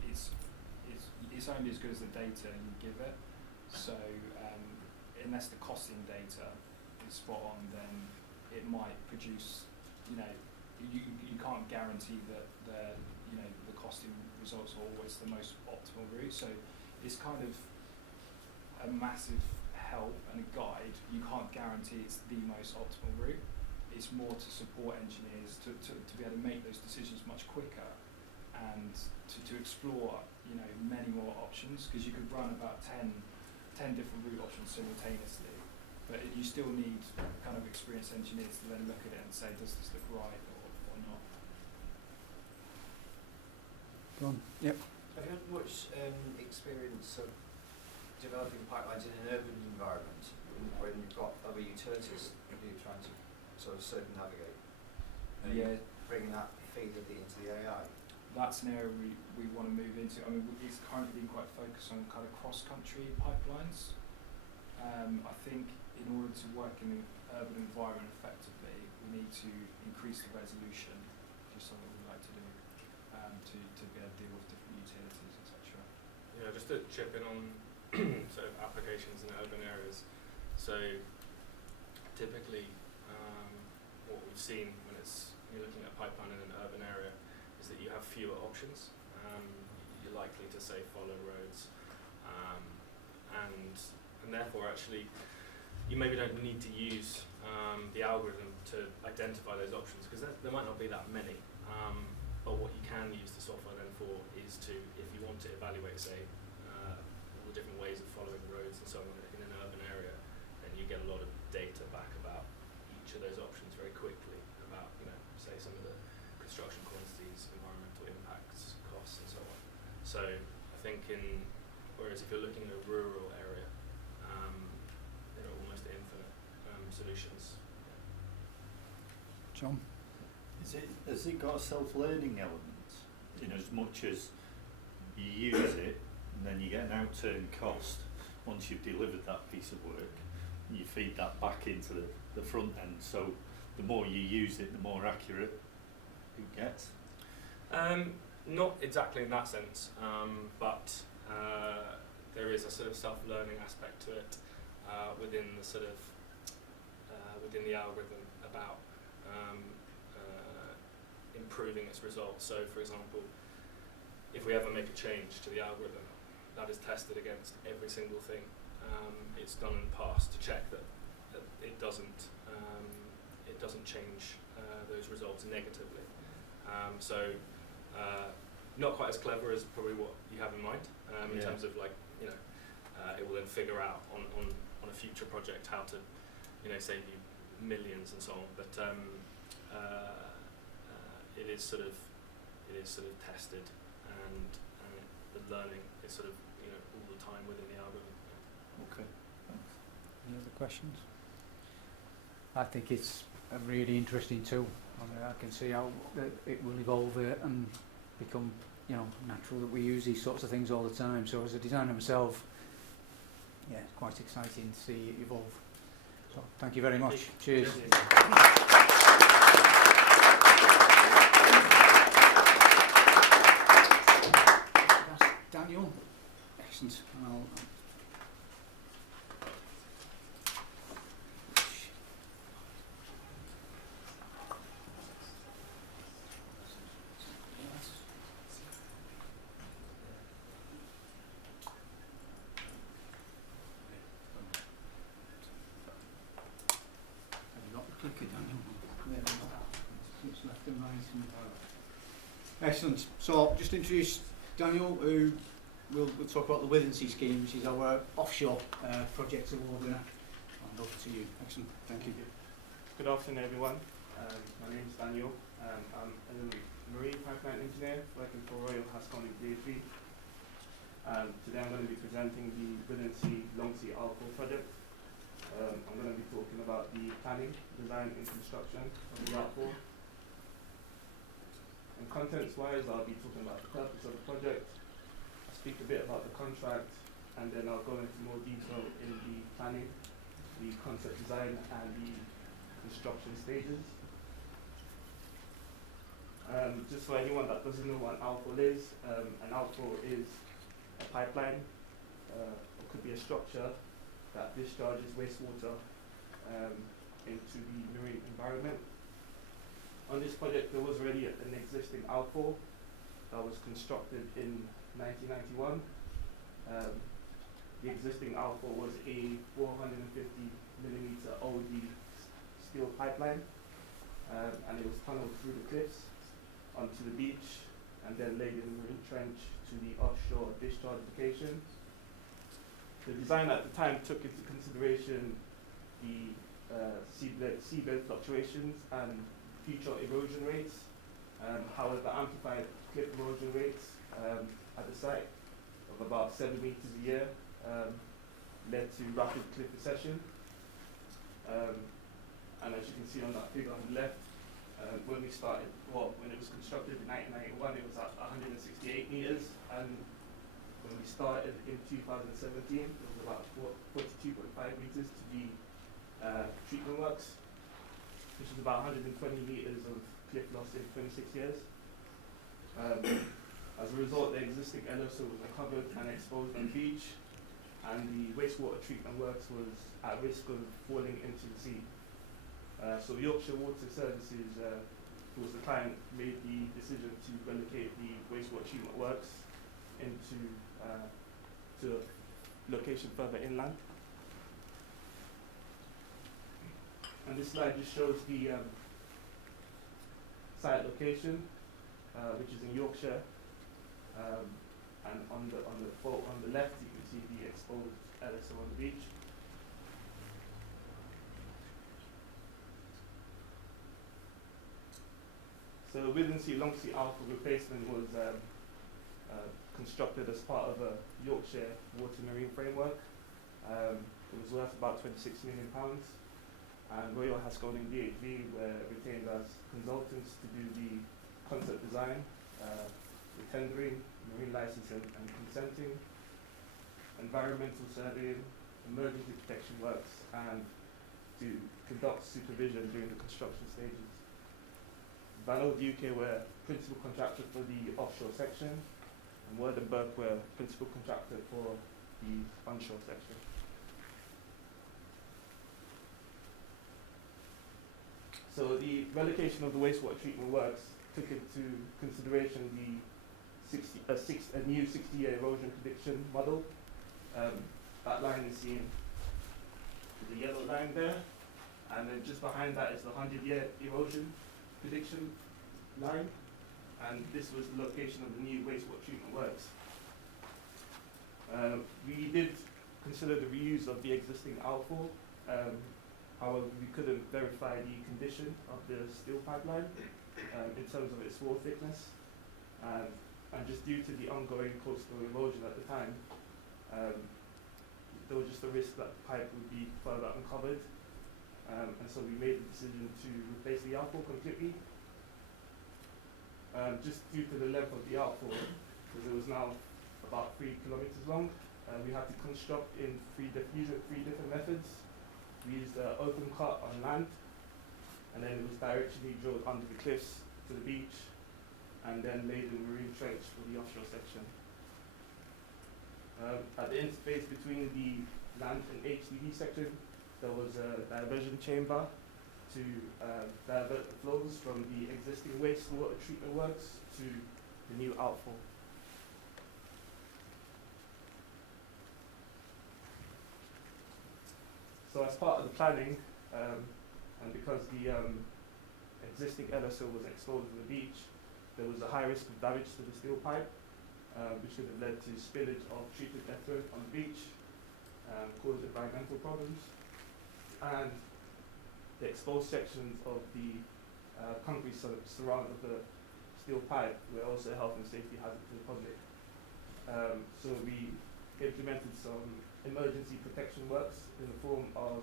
it's only as good as the data you give it. So unless the costing data is spot on, then it might produce, you can't guarantee that the costing results are always the most optimal route. So it's kind of a massive help and a guide. You can't guarantee it's the most optimal route. It's more to support engineers to be able to make those decisions much quicker, and to explore many more options, because you could run about 10 different route options simultaneously, but you still need kind of experienced engineers to then look at it and say, does this look right or not? Go on. Yep. Have you had much experience of developing pipelines in an urban environment when you've got other utilities you're trying to sort of circumnavigate? Yeah. Bringing that feed into the AI? That's an area we want to move into. I mean, it's currently been quite focused on kind of cross-country pipelines. I think in order to work in an urban environment effectively, we need to increase the resolution, which is something we'd like to do, to be able to just to chip in on sort of applications in urban areas. So typically, what we've seen when you're looking at pipeline in an urban area is that you have fewer options. You're likely to say follow roads, and therefore actually you maybe don't need to use the algorithm to identify those options, because there might not be that many. But what you can use the software then for is to, if you want to evaluate, say, all the different ways of following roads and so on in an urban area, then you get a lot of data back about each of those options very quickly, about, say, some of the construction quantities, environmental impacts, costs and so on. So I think whereas if you're looking at a rural area, there are almost infinite solutions. John? Has it got a self-learning element in as much as you use it and then you get an outturn cost once you've delivered that piece of work, you feed that back into the front end, so the more you use it, the more accurate it gets? Not exactly in that sense, but there is a sort of self-learning aspect to it within the sort of within the algorithm about improving its results. So, for example, if we ever make a change to the algorithm, that is tested against every single thing. It's done in the past to check that it doesn't change those results negatively. Not quite as clever as probably what you have in mind in terms of it will then figure out on a future project how to save you millions and so on. But it is sort of tested, and the learning is sort of all the time within the algorithm. Okay, thanks. Any other questions? I think it's a really interesting tool. I can see how it will evolve and become natural that we use these sorts of things all the time. So as a designer myself, it's quite exciting to see it evolve. So thank you very much. Cheers. That's Daniel. Excellent. Excellent. So just introduce Daniel, who we'll talk about the Withernsea scheme, which is our offshore project award winner. And over to you. Excellent. Thank you. Good afternoon, everyone. My name is Daniel. I'm a marine pipeline engineer working for Royal HaskoningDHV. Today I'm going to be presenting the Withernsea Longsea Outfall project. I'm going to be talking about the planning, design and construction of the Outfall. And contents-wise, I'll be talking about the purpose of the project, I'll speak a bit about the contract, and then I'll go into more detail in the planning, the concept design and the construction stages. Just for anyone that doesn't know what an outfall is, an outfall is a pipeline. It could be a structure that discharges wastewater into the marine environment. On this project, there was already an existing outfall that was constructed in 1991. The existing outfall was a 450mm OD steel pipeline, and it was tunneled through the cliffs onto the beach and then laid in the marine trench to the offshore discharge location. The design at the time took into consideration the seabed fluctuations and future erosion rates. However, amplified cliff erosion rates at the site of about 7 meters a year led to rapid cliff recession. And as you can see on that figure on the left, when it was constructed in 1991, it was at 168 meters, and when we started in 2017, it was about 42.5 meters to the treatment works, which is about 120 meters of cliff loss in 26 years. As a a result, the existing LSO was uncovered and exposed on the beach, and the wastewater treatment works was at risk of falling into the sea. So Yorkshire Water Services, who was the client, made the decision to relocate the wastewater treatment works into to a location further inland. And this slide just shows the site location, which is in Yorkshire. And on the left, you can see the exposed LSO on the beach. So Withernsea Longsea Alpha replacement was constructed as part of a Yorkshire Water Marine framework. It was worth about £26 million, and Royal HaskoningDHV were retained as consultants to do the concept design, the tendering, marine licensing and consenting, environmental surveying, emergency protection works, and to conduct supervision during the construction stages. Bentley UK were principal contractor for the offshore section, and Oord and Burke were principal contractor for the onshore section. So the relocation of the wastewater treatment works took into consideration the a new 60-year erosion prediction model. That line is seen with the yellow line there, and then just behind that is the 100-year erosion prediction line, and this was the location of the new wastewater treatment works. We did consider the reuse of the existing outfall. However, we couldn't verify the condition of the steel pipeline in terms of its wall thickness, and just due to the ongoing coastal erosion at the time, there was just a risk that the pipe would be further uncovered, and so we made the decision to replace the outfall completely. Just due to the length of the outfall, because it was now about 3 kilometers long, we had to construct in using three different methods. We used open cut on land, and then it was directly drilled under the cliffs to the beach, and then laid in marine trench for the offshore section. At the interface between the land and HDD section, there was a diversion chamber to divert the flows from the existing wastewater treatment works to the new outfall. So as part of the planning, and because the existing LSO was exposed to the beach, there was a high risk of damage to the steel pipe, which could have led to spillage of treated effluent on the beach, caused environmental problems, and the exposed sections of the concrete surrounding the steel pipe were also a health and safety hazard to the public. So we implemented some emergency protection works in the form of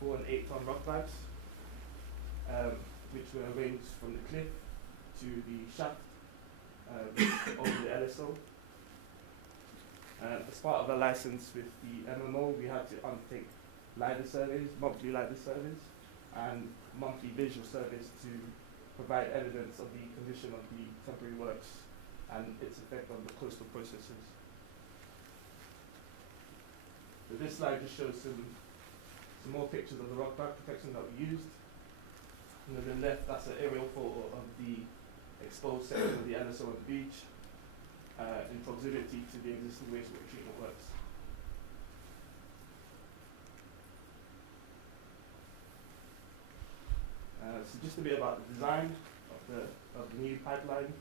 4 and 8 ton rock slabs, which were arranged from the cliff to the shaft over the LSO. As part of a license with the MMO, we had to undertake LiDAR surveys, monthly LiDAR surveys, and monthly visual surveys to provide evidence of the condition of the temporary works and its effect on the coastal processes. So this slide just shows some more pictures of the rock back protection that we used. And on the left, that's an aerial photo of the exposed section of the LSO on the beach in proximity to the existing wastewater treatment works. So just a bit about the design of the new pipeline.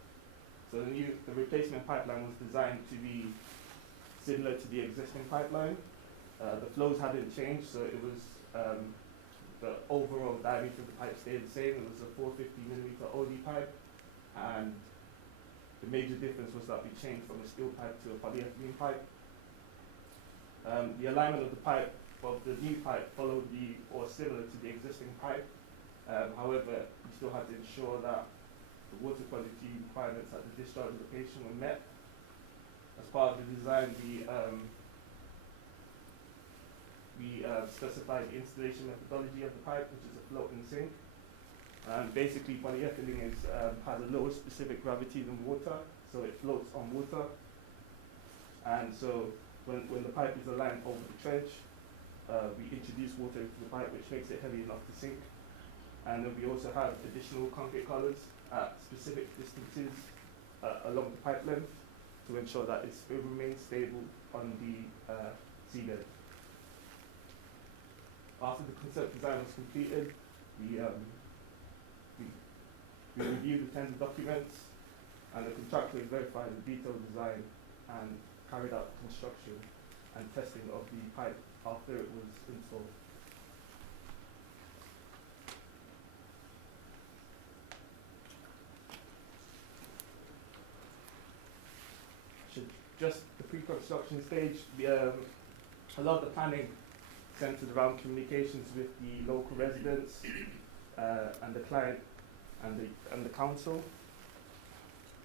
So the replacement pipeline was designed to be similar to the existing pipeline. The flows hadn't changed, so it was the overall diameter of the pipe stayed the same. It was a 450mm OD pipe, and the major difference was that we changed from a steel pipe to a polyethylene pipe. The alignment of the pipe, of the new pipe, followed or similar to the existing pipe. However, we still had to ensure that the water quality requirements at the discharge location were met. As part of the design, we specified the installation methodology of the pipe, which is a float and sink. Basically, polyethylene has a lower specific gravity than water, so it floats on water. And so when the pipe is aligned over the trench, we introduce water into the pipe, which makes it heavy enough to sink. And then we also have additional concrete collars at specific distances along the pipe length to ensure that it remains stable on the seabed. After the concept design was completed, we reviewed the tender documents, and the contractor verified the detailed design and carried out construction and testing of the pipe after it was installed. Just the pre-construction stage, a lot of the planning centered around communications with the local residents and the client and the council.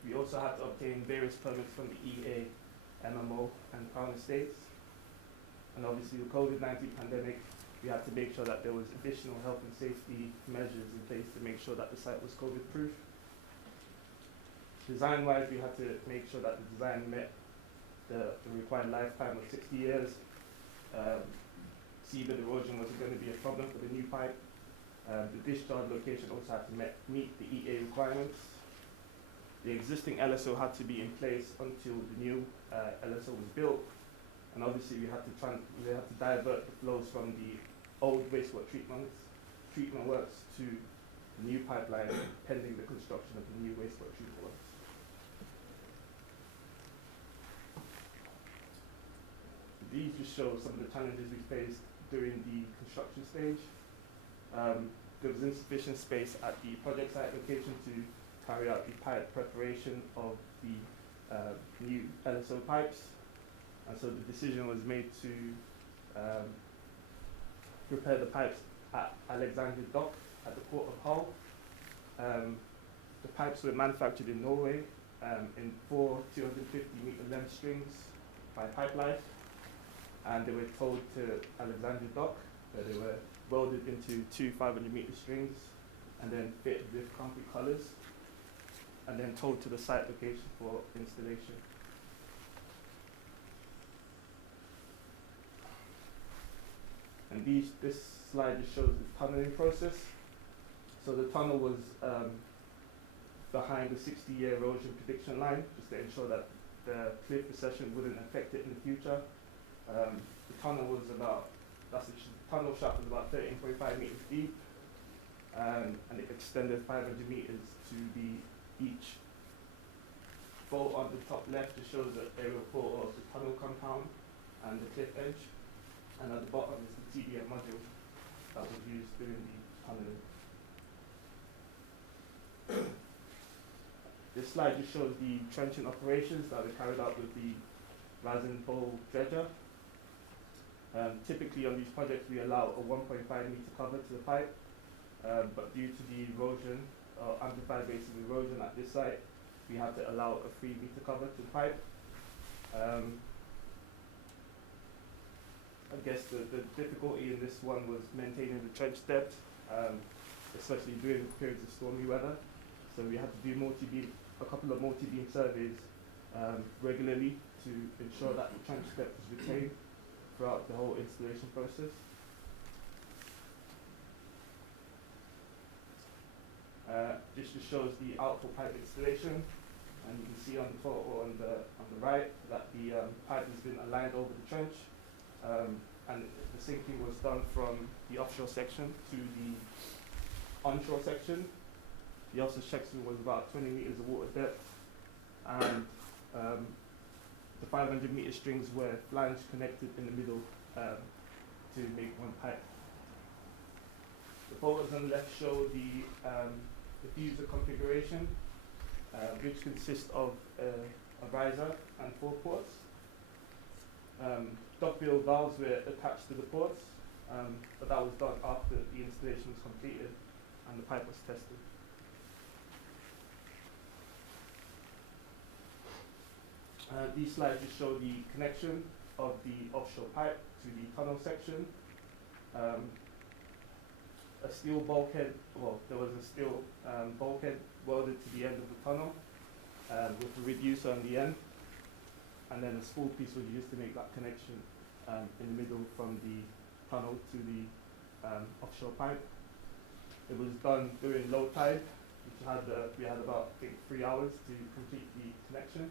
We also had to obtain various permits from the EA, MMO and Crown Estates. And obviously the COVID-19 pandemic, we had to make sure that there was additional health and safety measures in place to make sure that the site was COVID-proof. Design-wise, we had to make sure that the design met the required lifetime of 60 years. Seabed erosion wasn't going to be a problem for the new pipe. The discharge location also had to meet the EA requirements. The existing LSO had to be in place until the new LSO was built. And obviously we had to divert the flows from the old wastewater treatment works to the new pipeline pending the construction of the new wastewater treatment works. These just show some of the challenges we faced during the construction stage. There was insufficient space at the project site location to carry out the pipe preparation of the new LSO pipes. And so the decision was made to prepare the pipes at Alexandria Dock at the Port of Hull. The pipes were manufactured in Norway in 4 250-meter length strings by Pipe Life. And they were towed to Alexandria Dock, where they were welded into 2 500-meter strings and then fitted with concrete collars and then towed to the site location for installation. And this slide just shows the tunneling process. So the tunnel was behind the 60-year erosion prediction line, just to ensure that the cliff recession wouldn't affect it in the future. The tunnel was the tunnel shaft was about 13.5 meters deep, and it extended 500 meters to each bolt on the top left just shows the aerial photo of the tunnel compound and the cliff edge, and at the bottom is the TBM module that was used during the tunneling. This slide just shows the trenching operations that were carried out with the Rasen bowl dredger. Typically on these projects we allow a 1.5 meter cover to the pipe, but due to the erosion, amplified rates of erosion at this site, we had to allow a 3 meter cover to the pipe. I guess the difficulty in this one was maintaining the trench depth, especially during periods of stormy weather. So we had to do a couple of multi-beam surveys regularly to ensure that the trench depth was retained throughout the whole installation process. This just shows the outfall pipe installation, and you can see on the photo on the right that the pipe has been aligned over the trench, and the sinking was done from the offshore section to the onshore section. The offshore section was about 20 meters of water depth, and the 500 meter strings were flange connected in the middle to make one pipe. The photos on the left show the diffuser configuration, which consists of a riser and 4 ports. Duckbill valves were attached to the ports, but that was done after the installation was completed and the pipe was tested. These slides just show the connection of the offshore pipe to the tunnel section. a steel bulkhead, there was a steel bulkhead welded to the end of the tunnel with a reducer on the end, and then a spool piece was used to make that connection in the middle from the tunnel to the offshore pipe. It was done during low tide, which we had about, I think, 3 hours to complete the connection.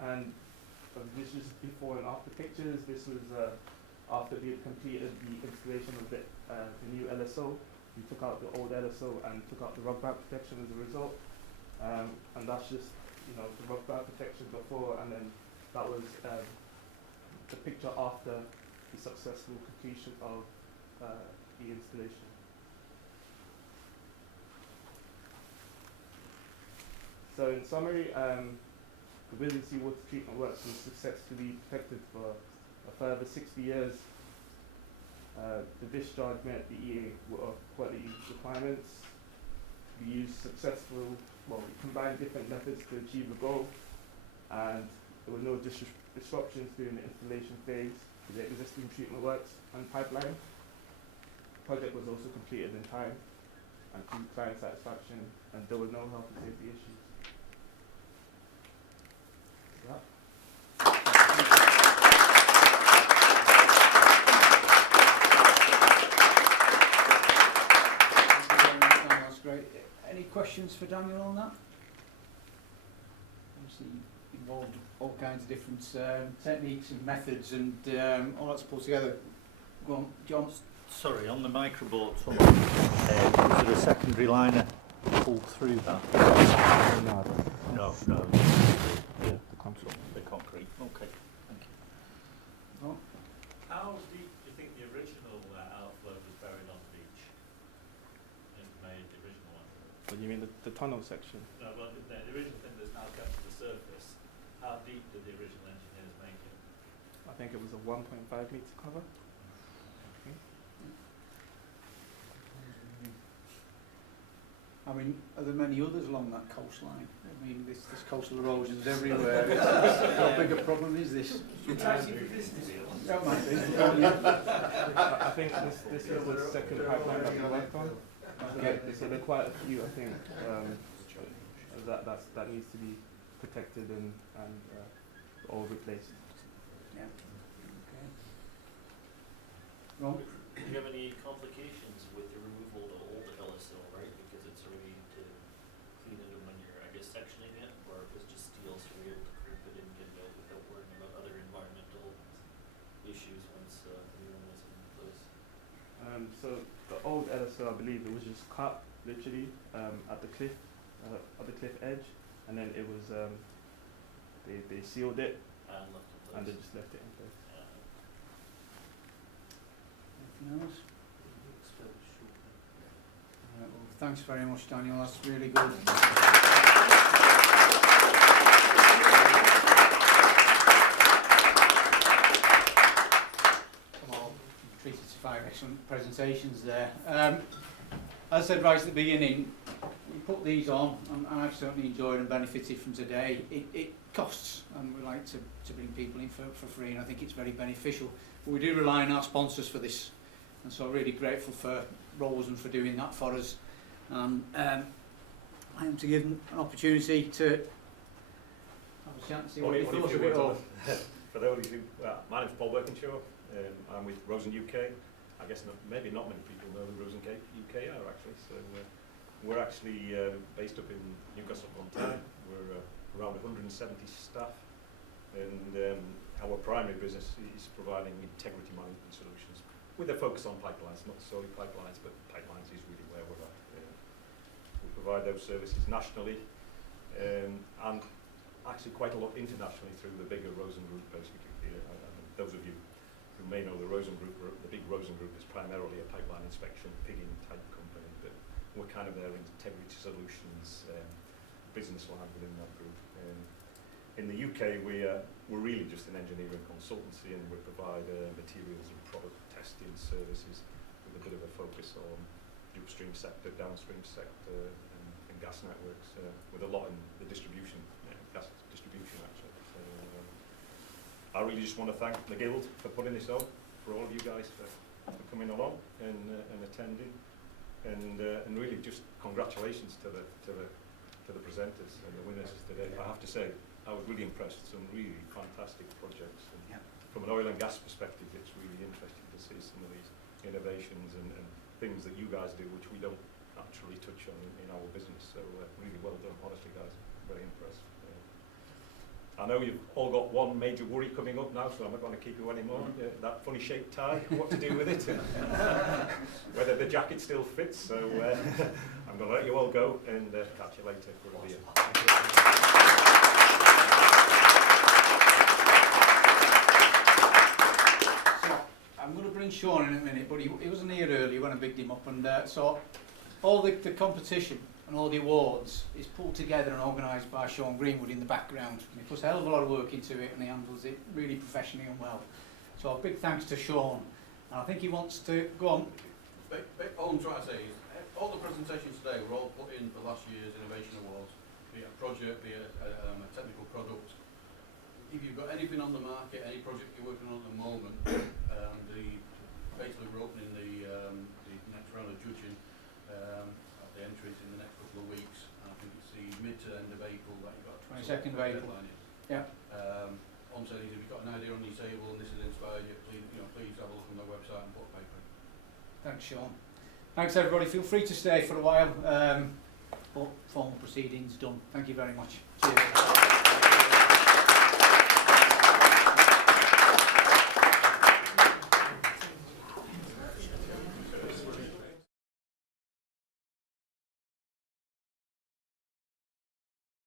And this was before and after pictures. This was after we had completed the installation of the new LSO. We took out the old LSO and took out the rug bar protection as a result. And that's just, the rug bar protection before, and then that was the picture after the successful completion of the installation. So in summary, the Withernsea water treatment works was successfully protected for a further 60 years. The discharge met the EA water quality requirements. We combined different methods to achieve the goal, and there were no disruptions during the installation phase to the existing treatment works and pipeline. The project was also completed in time and to client satisfaction, and there were no health and safety issues. That's great. Any questions for Daniel on that? Obviously, involved all kinds of different techniques and methods and all that's pulled together. Go on, John. Sorry, on the microboard tunnel, was there a secondary liner pulled through that? No. Yeah, the concrete. Okay, thank you. Oh. How deep do you think the original outflow was buried on the beach? The original one? What do you mean, the tunnel section? No, well, the original thing that's now come to the surface, how deep did the original engineers make it? I think it was a 1.5 metre cover. I mean, are there many others along that coastline? I mean, this coastal erosion's everywhere. How big a problem is this? That might be. I think this is the second pipeline that we worked on. So there are quite a few, I think, that needs to be protected and all replaced. Yeah. Okay. Ron? Do you have any complications with the removal of the old LSO, right? Because it's a way to clean it when you're, I guess, sectioning it, or if it's just steel, so you're able to creep it in and get it out without worrying about other environmental issues once the new one was in place? So the old LSO, I believe, it was just cut literally at the cliff edge, and then it was they sealed it and they just left it in place. Anything else? Well, thanks very much, Daniel. That's really good. Treated to 5 excellent presentations there. As I said right at the beginning, we put these on, and I've certainly enjoyed and benefited from today. It costs, and we like to bring people in for free, and I think it's very beneficial. But we do rely on our sponsors for this. And so really grateful for Rosen for doing that for us. And I am to give them an opportunity to have a chat and see what he thought of it all. For those who, my name's Paul Workinshaw. I'm with Rosen UK. I guess maybe not many people know who Rosen UK are actually. So we're actually based up in Newcastle upon Tyne. We're around 170 staff, and our primary business is providing integrity management solutions, with a focus on pipelines, not solely pipelines, but pipelines is really where we're at. We provide those services nationally, and actually quite a lot internationally through the bigger Rosen Group, basically. Those of you who may know the Rosen Group, the big Rosen Group is primarily a pipeline inspection, pigging type company, but we're kind of their integrity solutions business line within that group. In the UK, we're really just an engineering consultancy, and we provide materials and product testing services with a bit of a focus on the upstream sector, downstream sector, and gas networks, with a lot in the distribution, gas distribution actually. So, I really just want to thank the Guild for putting this on, for all of you guys for coming along and attending, and really just congratulations to the presenters and the winners today. I have to say, I was really impressed. Some really fantastic projects. And from an oil and gas perspective, it's really interesting to see some of these innovations and things that you guys do, which we don't actually touch on in our business. So really well done, honestly, guys. Very impressed. I know you've all got one major worry coming up now, so I'm not going to keep you anymore. That funny shaped tie, what to do with it, and whether the jacket still fits. So I'm going to let you all go and catch you later for a beer. I'm going to bring Sean in a minute, but he wasn't here earlier when I bigged him up, and so all the competition and all the awards is pulled together and organised by Sean Greenwood in the background. And he puts a hell of a lot of work into it, and he handles it really professionally and well. So a big thanks to Sean, and I think he wants to go on. All I'm trying to say is, all the presentations today were all put in for last year's Innovation Awards, be it a project, be it a technical product. If you've got anything on the market, any project you're working on at the moment, basically we're opening the next round of judging at the entries in the next couple of weeks. And I think it's the mid to end of April that you've got 22nd of April. Yeah. On saying if you've got an idea on your table and this has inspired you, please have a look on their website and put a paper in. Thanks, Sean. Thanks, everybody. Feel free to stay for a while. But formal proceedings done. Thank you very much. Cheers.